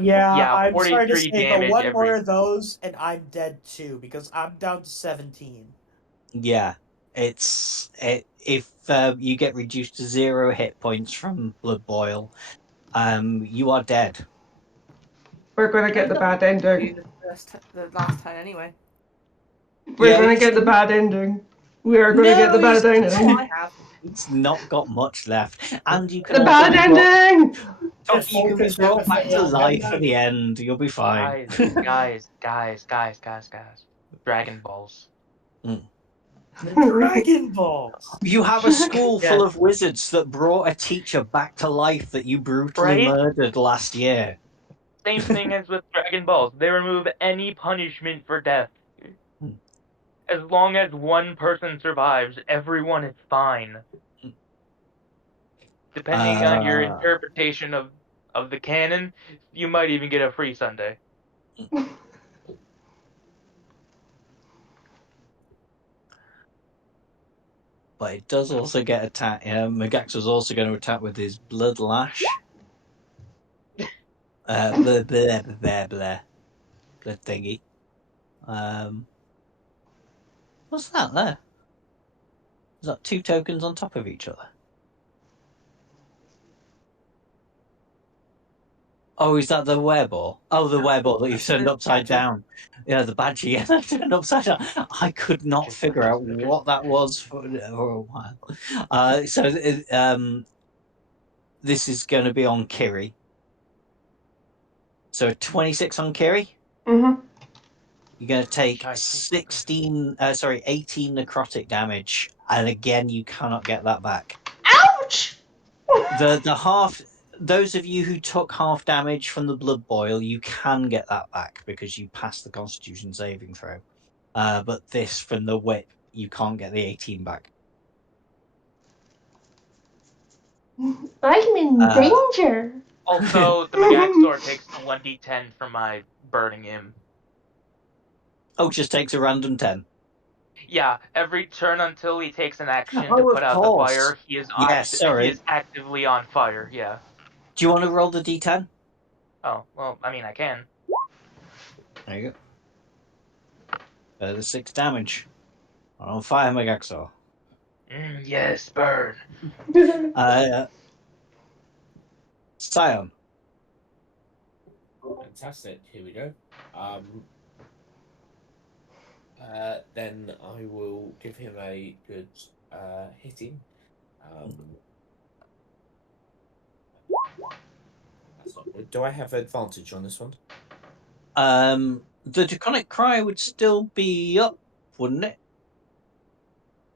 Yeah, I'm sorry to 43 say, but damage one more of those and I'm dead too, because I'm down to 17. Yeah, if you get reduced to 0 hit points from Blood Boil, you are dead. We're gonna get the bad ending. The last time anyway. We're gonna get the bad ending. We are gonna get the bad ending. It's not got much left, and you can the bad ending. You can be brought back to life at the end. You'll be fine. Guys. Dragon Balls. Dragon Balls. You have a school full of wizards that brought a teacher back to life that you brutally murdered last year. Same thing as with Dragon Balls. They remove any punishment for death. As long as one person survives, everyone is fine. Depending on your interpretation of the canon, you might even get a free Sunday. But it does also get attacked. Megax was also going to attack with his Blood Lash. Blah, blah, blah, blah. Blood thingy. What's that there? Is that 2 tokens on top of each other? Oh, is that the wereball? Oh, the wereball that you turned upside down. Yeah, the badger. Yeah, that turned upside down. I could not figure out what that was for a while. This is going to be on Kiri. So 26 on Kiri. Mm-hmm. You're going to take 18 necrotic damage, and again, you cannot get that back. Ouch! The half. Those of you who took half damage from the blood boil, you can get that back because you passed the Constitution saving throw. But this from the whip, you can't get the 18 back. I'm in danger. Also, the Megaxor takes the 1d10 from my burning him. Oh, just takes a random 10. Yeah, every turn until he takes an action to Oh, put out the course. fire, he is Sorry. he is actively on fire. Yeah. Do you want to roll the d10? Oh well, I mean I can. There you go. The 6 damage. On fire, Megaxor. Yes, burn. Scion. Fantastic. Here we go. Then I will give him a good hitting. That's not good. Do I have advantage on this one? The Draconic Cry would still be up, wouldn't it?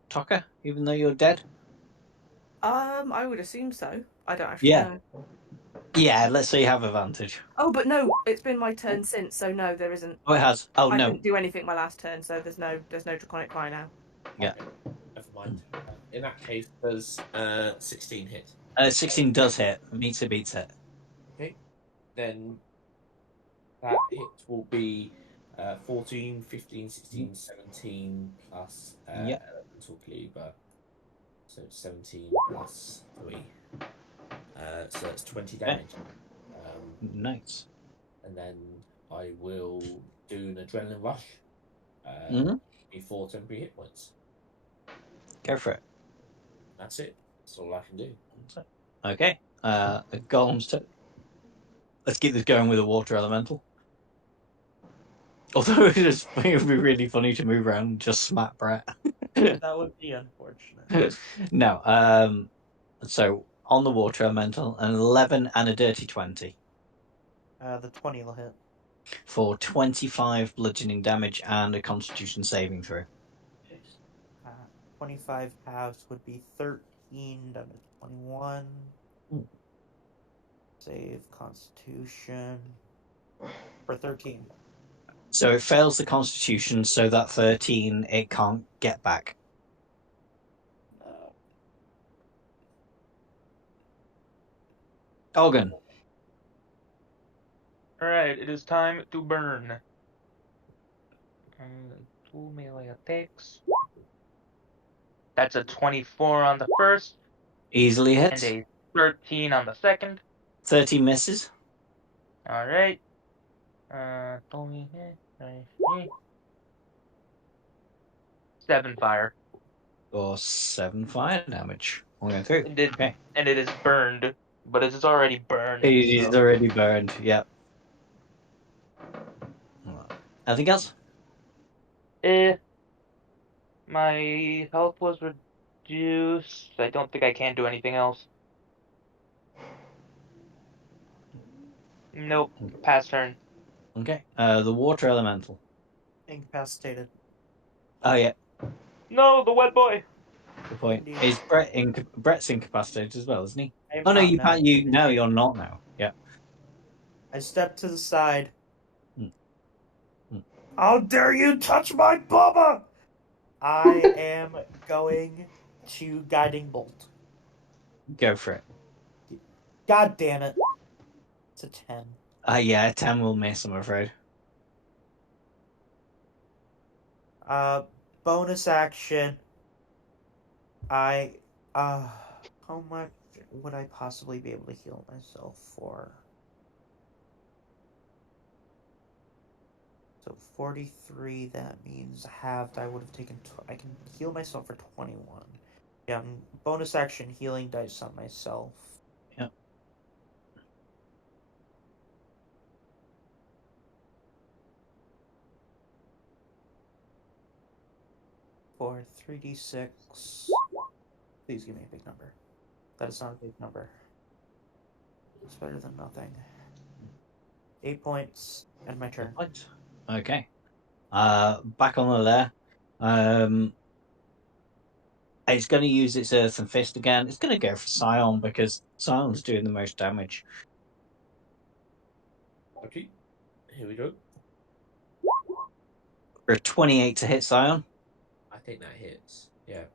Tucker, even though you're dead? I would assume so. I don't actually know. Yeah, let's say you have advantage. Oh, but no, it's been my turn since, so no, there isn't. Oh, it has. Oh, I no. didn't do anything my last turn, so there's no Draconic Cry now. Yeah. Okay. Never mind. In that case, does 16 hit? 16 does hit. Meets it, beats it. Okay. Then that hit will be 14, 15, 16, 17 plus Elemental Cleaver. So 17 plus 3. So that's 20 damage. Nice. And then I will do an Adrenaline Rush. Before temporary hit points. Go for it. That's it. That's all I can do. Okay. Golem's turn. Let's keep this going with a water elemental. Although it would be really funny to move around and just smack Brett. That would be unfortunate. No. So on the water elemental, an 11 and a dirty 20. The 20 will hit. For 25 bludgeoning damage and a Constitution saving throw. 25 halves would be 13 down to 21. Save Constitution for 13. So it fails the Constitution, so that 13 it can't get back. Organ. Alright, it is time to burn. 2 melee attacks. That's a 24 on the first. Easily hits. And a 13 on the second. 13 misses. Alright. 7 fire. Or 7 fire damage. I'm going through. Okay. And it is burned, but it is already burned. It is already burned, yep. Anything else? My health was reduced. I don't think I can do anything else. Nope. Pass turn. Okay. The water elemental. Incapacitated. Oh, yeah. No, the wet boy. Good point. Is Brett's incapacitated as well, isn't he? I'm Oh, no, not you now. can't. No, you're not now. Yeah. I step to the side. Mm. Mm. How dare you touch my Bubba! I am going to Guiding Bolt. Go for it. God damn it. It's a 10. Yeah, 10 will miss, I'm afraid. Bonus action. How much would I possibly be able to heal myself for? So 43, that means halved. I would have taken. I can heal myself for 21. Yeah, bonus action healing dice on myself. Yep. For 3d6. Please give me a big number. That is not a big number. It's better than nothing. 8 points, and my turn. Points. Okay. Back on there. It's going to use its Earthen Fist again. It's going to go for Scion because Scion's doing the most damage. Okay, here we go. For a 28 to hit Scion. I think that hits. Yeah.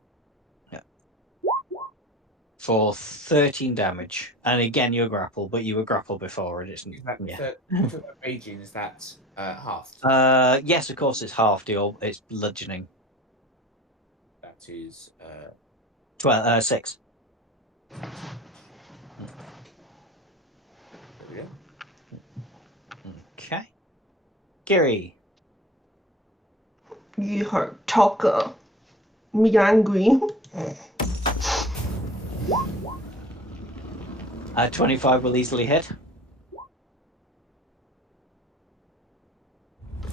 For 13 damage. And again, you're grappled, but you were grappled before, and it's... Is that Yeah. raging? Is that halved? Yes, of course, it's half deal. It's bludgeoning. That is 6. There we go. Okay. Kiri. You hurt Talker. Me angry. 25 will easily hit.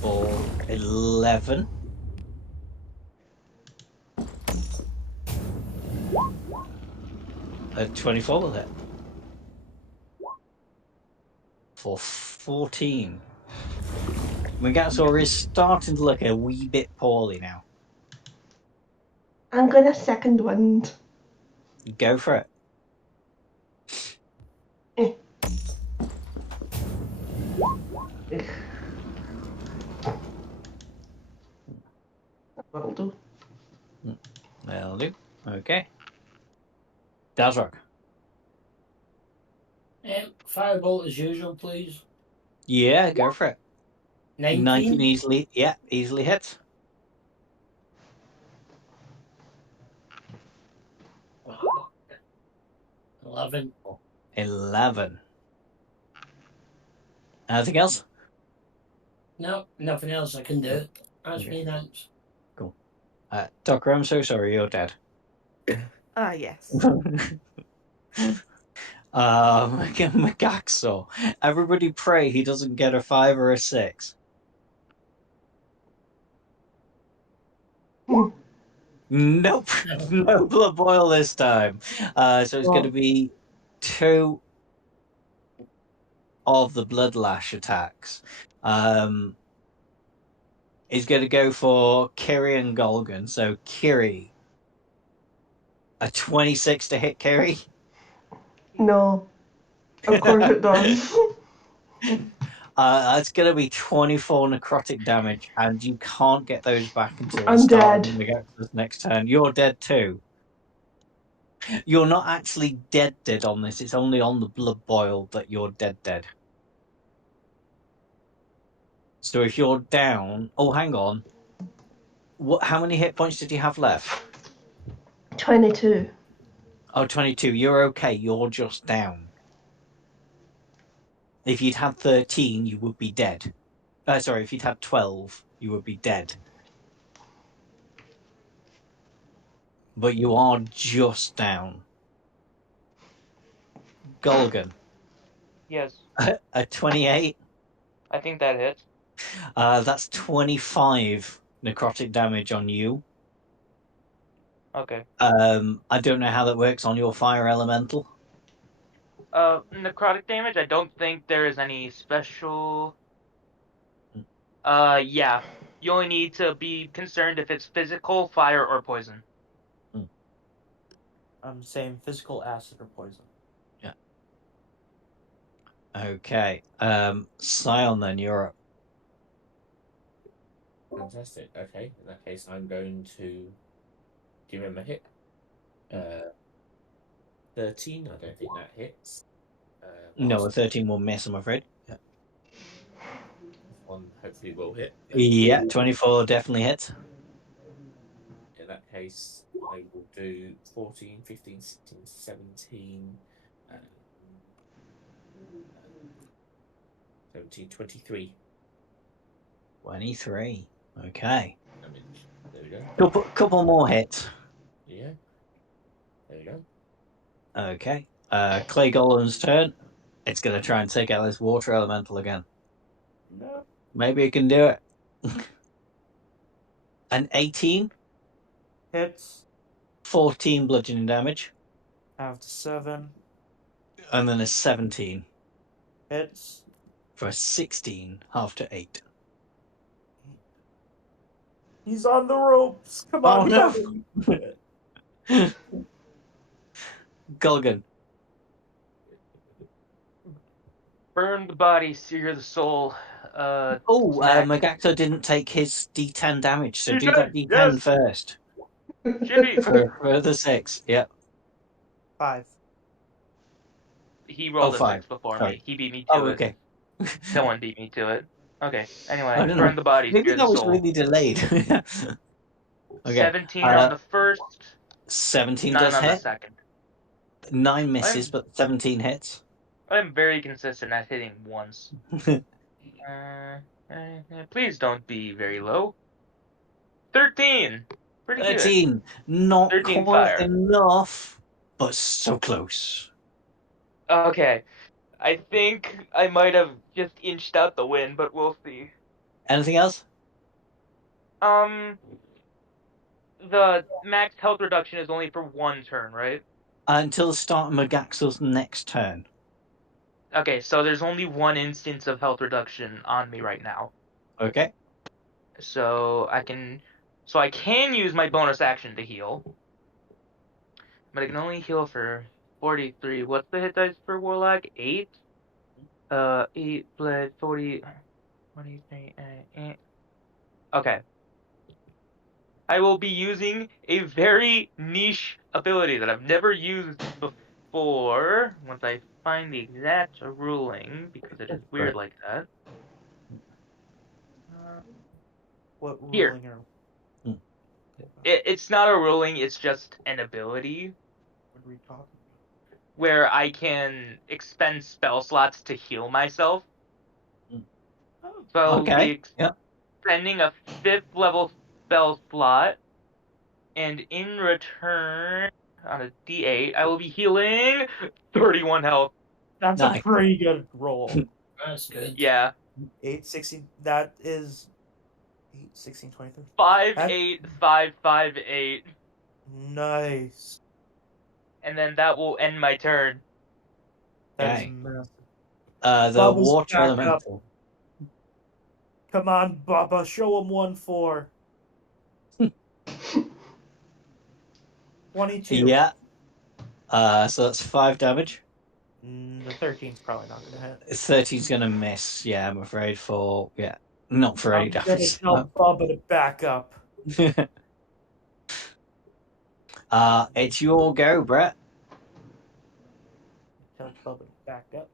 For 11. A 24 will hit. For 14. Megasaur is starting to look a wee bit poorly now. I'm gonna second wind. Go for it. That'll do. That'll do. Okay. Dazrock. Firebolt as usual, please. Yeah, go for it. 19 easily. Yeah, easily hits. 11. 11. Anything else? No, nothing else I can do. That's Okay. me, thanks. Cool. Tucker, I'm so sorry you're dead. Yes. Megaxor. Everybody pray he doesn't get a 5 or a 6. Nope. No blood boil this time. So it's going to be 2 of the blood lash attacks. He's going to go for Kiri and Golgan. So Kiri, a 26 to hit Kiri. No. Of course it does. It's going to be 24 necrotic damage, and you can't get those back until the I'm start dead. of Megaxor's next turn. You're dead too. You're not actually dead on this. It's only on the blood boil that you're dead. So if you're down... Oh, hang on. How many hit points did you have left? 22. Oh, 22. You're okay. You're just down. If you'd had 13, you would be dead. Sorry, if you'd had 12, you would be dead. But you are just down. Golgan. Yes. A 28. I think that hits. That's 25 necrotic damage on you. Okay. I don't know how that works on your fire elemental. Necrotic damage, I don't think there is any special... Yeah. You only need to be concerned if it's physical, fire, or poison. I'm saying physical, acid, or poison. Yeah. Okay. Scion, then you're up. Fantastic. Okay, in that case, I'm going to give him a hit. 13. I don't think that hits. No, a Last 13 will miss, I'm afraid. Yeah, one hopefully will hit. yeah, 24 definitely hits. In that case, I will do 14, 15, 16, 17, 17, 23 23. Okay. damage. There we go. Couple more hits. Yeah. There we go. Okay. Clay Golem's turn. It's going to try and take out this water elemental again. No. Maybe it can do it. An 18, Hits. 14 bludgeoning damage, Half to 7. and then a 17 Hits. for a 16, half to 8. He's on the ropes. Come Oh, on, no. buddy. Gulgan. Burn the body, sear the soul. Oh, Smack. Magaxo didn't take his D10 damage, so He do did, that D10 yes. first. Jimmy, For the 6. Yep. 5. he rolled Oh, a 5. 6 before Sorry. me. He beat me to Oh, it. okay. No one beat me to it. Okay. Anyway, I don't burn know. the body, Maybe sear that the was soul. really delayed. Okay. 17 on the first, 17 9 does on the hit. second. 9 misses, but 17 hits. I'm very consistent at hitting once. Please don't be very low. 13. Pretty good. 13. Not 13 quite fire. enough, but so close. Okay. I think I might have just inched out the win, but we'll see. Anything else? The max health reduction is only for one turn, right? Until the start of Magaxel's next turn. Okay, so there's only one instance of health reduction on me right now. Okay. So I can use my bonus action to heal. But I can only heal for 43. What's the hit dice for Warlock? 8? 8 bled 40. 43. 8. Okay. I will be using a very niche ability that I've never used before. Once I find the exact ruling, because it is weird like that. What Here. ruling are It's not a ruling, it's just an ability what are we talking where I can expend spell slots to heal myself. So I will be expending a 5th level spell slot, and in return, on a D8, I will be healing 31 health. That's Nice. a pretty good roll. That's good. Yeah. 8, 16. That is 8, 16, 23. 5, 8, 5, 5, 8. Nice. And then that will end my turn. That Okay. is massive. The Bubbles water back elemental. Come on, Bubba, show him 1-4. 22. Yeah. So that's 5 damage. The 13's probably not going to hit. 13's going to miss. Yeah, I'm afraid for... Yeah. Not for any I'm going damage. to tell Bubba to back up. It's your go, Brett. Tell Bubba to back up.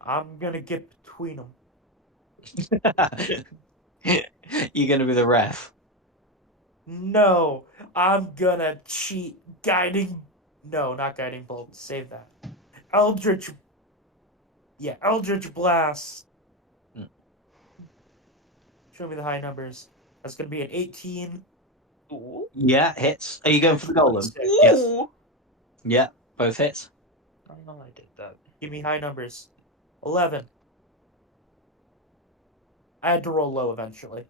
I'm going to get between them. You're going to be the ref. No, I'm going to cheat. No, not Guiding Bolt. Save that. Eldritch Blast. Show me the high numbers. That's going to be an 18. Ooh. Yeah, hits. Are you going for the golem? Ooh. Yes. Yeah, both hits. I don't know I did that. Give me high numbers. 11. I had to roll low eventually.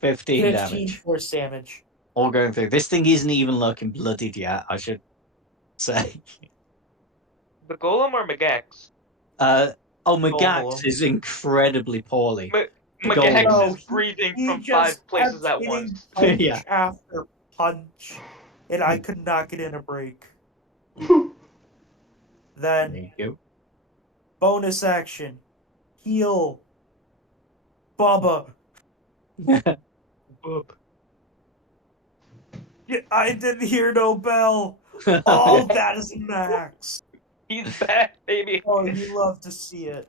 15 damage. Force damage. All going through. This thing isn't even looking bloodied yet, I should say. The golem or Magax? Magax is incredibly poorly. Magax is breathing from 5 places at once. Punch Yeah. after punch, and I could not get in a break. Then There you go. bonus action, heal Bubba. Yeah, I didn't hear no bell. Oh, that is max. He's back, baby. Oh, you love to see it.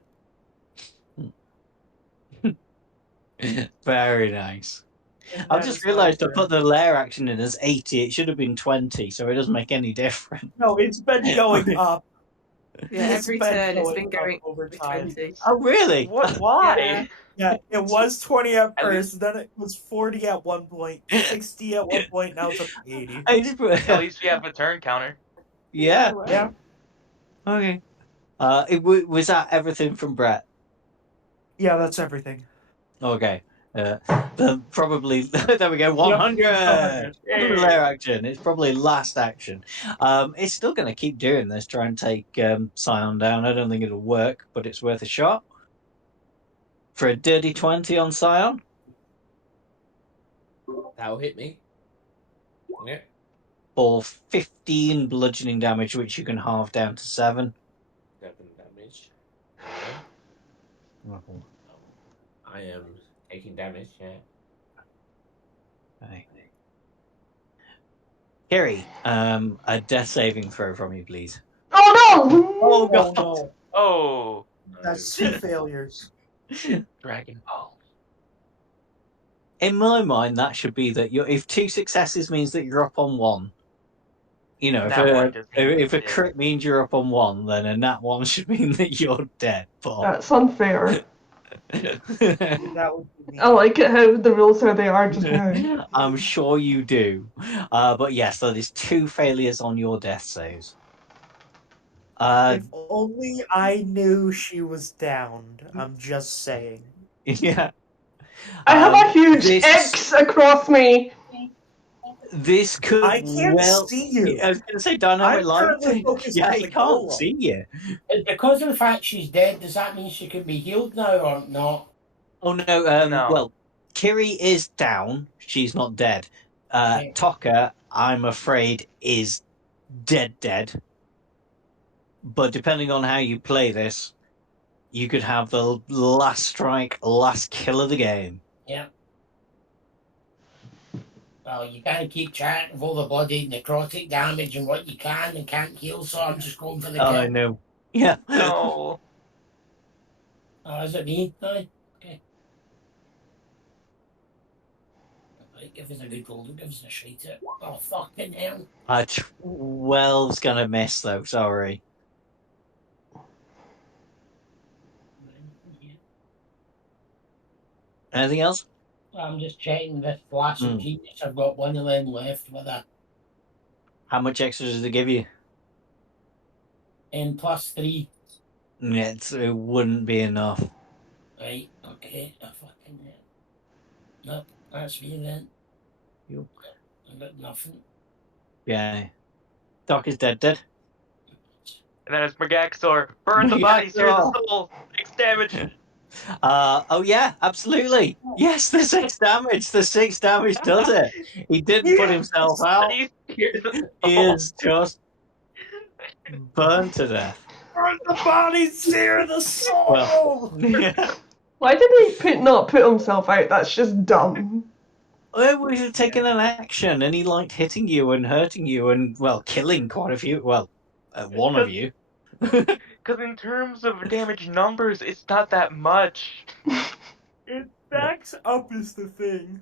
Very nice. And I've that just is my realised I turn. put the lair action in as 80. It should have been 20, so it doesn't make any difference. No, it's been going up. Yeah, It's every been turn it's going been up going over with time. 20. Oh, really? What? Why? Yeah. Yeah, it was 20 at At first, then it was 40 at one point, 60 at one point, now it's up to 80. I just put- At least we have a turn counter. yeah. Yeah. Okay. Was that everything from Brett? Yeah, that's everything. Okay. Probably there we go. 100. Yep. Lair action. It's probably last action. It's still going to keep doing this. Try and take Scion down. I don't think it'll work, but it's worth a shot. For a dirty 20 on Scion. That'll hit me. Yeah. For 15 bludgeoning damage, which you can halve down to 7. 7 damage. I am taking damage, yeah. Okay. Kerry, a death saving throw from you, please. Oh no! Oh Oh no, Oh, that's 2 failures. Dragon Ball. In my mind, that should be that if 2 successes means that you're up on 1. You know, Nat one just means if a you're crit means you're up on 1, then a nat 1 should mean that you're dead. But That's unfair. That would be I like it how the rules are they are just now. I'm sure you do. But yes, that is 2 failures on your death saves. If only I knew she was downed. I'm just saying. Yeah. I have a huge this- X across me. This could I can't well. see you. I was going to say dynamic I'm light. currently focused Yeah, on he the can't golem. see you. Because of the fact she's dead, does that mean she can be healed now or not? Oh no. No. Well, Kiri is down. She's not dead. Okay. Tokka, I'm afraid, is dead. But depending on how you play this, you could have the last strike, last kill of the game. Yeah. Well, you can't keep track of all the bloody necrotic damage and what you can and can't heal, so I'm just going for the kill. I know. Yeah. No. Oh, is it me? No? Okay. Right, give us a good roll. Give us a shite at. Oh, fucking hell. 12's gonna miss though. Sorry. Anything else? I'm just checking this flash of genius. I've got 1 of them left with a How much extra does it give you? +3. It wouldn't be enough. Right, okay. I fucking nope, that's me then. Yep. I got nothing. Yeah. Doc is dead. And then it's Megaxor. Burn the body, sear the soul. 6 damage. Oh yeah, absolutely. Yes, the 6 damage. The 6 damage does it. He didn't put himself out. He sears the He soul. is just burned to death. Burn the body, sear the soul! Well, yeah. Why did he not put himself out? That's just dumb. Well, we had taken an action, and he liked hitting you and hurting you, and well, killing quite a few. Well, one of you. Because in terms of damage numbers, it's not that much. It backs up is the thing.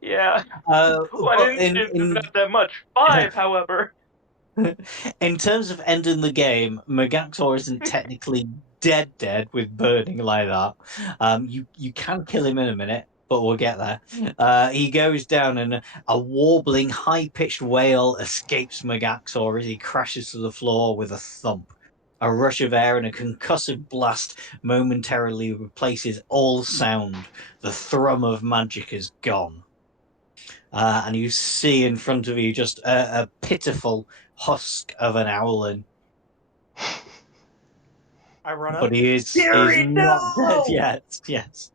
Yeah. But One instance is not that much. 5, however. in terms of ending the game, Megaxor isn't technically dead with burning like that. You can kill him in a minute, but we'll get there. He goes down and a warbling, high-pitched wail escapes Megaxor as he crashes to the floor with a thump. A rush of air and a concussive blast momentarily replaces all sound. The thrum of magic is gone. And you see in front of you just a pitiful husk of an owlin. I run up. But he is Gary, not no! dead yet. Yes.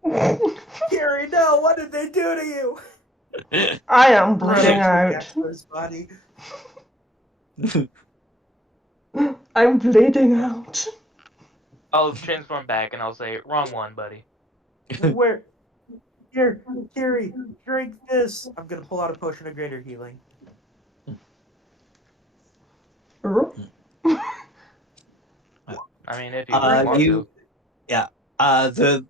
Gary, no! What did they do to you? I am bleeding out. His body. I'm bleeding out. I'll transform back and I'll say, wrong one, buddy. Where? Here, Kiri, drink this. I'm gonna pull out a potion of greater healing. I mean, if you want to. Yeah. The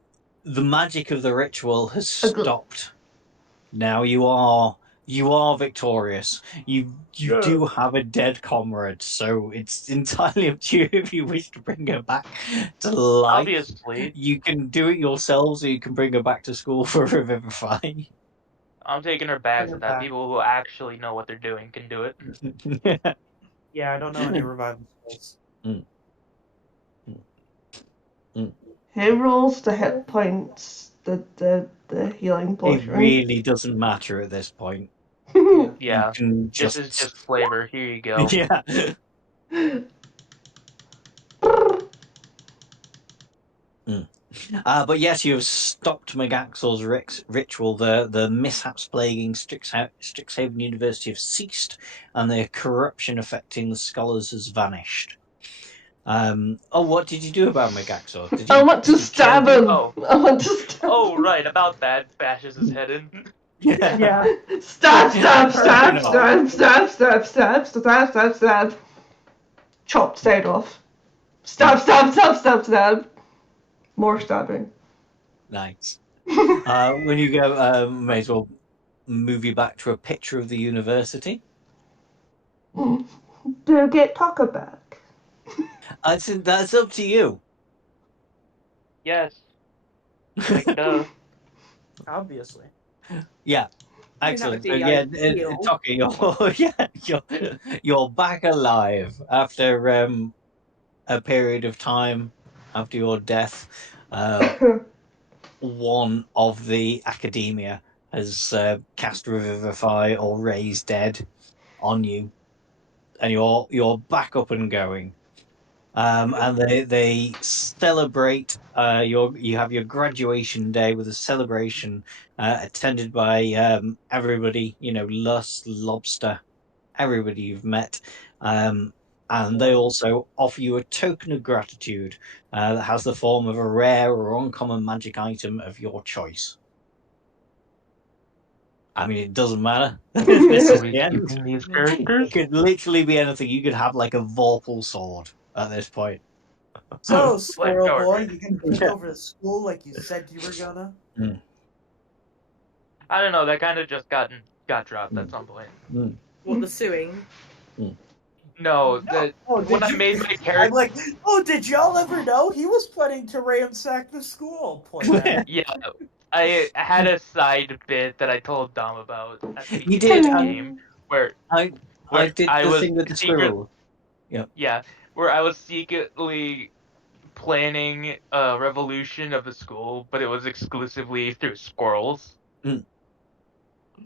magic of the ritual has stopped. Now you are victorious. You do have a dead comrade, so it's entirely up to you if you wish to bring her back to life. Obviously. You can do it yourselves, or you can bring her back to school for Revivify. I'm taking her back so that people who actually know what they're doing can do it. Yeah, I don't know any revival spells. Who rolls the hit points, the healing potion? It really doesn't matter at this point. Yeah, this is just flavor. Here you go. Yeah. But yes, you have stopped Megaxor's ritual. The mishaps plaguing Strixhaven University have ceased, and the corruption affecting the scholars has vanished. What did you do about Megaxor? I want to stab him. Oh. I want to stab him. Oh, right, about that. Bashes his head in. Yeah. Stab. Chopped head off. Stab. More stabbing. Nice. When you go, may as well move you back to a picture of the university. Do you get Tucker back? That's up to you. Yes. Duh. Obviously. Yeah. Excellent. So, yeah, Tucker, you're back alive after a period of time after your death. One of the academia has cast Revivify or Raise Dead on you, and you're back up and going. And they celebrate. You have your graduation day with a celebration attended by everybody. Lust, Lobster, everybody you've met. And they also offer you a token of gratitude that has the form of a rare or uncommon magic item of your choice. I mean, it doesn't matter. This is the end. These characters? It could literally be anything. You could have like a Vorpal sword at this point. So, Squirrel Boy, you gonna take over the school like you said you were gonna? I don't know, that kind of just got dropped at some point. What, the suing? No, when I made my character... I'm like, oh, did y'all ever know he was planning to ransack the school? Yeah, I had a side bit that I told Dom about at the You did. game, where I did the thing with the squirrel. Yeah, where I was secretly planning a revolution of the school, but it was exclusively through squirrels.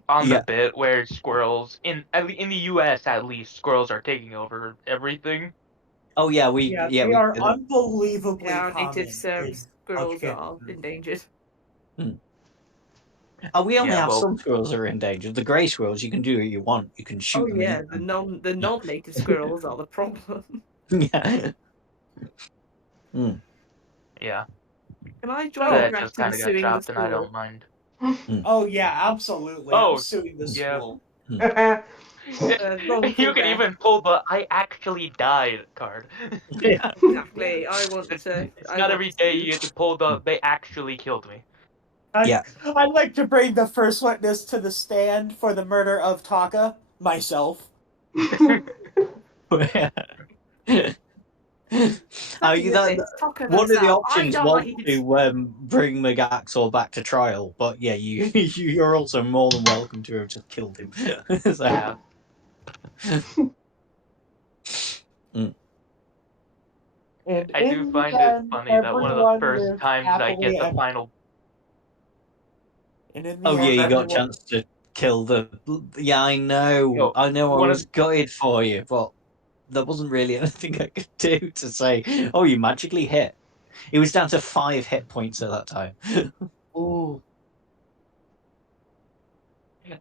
On the bit where squirrels in the U.S. at least, squirrels are taking over everything. Oh yeah, we are unbelievably our common. native squirrels are endangered. Oh, we only have some squirrels that are endangered. The grey squirrels, you can do what you want. You can shoot them. Yeah, the non-native squirrels are the problem. Yeah. Yeah. Can I join that just kind of got dropped, and I don't mind. Oh yeah, absolutely. I'm suing the school. You can even pull the "I actually died" card. Yeah, exactly. I want to. It's not every day you get to pull the "They actually killed me." I'd like to bring the first witness to the stand for the murder of Taka, myself. One of the options was to bring Megaxor back to trial, but yeah, you're also more than welcome to have just killed him. So, yeah. I do find it funny that one of the first times I get the final. Oh yeah, you got a chance to kill the. Yeah, I know. I was gutted for you, but there wasn't really anything I could do to say, "Oh, you magically hit." It was down to 5 hit points at that time. Ooh.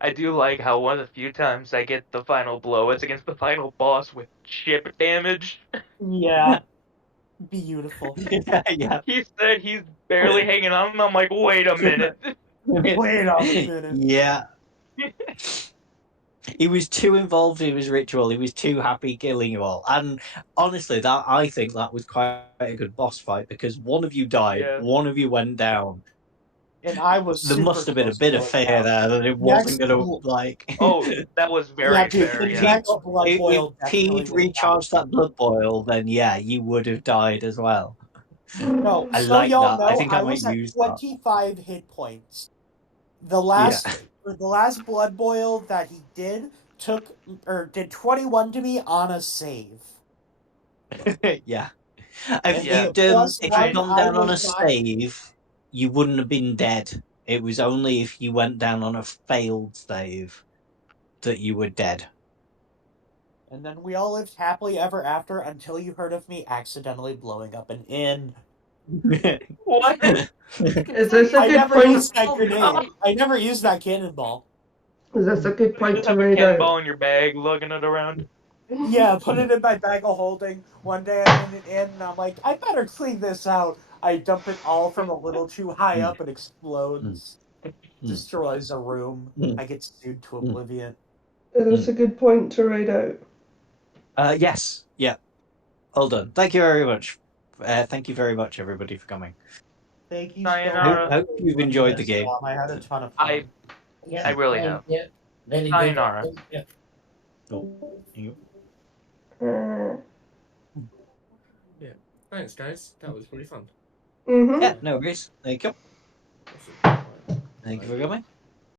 I do like how one of the few times I get the final blow, it's against the final boss with chip damage. Yeah. Beautiful. Yeah. He said he's barely hanging on, and I'm like, wait a minute. Wait a minute. Yeah. He was too involved in his ritual. He was too happy killing you all. And honestly, I think that was quite a good boss fight because one of you died, Yeah. one of you went down. And I was There super must have been a close bit to of it fear now. there that it wasn't going to, like... Oh, that was very Yeah, dude, fair, the yeah. next blood if boil definitely Pete would have recharged that blood boil, then yeah, you would have died as well. No, I so like y'all that. I know think I might was at use that. 25 hit points. The Yeah. last blood boil that he did did 21 to me on a save. Yeah. And If Yeah. you'd plus if one, you'd gone I down on a was not. save, you wouldn't have been dead. It was only if you went down on a failed save that you were dead. And then we all lived happily ever after until you heard of me accidentally blowing up an inn. What? Is this a I good never point? used that Oh, grenade. God. I never used that cannonball. Is this a good You point just to have a read out? cannonball in your bag, lugging it around. Yeah, put it in my bag of holding. One day I'm in an inn and I'm like, I better clean this out. I dump it all from a little too high up and explodes. Destroys a room. I get sued to oblivion. Is this a good point to read out? Yes. Yeah. Well done. Thank you very much. Thank you very much, everybody, for coming. Thank you Sayonara. Hope you've enjoyed the game. I had a ton of fun. Yeah, I really have. Yeah, very good. Sayonara. Yeah. Oh, you- Yeah. Thanks, guys. That was really fun. Mm-hmm. Yeah, no worries. There you go. Awesome. Right. Thank you I for will- coming.